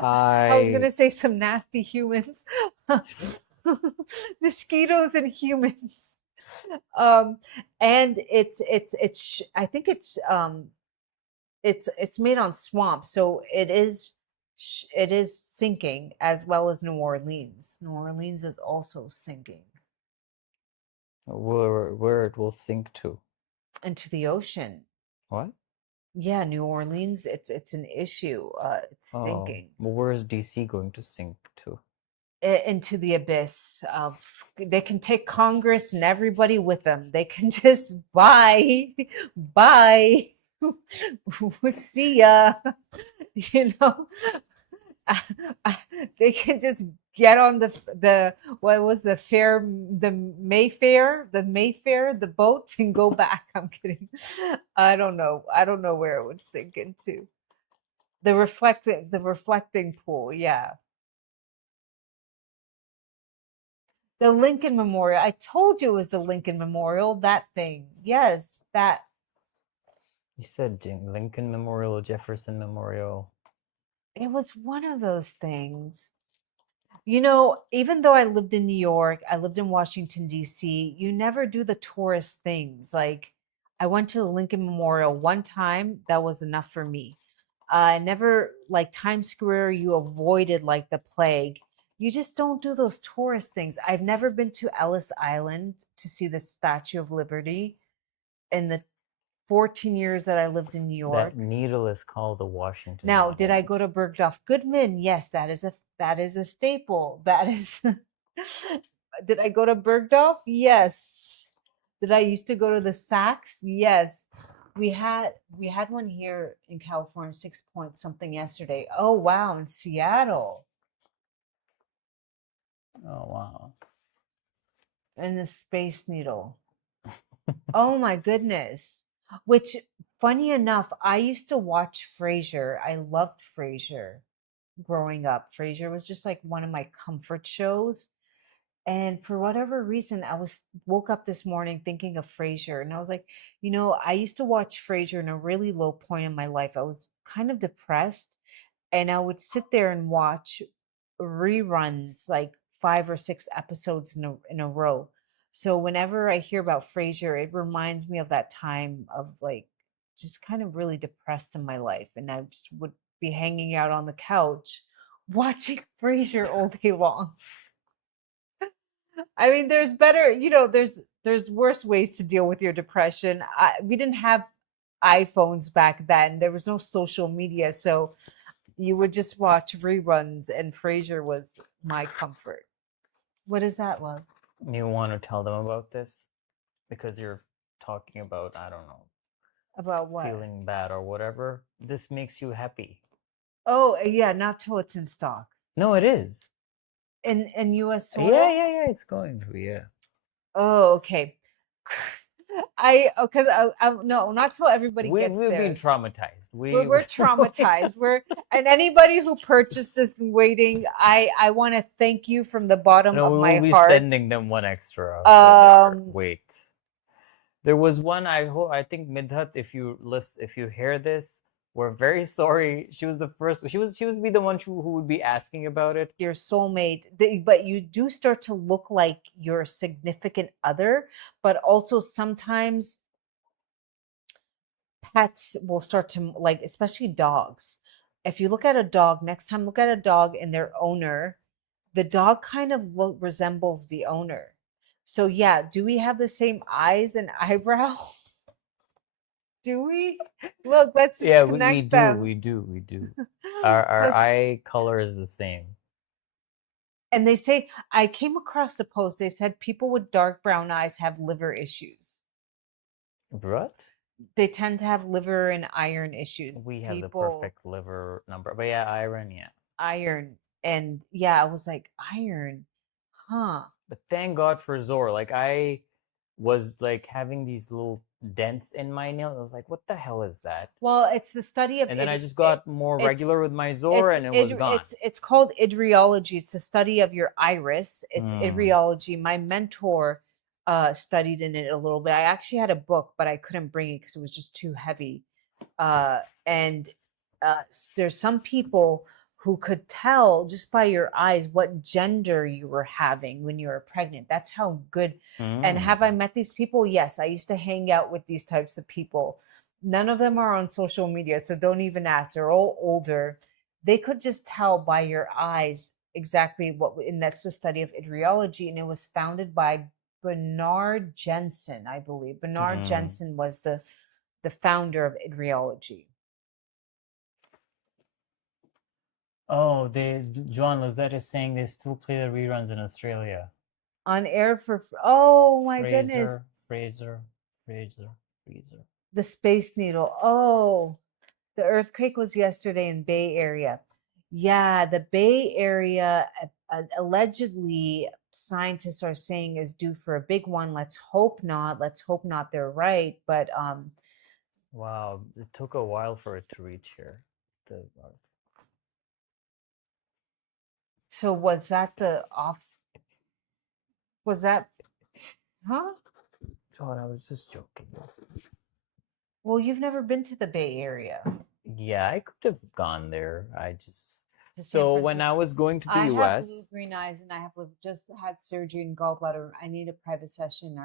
I was gonna say some nasty humans. Mosquitoes and humans. And it's I think it's made on swamp, so it is sinking, as well as New Orleans. New Orleans is also sinking Where it will sink to. into the ocean. What? Yeah, New Orleans, it's an issue. It's sinking. Well, where's DC going to sink to? Into the abyss. They can take Congress and everybody with them. They can just bye. See ya. You know, they can just get on the what was the fair, the Mayfair, the boat, and go back. I'm kidding. I don't know where it would sink into. The reflecting pool. Yeah. The Lincoln Memorial. I told you it was the Lincoln Memorial. That thing. Yes, that. You said Lincoln Memorial, Jefferson Memorial. It was one of those things. You know, even though I lived in New York, I lived in Washington, D.C., you never do the tourist things. Like, I went to the Lincoln Memorial one time. That was enough for me. I never, like Times Square, you avoided like the plague. You just don't do those tourist things. I've never been to Ellis Island to see the Statue of Liberty in the 14 years that I lived in New York. That needle is called the Washington. Now, did I Monument. go to Bergdorf Goodman? Yes, that is a staple. That is. Did I go to Bergdorf? Yes. Did I used to go to the Saks? Yes. We had one here in California, 6 point something yesterday. Oh wow, in Seattle. Oh wow. And the Space Needle. Oh my goodness. Which, funny enough, I used to watch Frasier. I loved Frasier growing up. Frasier was just like one of my comfort shows. And for whatever reason, woke up this morning thinking of Frasier, and I was like, I used to watch Frasier in a really low point in my life. I was kind of depressed, and I would sit there and watch reruns, like 5 or 6 episodes in a row. So whenever I hear about Frasier, it reminds me of that time of like just kind of really depressed in my life, and I just would be hanging out on the couch watching Frasier all day long. I mean, there's better, there's worse ways to deal with your depression. We didn't have iPhones back then. There was no social media, so you would just watch reruns, and Frasier was my comfort. What is that, love? You want to tell them about this? Because you're talking about, I don't know, About what? feeling bad or whatever. This makes you happy. Oh, yeah, not till it's in stock. No, it is. In US soil? Yeah, it's going to be, yeah. Oh, okay. Because no, not till everybody gets We've been theirs. traumatized. We're traumatized. And anybody who purchased this and waiting, I want to thank you from the bottom of my we'll be heart. sending them one extra. Wait. There was one, I think Midhat, if you hear this, we're very sorry. She was the first. She would be the one who would be asking about it. Your soulmate, but you do start to look like your significant other, but also sometimes pets will start to, like, especially dogs. If you look at a dog, next time look at a dog and their owner, the dog kind of resembles the owner. So yeah, do we have the same eyes and eyebrow? Do we? Look, let's connect them. We do. Our eye color is the same. And they say, I came across the post, they said people with dark brown eyes have liver issues. What? They tend to have liver and iron issues. We have the perfect liver number. But yeah, iron, yeah. Iron. And yeah, I was like, iron, huh? But thank God for Zor. Like, I was like having these little dents in my nail. I was like, what the hell is that? Well, it's the study of, and then I just got more regular with my Zor, and it was gone. It's called Iridology. It's the study of your iris. It's Iridology. My mentor studied in it a little bit. I actually had a book, but I couldn't bring it because it was just too heavy. And there's some people who could tell just by your eyes what gender you were having when you were pregnant. That's how good. And have I met these people? Yes, I used to hang out with these types of people. None of them are on social media, so don't even ask. They're all older. They could just tell by your eyes exactly what, and that's the study of Iridology, and it was founded by Bernard Jensen, I believe. Bernard Jensen was the founder of Iridology. Oh, Joan Lizette is saying they still play the reruns in Australia. On air for, oh my goodness. Fraser. The Space Needle. Oh, the earthquake was yesterday in Bay Area. Yeah, the Bay Area, allegedly, scientists are saying is due for a big one. Let's hope not. They're right. But wow, it took a while for it to reach here. So was that the was that, huh? John, I was just joking. Well, you've never been to the Bay Area. Yeah, I could have gone there. So when I was going to the US, I have blue-green eyes, and I have just had surgery in gallbladder. I need a private session.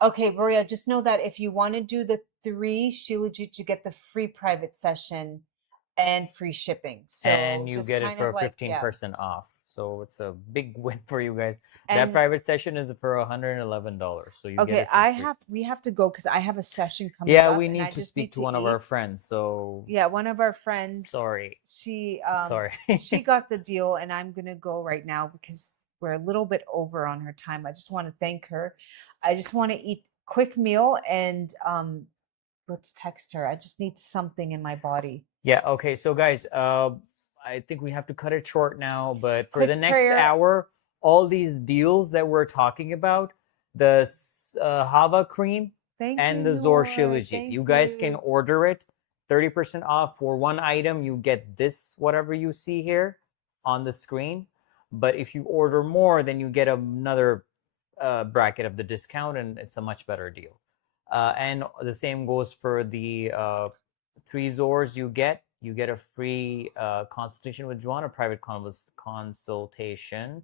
Okay, Roya, just know that if you want to do the 3 Shilajit, you get the free private session and free shipping. So and you get it for 15% off. So it's a big win for you guys. And that private session is for $111. So you get it for free. We have to go because I have a session coming up. Yeah, we need to speak to one of our friends. So yeah, one of our friends. Sorry. She sorry. she got the deal, and I'm gonna go right now because we're a little bit over on her time. I just want to thank her. I just want to eat quick meal, and let's text her. I just need something in my body. Yeah, okay. So guys, I think we have to cut it short now, but for the next hour, all these deals that we're talking about, the Hava cream and the Zor Shilajit, you guys can order it. 30% off for one item. You get this, whatever you see here on the screen. But if you order more, then you get another bracket of the discount, and it's a much better deal. And the same goes for the 3 Zors you get. You get a free consultation with Juan, a private consultation,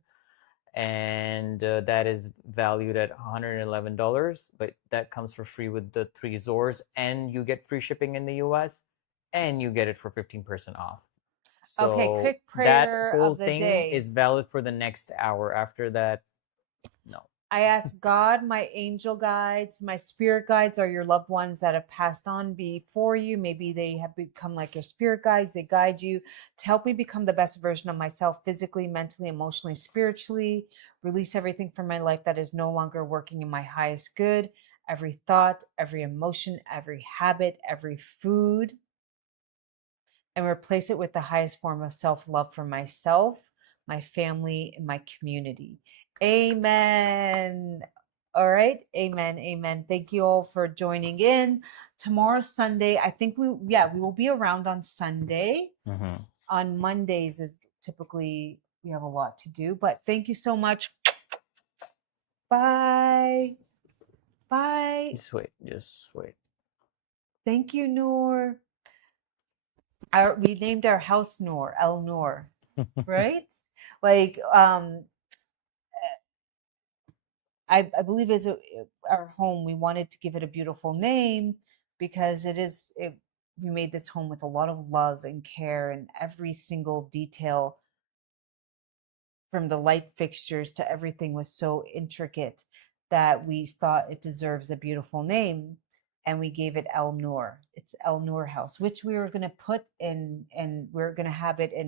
and that is valued at $111, but that comes for free with the 3 Zors, and you get free shipping in the US, and you get it for 15% off. Okay, So quick that prayer whole of the thing day. is valid for the next hour. After that, no. I ask God, my angel guides, my spirit guides are your loved ones that have passed on before you. Maybe they have become like your spirit guides. They guide you to help me become the best version of myself, physically, mentally, emotionally, spiritually. Release everything from my life that is no longer working in my highest good. Every thought, every emotion, every habit, every food. And replace it with the highest form of self-love for myself, my family, and my community. Amen. All right. Amen. Amen. Thank you all for joining in. Tomorrow, Sunday, I think we will be around on Sunday. Mm-hmm. On Mondays is typically we have a lot to do, but thank you so much. Bye. Bye. Just wait. Thank you, Noor. We named our house Noor, El Noor, right? Like, I believe it's our home. We wanted to give it a beautiful name because we made this home with a lot of love and care, and every single detail from the light fixtures to everything was so intricate that we thought it deserves a beautiful name. And we gave it El Noor. It's El Noor House, which we were going to put in, and we're going to have it in